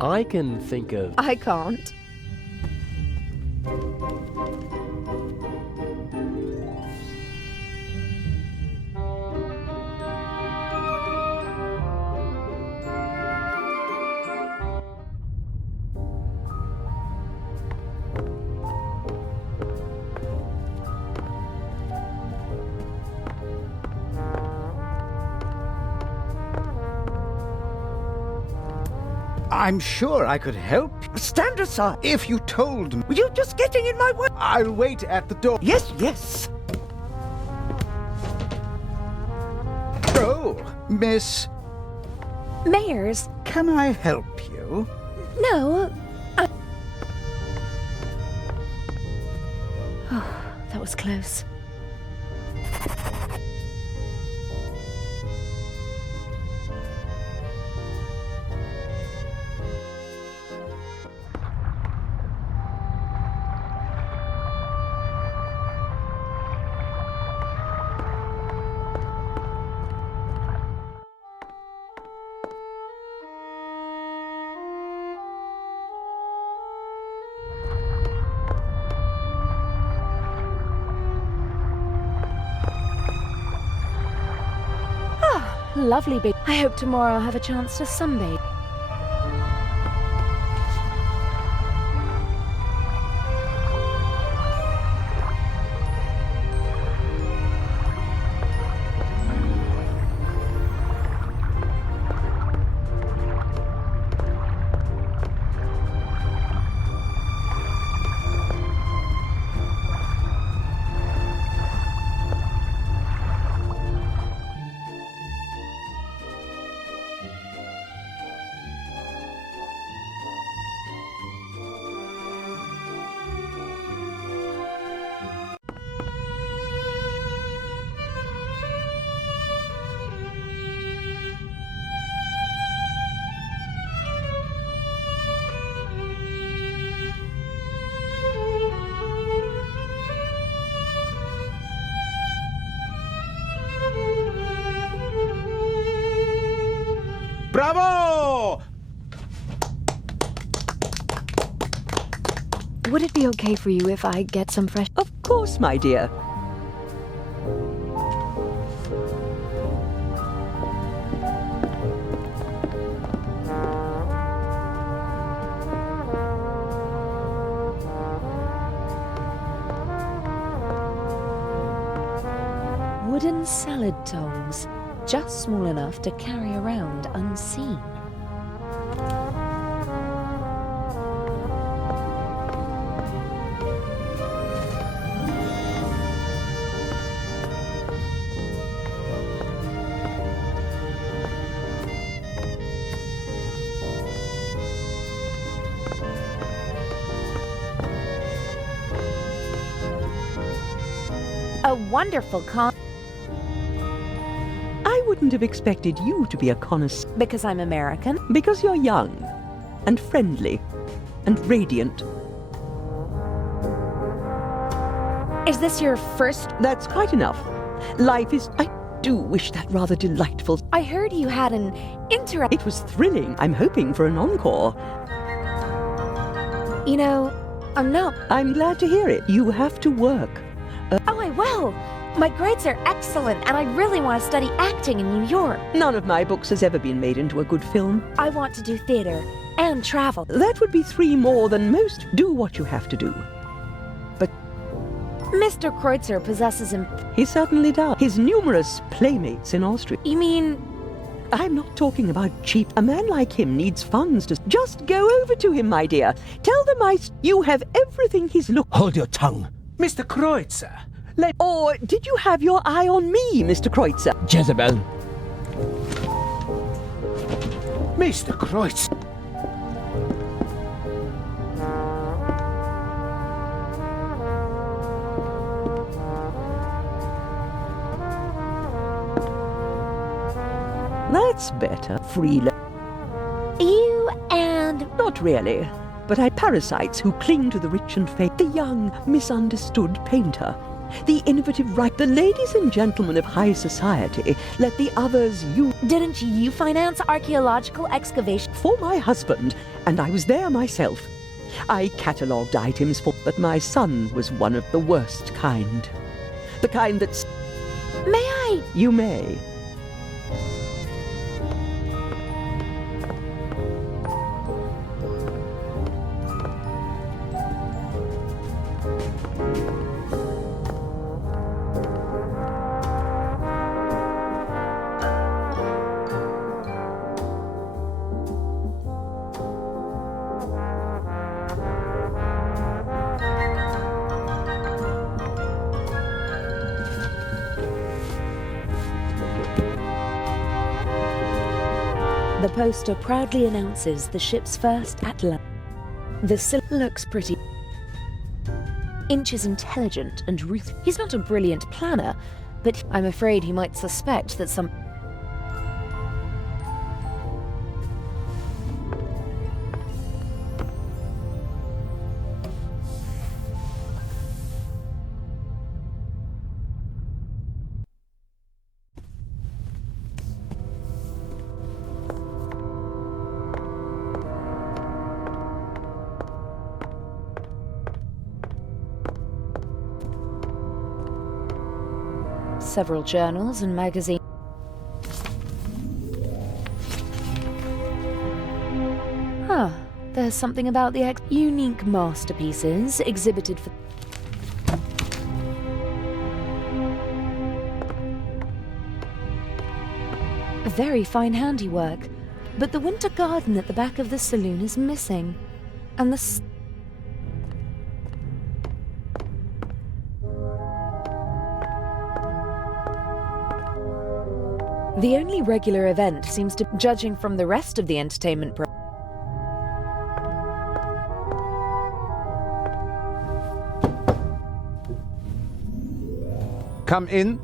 I can think of... I can't. I'm sure I could help. Stand aside. If you told me. You're just getting in my way. I'll wait at the door. Yes, yes. Oh, Miss... Mayers? Can I help you? No, Oh, that was close. Lovely big. I hope tomorrow I'll have a chance to sunbathe. Bravo! Would it be okay for you if I get some fresh... Of course, my dear. Wooden salad tongs, just small enough to carry around unseen. A wonderful I wouldn't have expected you to be a connoisseur. Because I'm American? Because you're young, and friendly, and radiant. Is this your first? That's quite enough. Life is... I do wish that rather delightful. I heard you had an It was thrilling. I'm hoping for an encore. You know, I'm not... I'm glad to hear it. You have to work. Oh, I will. My grades are excellent, and I really want to study acting in New York. None of my books has ever been made into a good film. I want to do theater and travel. That would be 3 more than most. Do what you have to do. But Mr. Kreutzer possesses he certainly does. His numerous playmates in Austria. You mean... I'm not talking about cheap. A man like him needs funds to... Just go over to him, my dear. Tell them you have everything he's looking... Hold your tongue. Mr. Kreutzer. Or did you have your eye on me, Mr. Kreutzer? Jezebel. Mr. Kreutzer. That's better. Freely. You and... Not really. But parasites who cling to the rich and famous. The young, misunderstood painter. The innovative right. The ladies and gentlemen of high society let the others use. Didn't you finance archaeological excavation? For my husband, and I was there myself. I catalogued items for, but my son was one of the worst kind. The kind that's... May I? You may. The poster proudly announces the ship's first Atlas. The looks pretty. Inch is intelligent and he's not a brilliant planner, but I'm afraid he might suspect that some... Several journals and magazines. There's something about the unique masterpieces exhibited for... Very fine handiwork, but the winter garden at the back of the saloon is missing, and the... The only regular event seems to, judging from the rest of the entertainment Come in.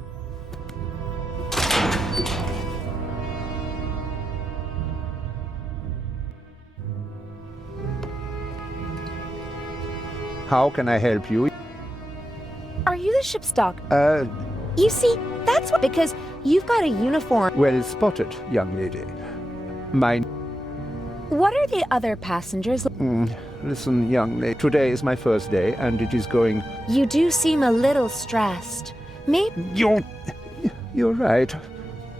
How can I help you? Are you the ship's doctor? You see, that's what... Because you've got a uniform. Well spotted, young lady. What are the other passengers? Listen, young lady, today is my first day, and it is going... You do seem a little stressed. Maybe... You're right.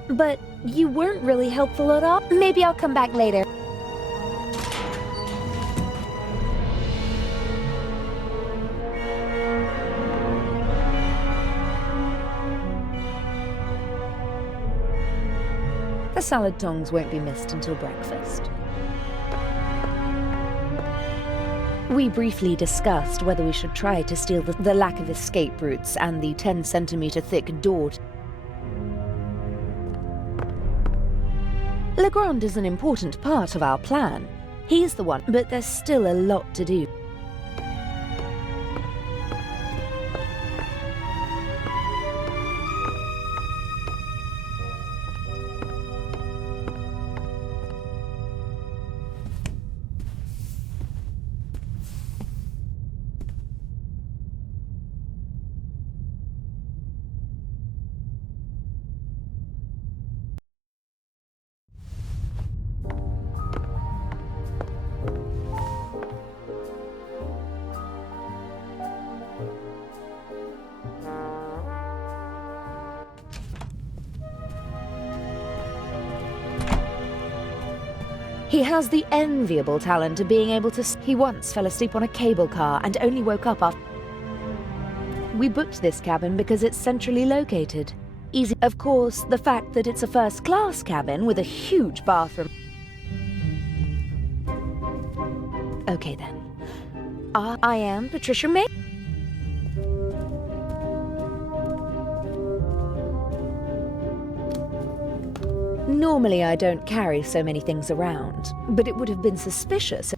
But you weren't really helpful at all. Maybe I'll come back later. The salad tongs won't be missed until breakfast. We briefly discussed whether we should try to steal the lack of escape routes and the 10-centimeter thick door. Legrand is an important part of our plan. He's the one, but there's still a lot to do. He has the enviable talent of being able to... He once fell asleep on a cable car and only woke up after... We booked this cabin because it's centrally located. Easy. Of course, the fact that it's a first-class cabin with a huge bathroom... Okay then. I am Patricia May. Normally I don't carry so many things around, but it would have been suspicious.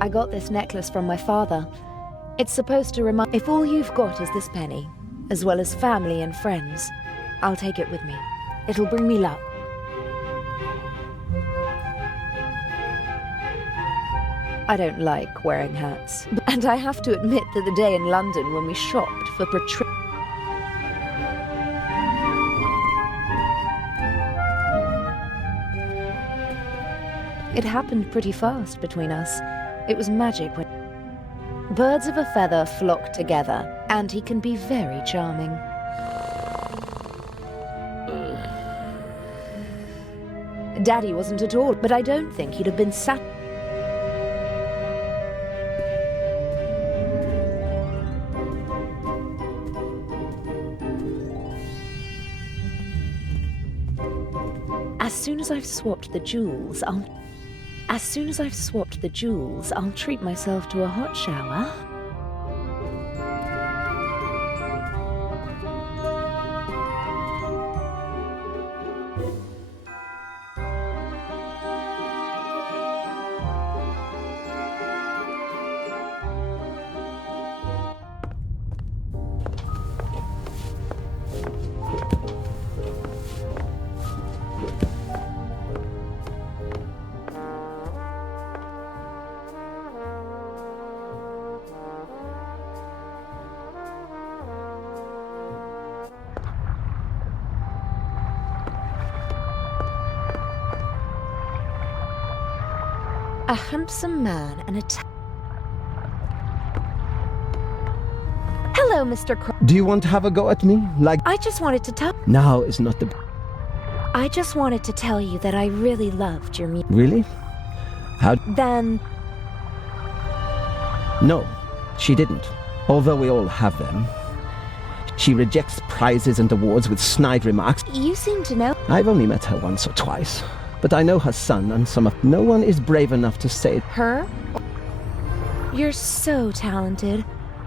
I got this necklace from my father. It's supposed to remind... If all you've got is this penny, as well as family and friends, I'll take it with me. It'll bring me luck. I don't like wearing hats. And I have to admit that the day in London when we shopped for It happened pretty fast between us. It was magic when birds of a feather flock together, and he can be very charming. Daddy wasn't at all, but I don't think he'd have been sat. As soon as I've swapped the jewels, I'll treat myself to a hot shower. A handsome man and a Hello, Mr. Do you want to have a go at me? I just wanted to tell... Now is not the... I just wanted to tell you that I really loved your music. Really? How... Then... No, she didn't. Although we all have them. She rejects prizes and awards with snide remarks. You seem to know... I've only met her once or twice. But I know her son and some of... No one is brave enough to say it. Her? You're so talented.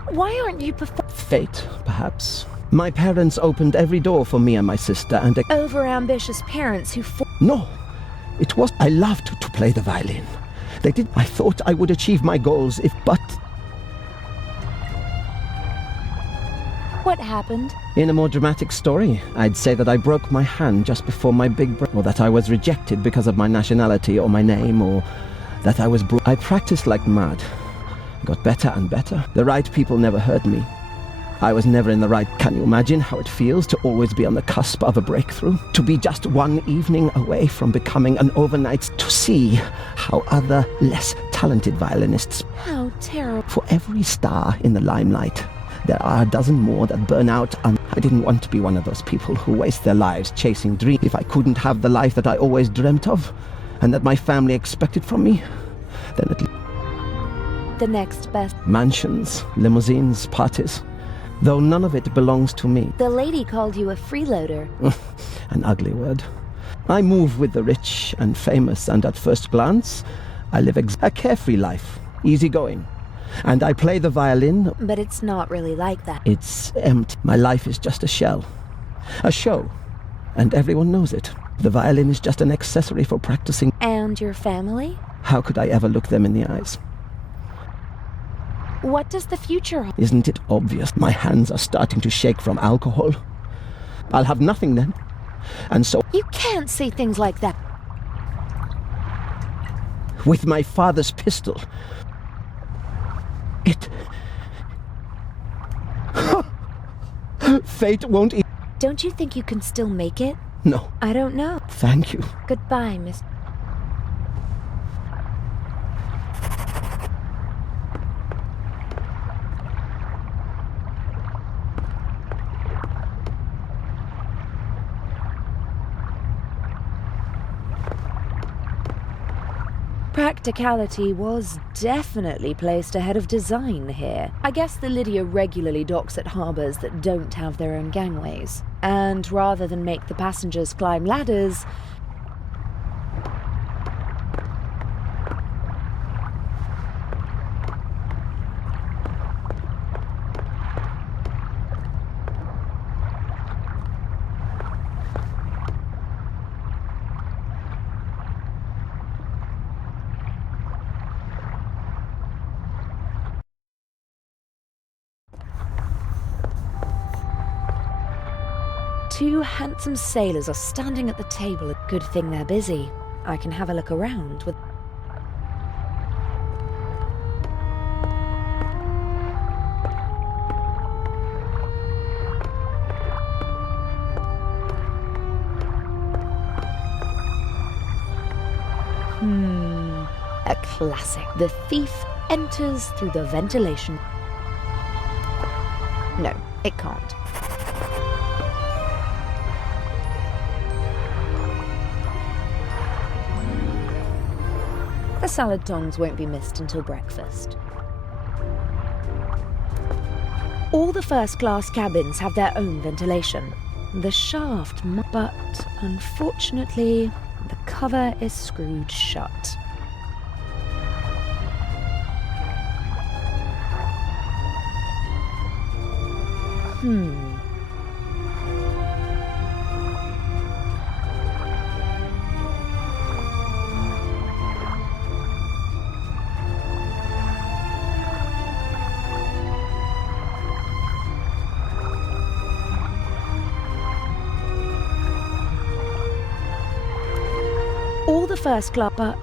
Why aren't you Fate, perhaps. My parents opened every door for me and my sister and... Over-ambitious parents who... No! It was... I loved to play the violin. They did... I thought I would achieve my goals if... But... What happened? In a more dramatic story, I'd say that I broke my hand just before my big break, or that I was rejected because of my nationality or my name, or that I was I practiced like mad. Got better and better. The right people never heard me. I was never in the right... Can you imagine how it feels to always be on the cusp of a breakthrough? To be just one evening away from becoming an overnight... To see how other, less talented violinists... How terrible. For every star in the limelight, there are a dozen more that burn out, and I didn't want to be one of those people who waste their lives chasing dreams. If I couldn't have the life that I always dreamt of, and that my family expected from me, then at least... The next best... Mansions, limousines, parties. Though none of it belongs to me. The lady called you a freeloader. An ugly word. I move with the rich and famous, and at first glance, I live a carefree life, easygoing. And I play the violin. But it's not really like that. It's empty. My life is just a shell. A show. And everyone knows it. The violin is just an accessory for practicing. And your family? How could I ever look them in the eyes? What does the future hold? Isn't it obvious? My hands are starting to shake from alcohol. I'll have nothing then. And so... You can't say things like that. With my father's pistol... It... Fate won't... Don't you think you can still make it? No. I don't know. Thank you. Goodbye, Miss... Practicality was definitely placed ahead of design here. I guess the Lydia regularly docks at harbours that don't have their own gangways. And rather than make the passengers climb ladders... Two handsome sailors are standing at the table. Good thing they're busy. I can have a look around with... A classic. The thief enters through the ventilation. No, it can't. The salad tongs won't be missed until breakfast. All the first-class cabins have their own ventilation. The shaft, but unfortunately, the cover is screwed shut. All the first class, but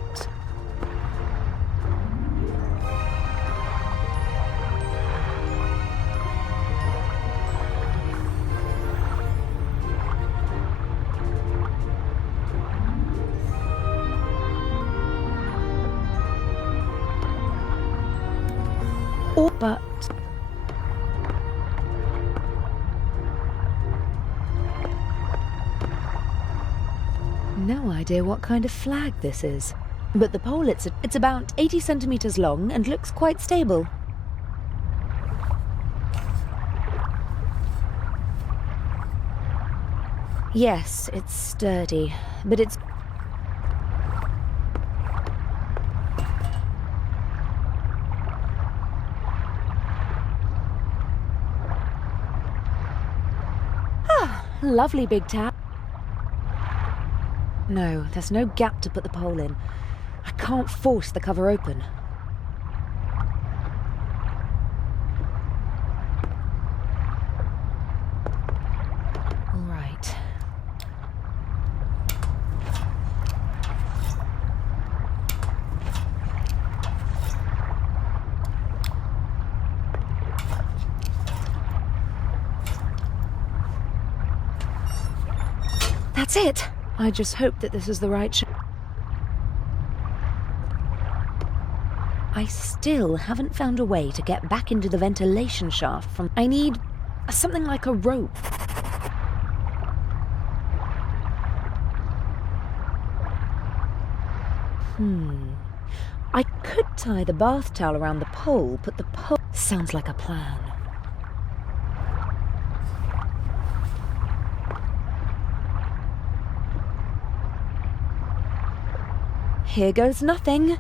no idea what kind of flag this is. But the pole, it's about 80 centimeters long and looks quite stable. Yes, it's sturdy, but it's... Lovely big tap. No, there's no gap to put the pole in. I can't force the cover open. All right. That's it! I just hope that this is the right I still haven't found a way to get back into the ventilation shaft from... I need something like a rope. I could tie the bath towel around the pole, but the pole... Sounds like a plan. Here goes nothing.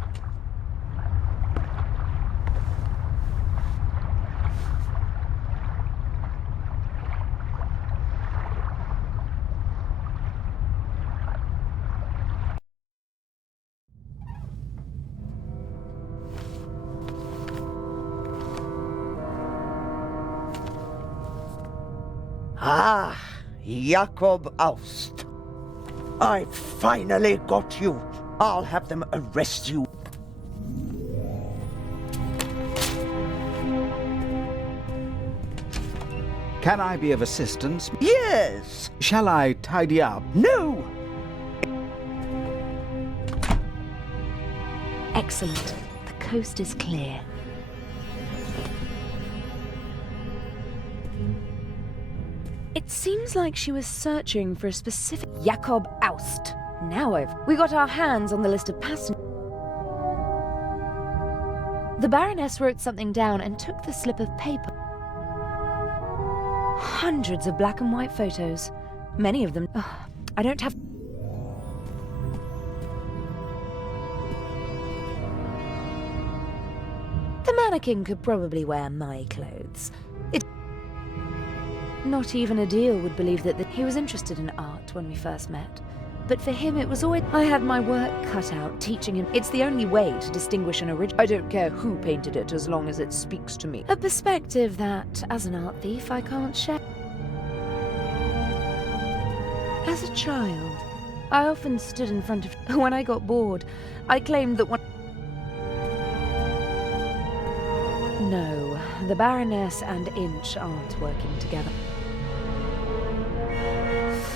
Ah, Jakob Aust. I finally got you. I'll have them arrest you. Can I be of assistance? Yes. Shall I tidy up? No. Excellent. The coast is clear. It seems like she was searching for a specific Jakob Aust. Now we got our hands on the list of passengers. The Baroness wrote something down and took the slip of paper. Hundreds of black and white photos. Many of them... I don't have... The mannequin could probably wear my clothes. Not even Adil would believe that he was interested in art when we first met. But for him it was always... I had my work cut out teaching him. It's the only way to distinguish an original. I don't care who painted it as long as it speaks to me. A perspective that, as an art thief, I can't share. As a child, I often stood in front of... When I got bored, I claimed that one... No, the Baroness and Inch aren't working together.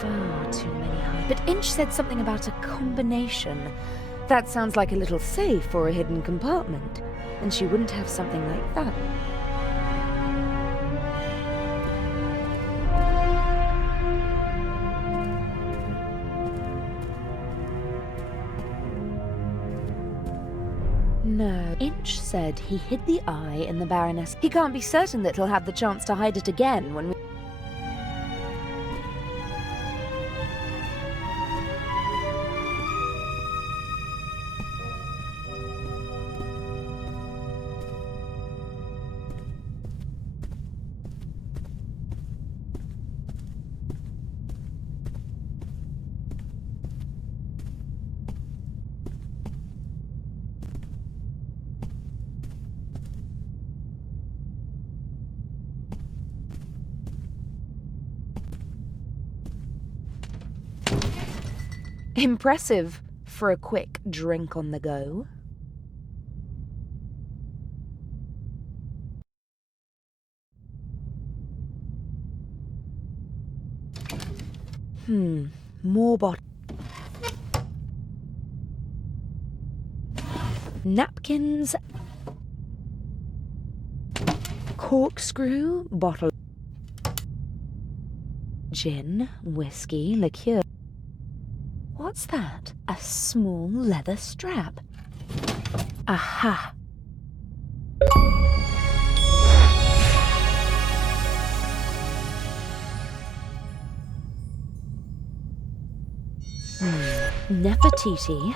Far too many high... But Inch said something about a combination. That sounds like a little safe or a hidden compartment, and she wouldn't have something like that. No. Inch said he hid the eye in the Baroness. He can't be certain that he'll have the chance to hide it again when we... Impressive for a quick drink on the go. More napkins, corkscrew, bottle, gin, whiskey, liqueur. What's that? A small leather strap. Aha! Nefertiti,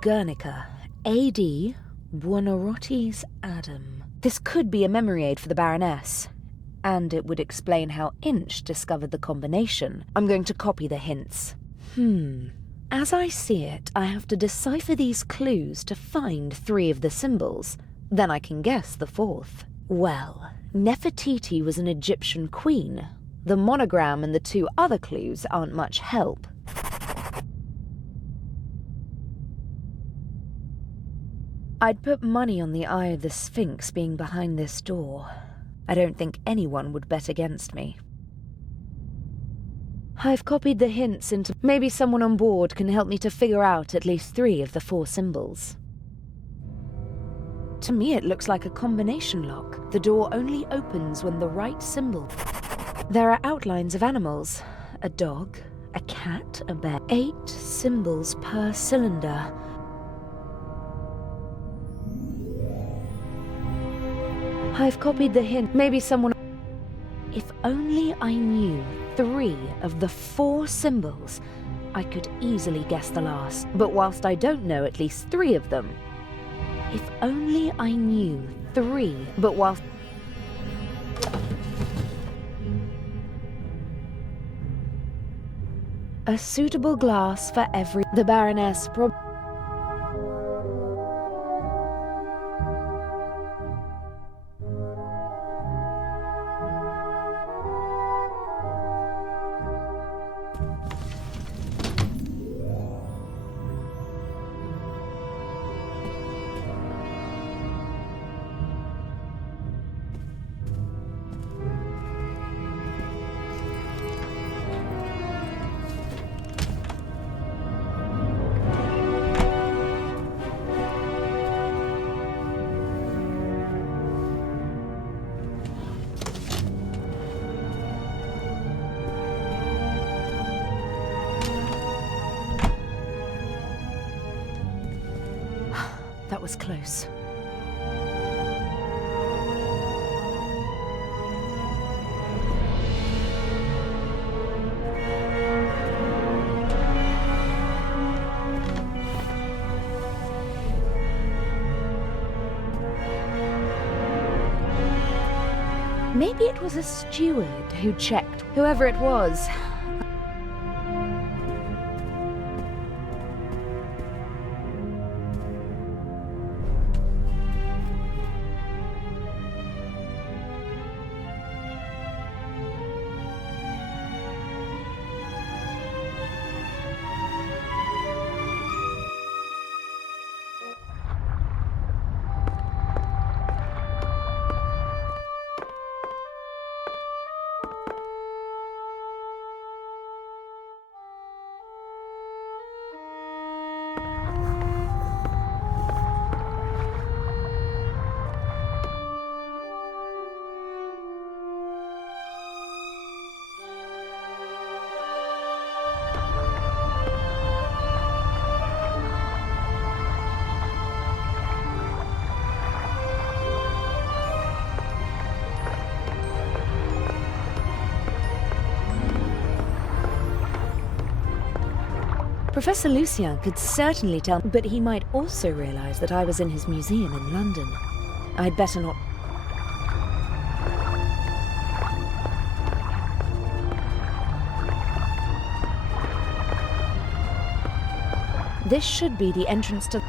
Guernica, A.D., Buonarroti's Adam. This could be a memory aid for the Baroness, and it would explain how Inch discovered the combination. I'm going to copy the hints. As I see it, I have to decipher these clues to find 3 of the symbols. Then I can guess the 4th. Well, Nefertiti was an Egyptian queen. The monogram and the 2 other clues aren't much help. I'd put money on the Eye of the Sphinx being behind this door. I don't think anyone would bet against me. I've copied the hints into... Maybe someone on board can help me to figure out at least 3 of the 4 symbols. To me, it looks like a combination lock. The door only opens when the right symbol... There are outlines of animals. A dog, a cat, a bear. 8 symbols per cylinder. I've copied the hint. Maybe someone... If only I knew 3 of the 4 symbols, I could easily guess the last. But whilst I don't know at least 3 of them, if only I knew 3, but whilst... A suitable glass for every... The Baroness That was close. Maybe it was a steward who checked. Whoever it was. Professor Lucien could certainly tell, but he might also realize that I was in his museum in London. I'd better not... This should be the entrance to...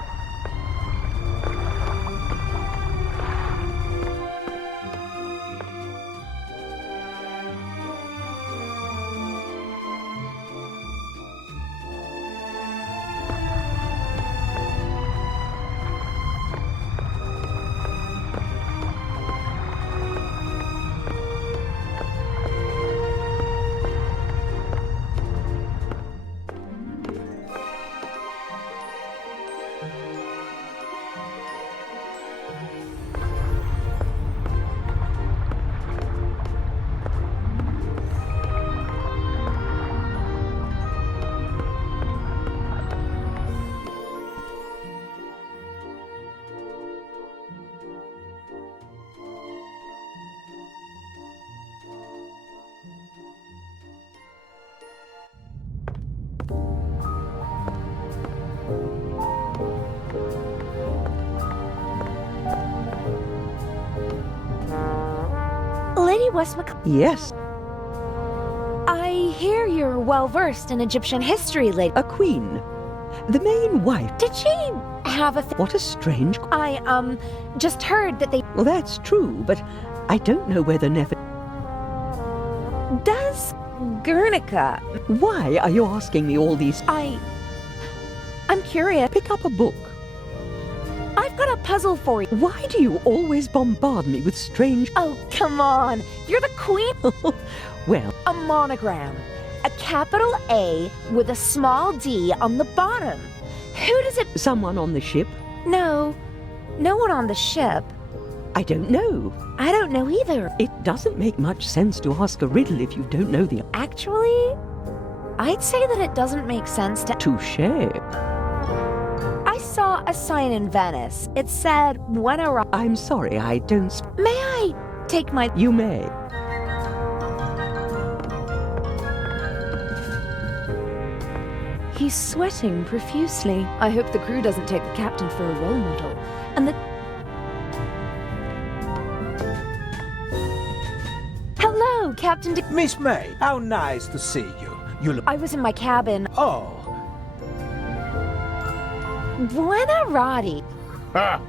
Lady Westmacott. Yes. I hear you're well-versed in Egyptian history, Lady... A queen. The main wife. Did she have a... What a strange... I, just heard that they... Well, that's true, but I don't know whether Does Guernica... Why are you asking me all these... I'm curious. Pick up a book. I've got a puzzle for you. Why do you always bombard me with strange... Oh, come on. You're the queen. Well... A monogram. A capital A with a small d on the bottom. Who does it... Someone on the ship? No. No one on the ship. I don't know. I don't know either. It doesn't make much sense to ask a riddle if you don't know the... Actually, I'd say that it doesn't make sense to... Touché. I saw a sign in Venice. It said, when arrived... I'm sorry, I don't... May I take my... You may. He's sweating profusely. I hope the crew doesn't take the captain for a role model. And the... Hello, Captain Miss May, how nice to see you. You look... I was in my cabin. Oh. Buonarroti. Ha!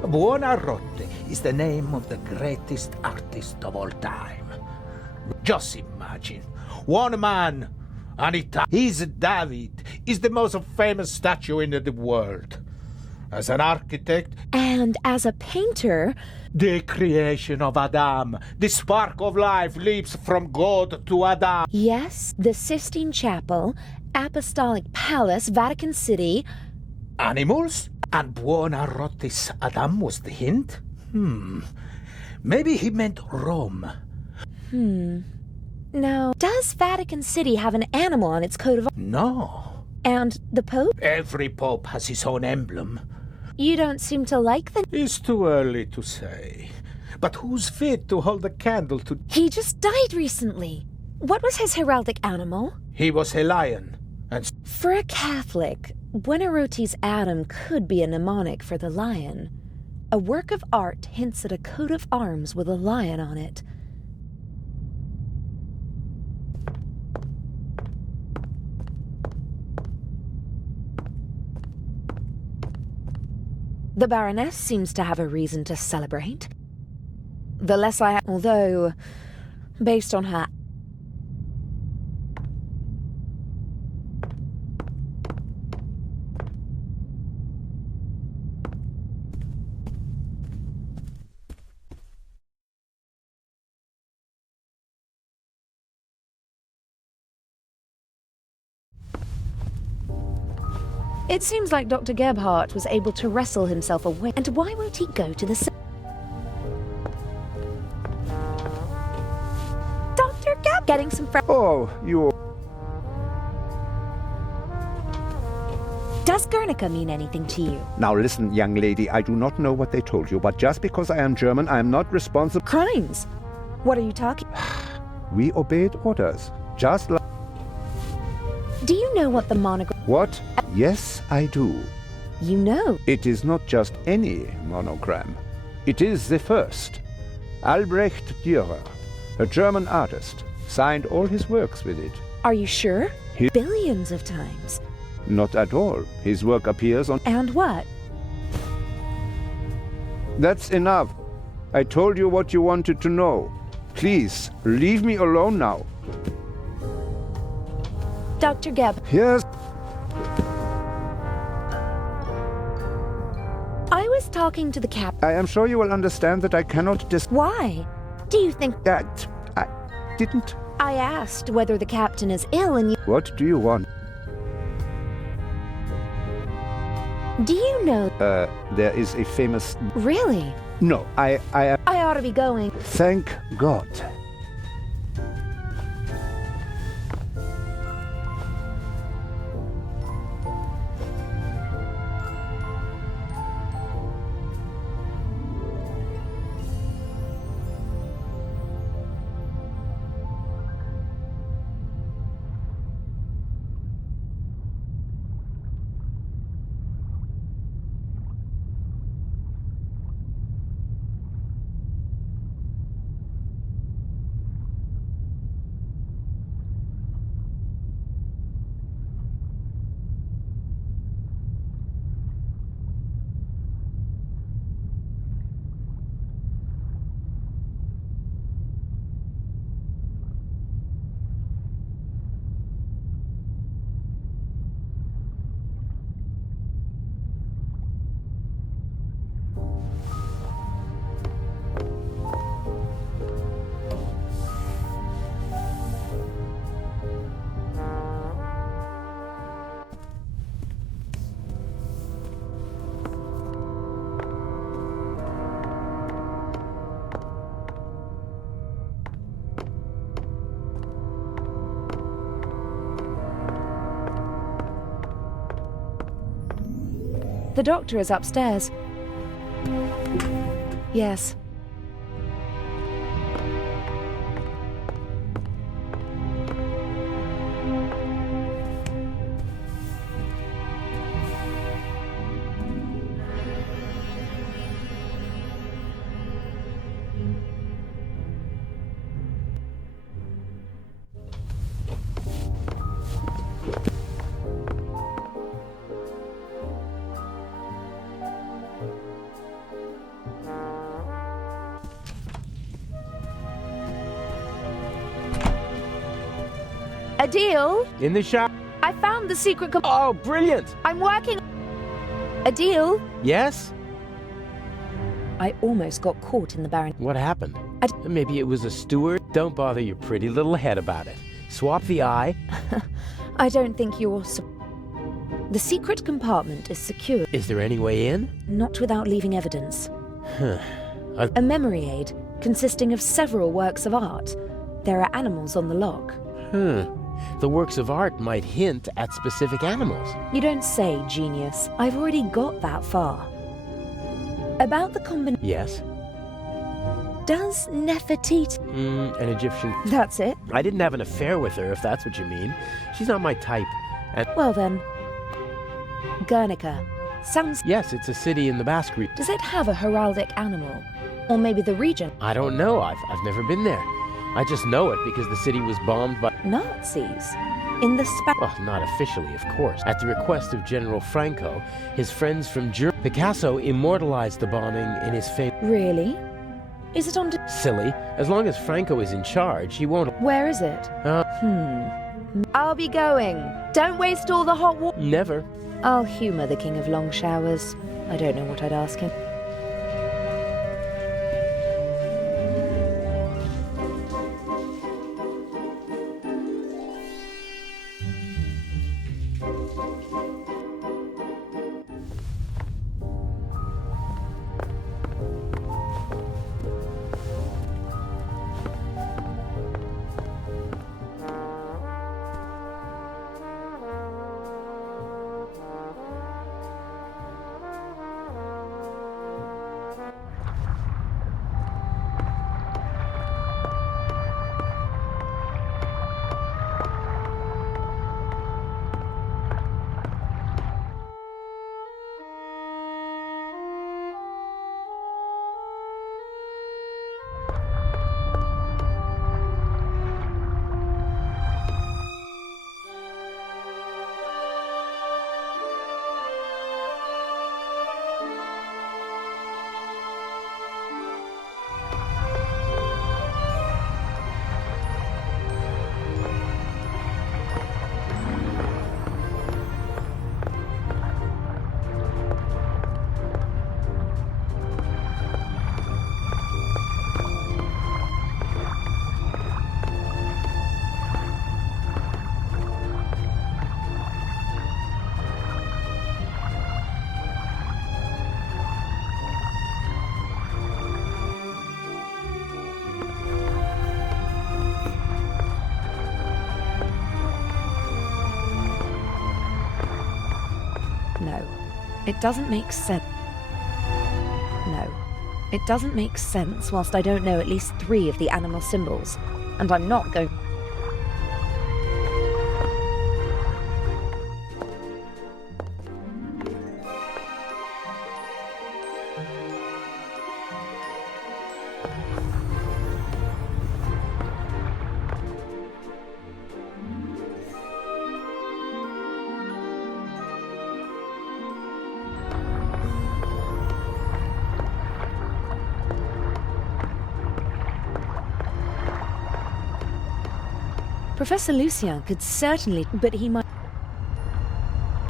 Buonarroti is the name of the greatest artist of all time. Just imagine, one man, his David, is the most famous statue in the world. As an architect... And as a painter... The creation of Adam, the spark of life leaps from God to Adam. Yes, the Sistine Chapel, Apostolic Palace, Vatican City... Animals? And Buonarroti's Adam was the hint? Maybe he meant Rome. No. Does Vatican City have an animal on its coat of... No. And the Pope? Every Pope has his own emblem. You don't seem to like the... It's too early to say. But who's fit to hold a candle to... He just died recently. What was his heraldic animal? He was a lion. And... For a Catholic, Buonarroti's Adam could be a mnemonic for the lion. A work of art hints at a coat of arms with a lion on it. The Baroness seems to have a reason to celebrate. The less I... Although, based on her... It seems like Dr. Gebhardt was able to wrestle himself away. And why won't he go to the... Dr. Geb... Getting some friends... Oh, you... Does Guernica mean anything to you? Now listen, young lady, I do not know what they told you, but just because I am German, I am not responsible... Crimes? What are you talking... We obeyed orders, just like... Do you know what the monogram... What? Yes, I do. You know. It is not just any monogram. It is the first. Albrecht Dürer, a German artist, signed all his works with it. Are you sure? He- Billions of times. Not at all. His work appears on... And what? That's enough. I told you what you wanted to know. Please, leave me alone now. Dr. Gebb. Yes. I was talking to the cap. I am sure you will understand that I cannot Why? Do you think that I didn't? I asked whether the captain is ill and you... What do you want? Do you know... There is a famous... Really? No, I ought to be going. Thank God. The doctor is upstairs. Yes. A deal? In the shop? I found the secret Oh, brilliant! I'm working... A deal? Yes? I almost got caught in the Baron... What happened? Maybe it was a steward? Don't bother your pretty little head about it. Swap the eye. I don't think you're... The secret compartment is secure. Is there any way in? Not without leaving evidence. Huh. A memory aid consisting of several works of art. There are animals on the lock. The works of art might hint at specific animals. You don't say, genius. I've already got that far. About the combination... Yes? Does Nefertiti... An Egyptian... That's it? I didn't have an affair with her, if that's what you mean. She's not my type. And... Well then... Guernica. Sounds... Yes, it's a city in the Basque region. Does it have a heraldic animal? Or maybe the region? I don't know. I've never been there. I just know it because the city was bombed by... Nazis? In the Well, not officially, of course. At the request of General Franco, his friends from Germany... Picasso immortalized the bombing in his famous... Really? Is it on... Silly. As long as Franco is in charge, he won't... Where is it? I'll be going. Don't waste all the hot water. Never. I'll humor the king of long showers. I don't know what I'd ask him. No, it doesn't make sense. No, it doesn't make sense whilst I don't know at least 3 of the animal symbols. And I'm not going... Professor Lucien could certainly, but he might...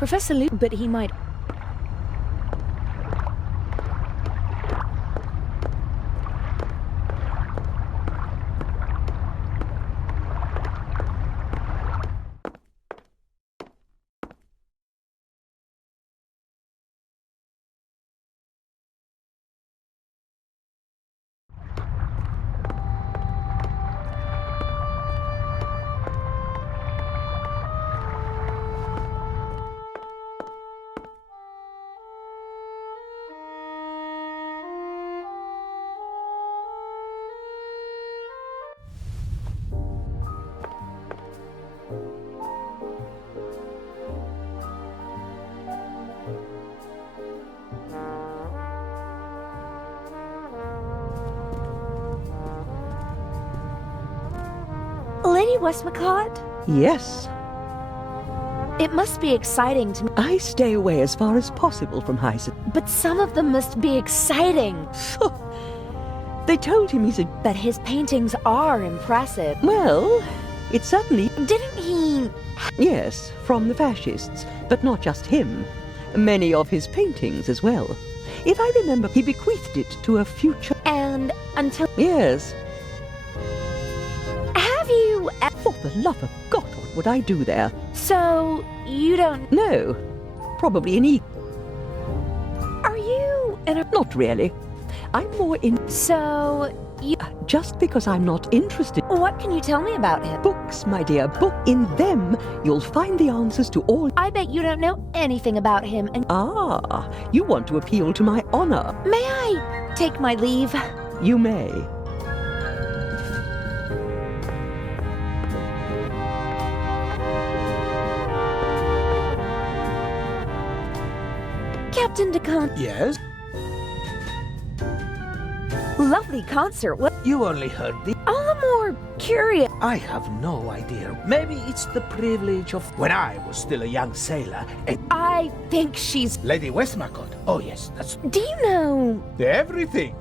but he might... Lady Westmacott? Yes. It must be exciting to me. I stay away as far as possible from Heisen. But some of them must be exciting. They told him he's a... That his paintings are impressive. Well, it certainly... Didn't he... Yes, from the fascists. But not just him. Many of his paintings as well. If I remember, he bequeathed it to a future... And until... Yes. Have you... For the love of God, what would I do there? So, you don't... No. Probably an e... Are you... Not really. I'm more in... So, you... Just because I'm not interested... What can you tell me about him? Books, my dear. In them, you'll find the answers to all... I bet you don't know anything about him and... Ah, you want to appeal to my honor. May I take my leave? You may. Captain DeCon... Yes? Lovely concert. What? You only heard the... All the more curious. I have no idea. Maybe it's the privilege of... When I was still a young sailor, and... I think she's... Lady Westmacott. Oh, yes, that's... Do you know... Everything.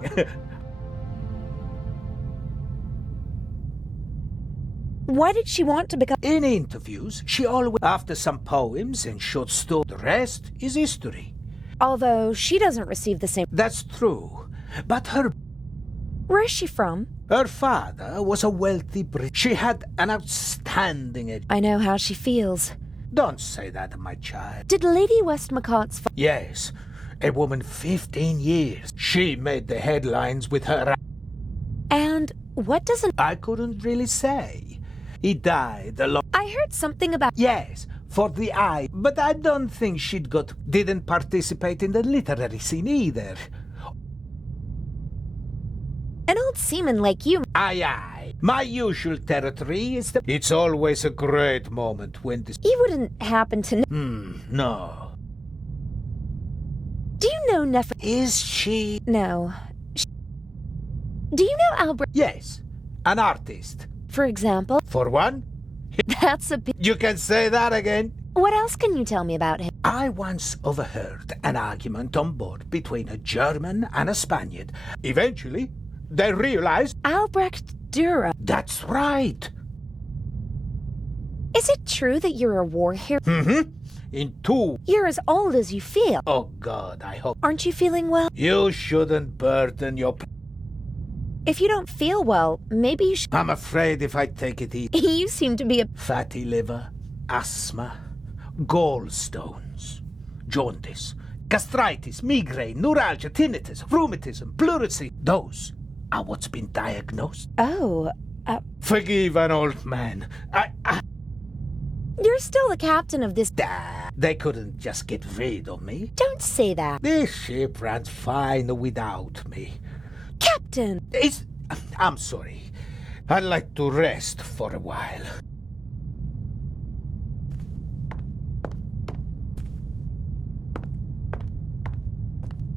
Why did she want to become... In interviews, she always... After some poems and short stories, the rest is history. Although she doesn't receive the same... That's true. But her... Where is she from? Her father was a wealthy Brit. She had an outstanding... I know how she feels. Don't say that, my child. Did Lady Westmacott's... Yes. A woman 15 years. She made the headlines with her... And what doesn't... I couldn't really say. He died alone. I heard something about... Yes, for the eye. But I don't think didn't participate in the literary scene either. An old seaman like you... Aye, aye. My usual territory is the... It's always a great moment when this... You wouldn't happen to... No. Do you know Nefer... Is she... No. Do you know Albert... Yes. An artist. For example? For one? That's a bit... You can say that again. What else can you tell me about him? I once overheard an argument on board between a German and a Spaniard. Eventually, they realized... Albrecht Dürer. That's right. Is it true that you're a war hero? Mm-hmm. In 2... You're as old as you feel. Oh, God, I hope... Aren't you feeling well? You shouldn't burden your... If you don't feel well, maybe you should... I'm afraid if I take it easy... You seem to be a... Fatty liver, asthma, gallstones, jaundice, gastritis, migraine, neuralgia, tinnitus, rheumatism, pleurisy. Those are what's been diagnosed. Oh, Forgive an old man. You're still the captain of this. They couldn't just get rid of me. Don't say that. This ship runs fine without me. Captain! I'm sorry. I'd like to rest for a while.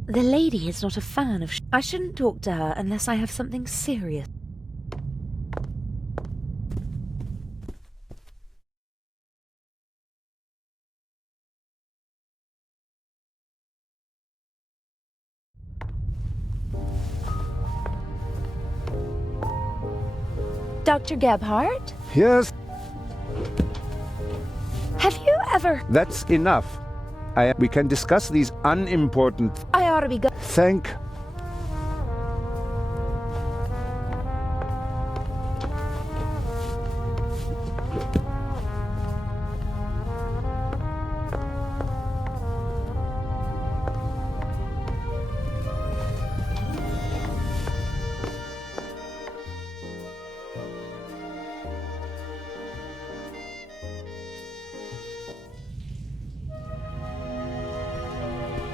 The lady is not a fan of I shouldn't talk to her unless I have something serious. Dr. Gebhardt? Yes, Have you ever... that's enough. We can discuss these unimportant... I ought to be go... Thank...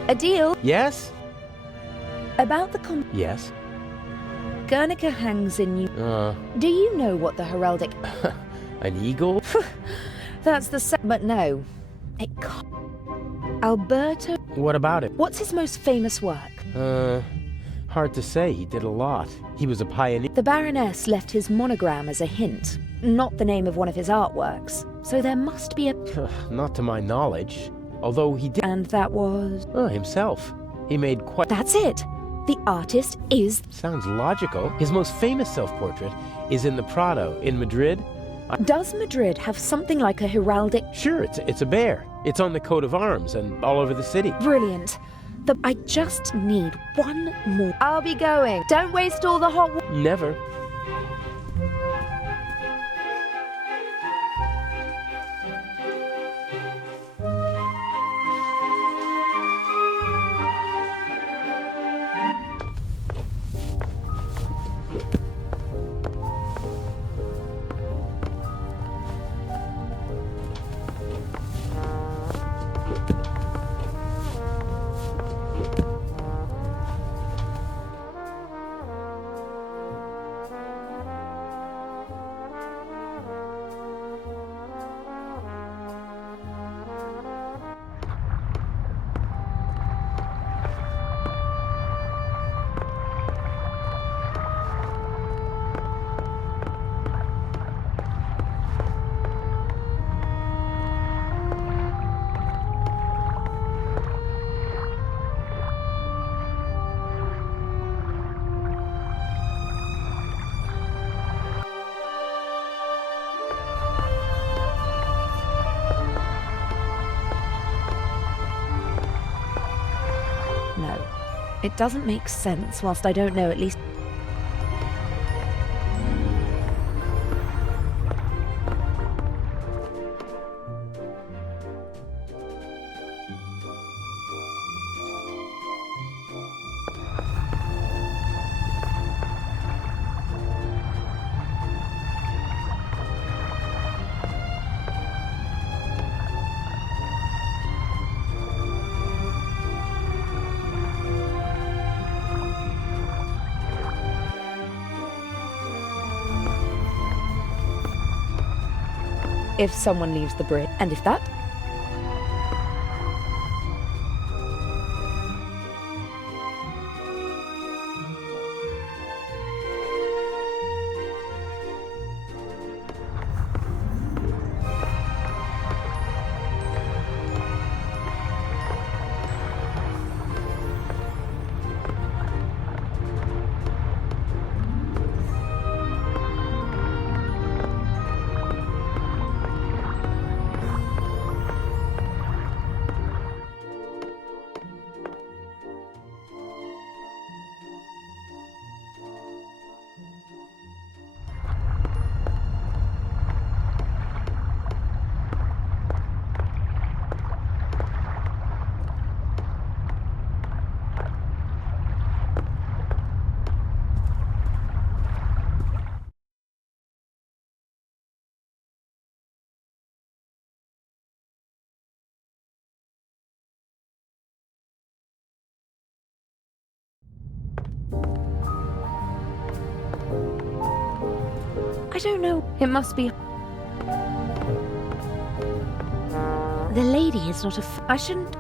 A deal? Yes? About the Yes. Guernica hangs in you. Do you know what the heraldic... An eagle? That's the but no. It Alberto... What about it? What's his most famous work? Hard to say. He did a lot. He was a pioneer. The Baroness left his monogram as a hint, not the name of one of his artworks. So there must be a... Not to my knowledge. Although he did... And that was... himself. He made quite... That's it! The artist is... Sounds logical. His most famous self-portrait is in the Prado in Madrid. Does Madrid have something like a heraldic... Sure, it's a bear. It's on the coat of arms and all over the city. Brilliant. I just need one more... I'll be going. Don't waste all the hot water. Never. It doesn't make sense whilst I don't know at least... If someone leaves the bridge, and if that... I don't know. It must be... The lady is not I shouldn't...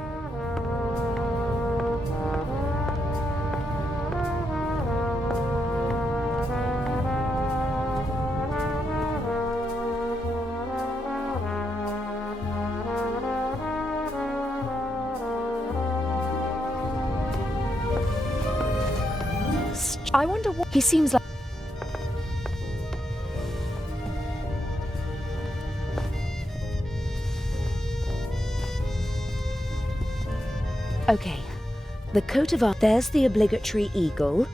I wonder what... He seems like... Okay, the coat of arms. There's the obligatory eagle.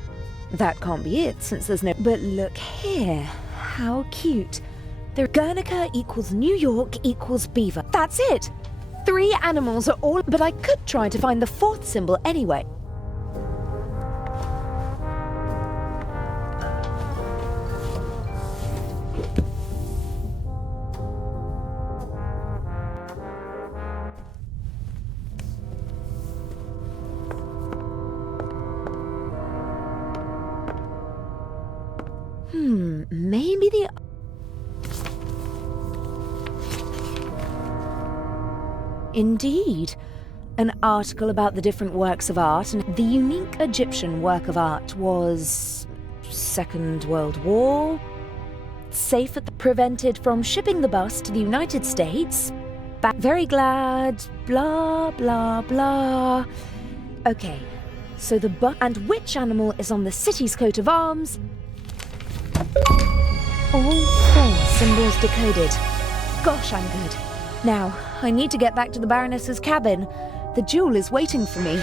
That can't be it, since there's no... But look here. How cute. The Guernica equals New York equals beaver. That's it! 3 animals are all... But I could try to find the 4th symbol anyway. Maybe the... Indeed. An article about the different works of art, and the unique Egyptian work of art was... Second World War... Safe at the... Prevented from shipping the bust to the United States... Very glad... Blah, blah, blah... Okay, so the and which animal is on the city's coat of arms? All 4 symbols decoded. Gosh, I'm good. Now, I need to get back to the Baroness's cabin. The jewel is waiting for me.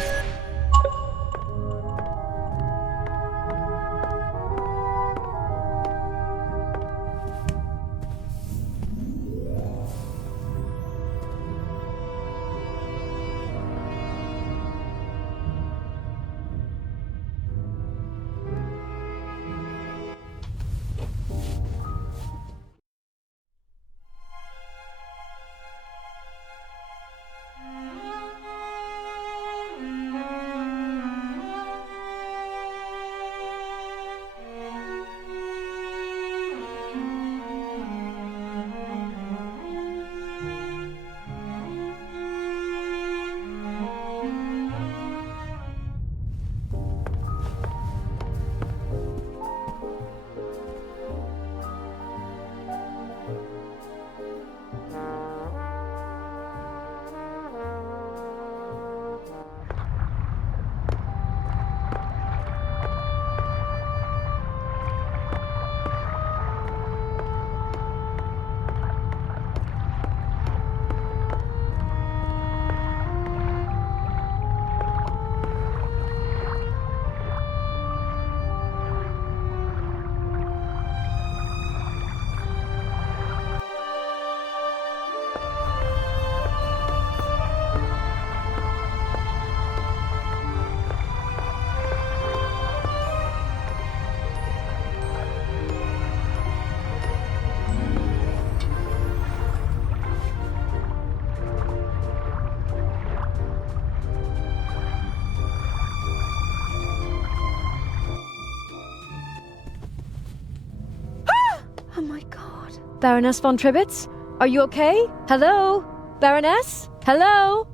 Baroness von Tribitz? Are you okay? Hello? Baroness? Hello?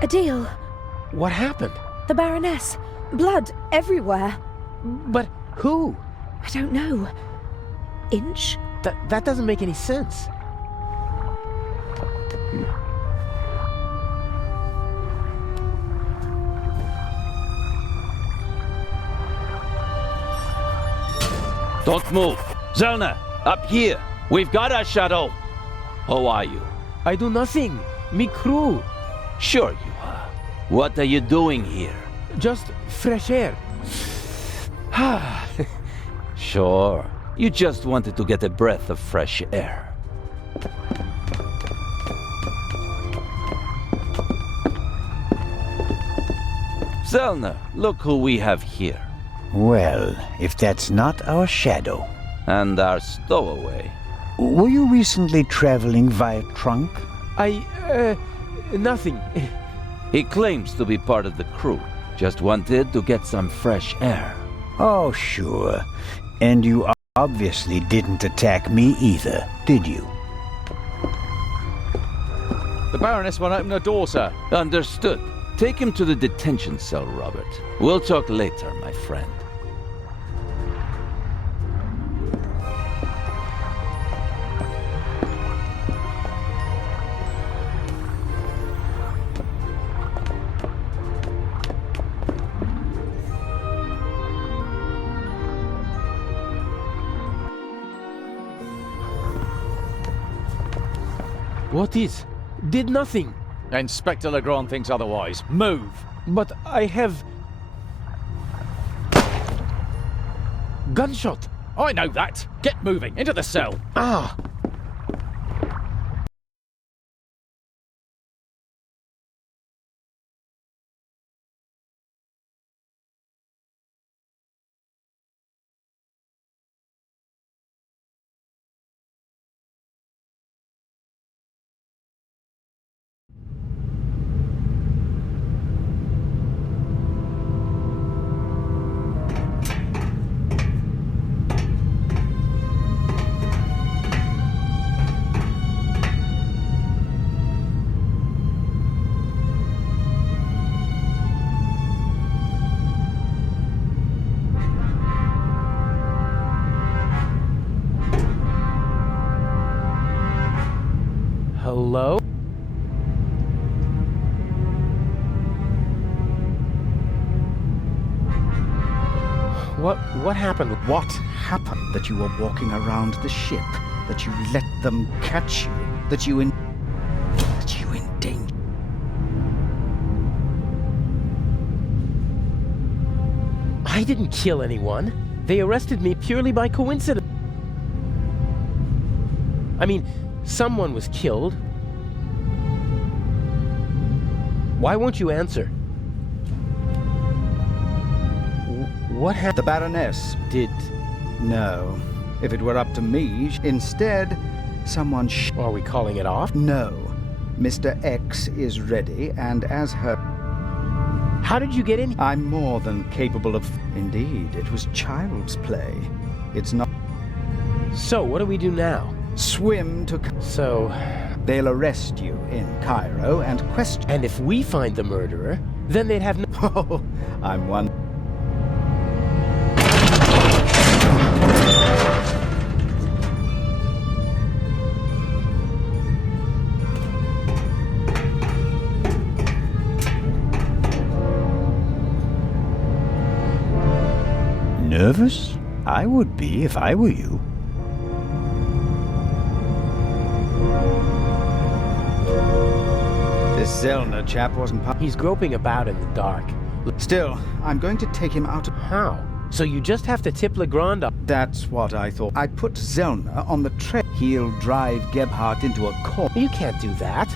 Adil. What happened? The Baroness. Blood everywhere. But who? I don't know. Inch? That doesn't make any sense. Don't move. Zelna, up here. We've got our shuttle. How are you? I do nothing. Me crew. Sure you are. What are you doing here? Just fresh air. Sure. You just wanted to get a breath of fresh air. Zellner, look who we have here. Well, if that's not our shadow. And our stowaway. Were you recently traveling via trunk? Nothing. He claims to be part of the crew. Just wanted to get some fresh air. Oh, sure. And you obviously didn't attack me either, did you? The Baroness won't open the door, sir. Understood. Take him to the detention cell, Robert. We'll talk later, my friend. What is? Did nothing. Inspector Legrand thinks otherwise. Move! But I have... Gunshot! I know that! Get moving! Into the cell! Ah! Hello? What happened? What happened? That you were walking around the ship, that you let them catch you, that you endangered. I didn't kill anyone. They arrested me purely by coincidence. I mean, someone was killed. Why won't you answer? What happened? The Baroness did. No. If it were up to me, instead, someone Are we calling it off? No. Mr. X is ready, and as her... How did you get in? I'm more than capable of... Indeed, it was child's play. It's not... So, what do we do now? Swim to... So... They'll arrest you in Cairo and question... And if we find the murderer, then they'd have no... Oh, I'm one... Nervous? I would be if I were you. This Zellner chap wasn't... He's groping about in the dark. Still, I'm going to take him out of... How? So you just have to tip Legrand up? That's what I thought. I put Zellner on the trail. He'll drive Gebhardt into a corner. You can't do that.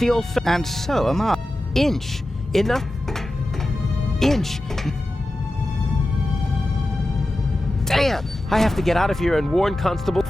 The old... And so am I. Inch. Enough. Inch. Damn! I have to get out of here and warn Constable...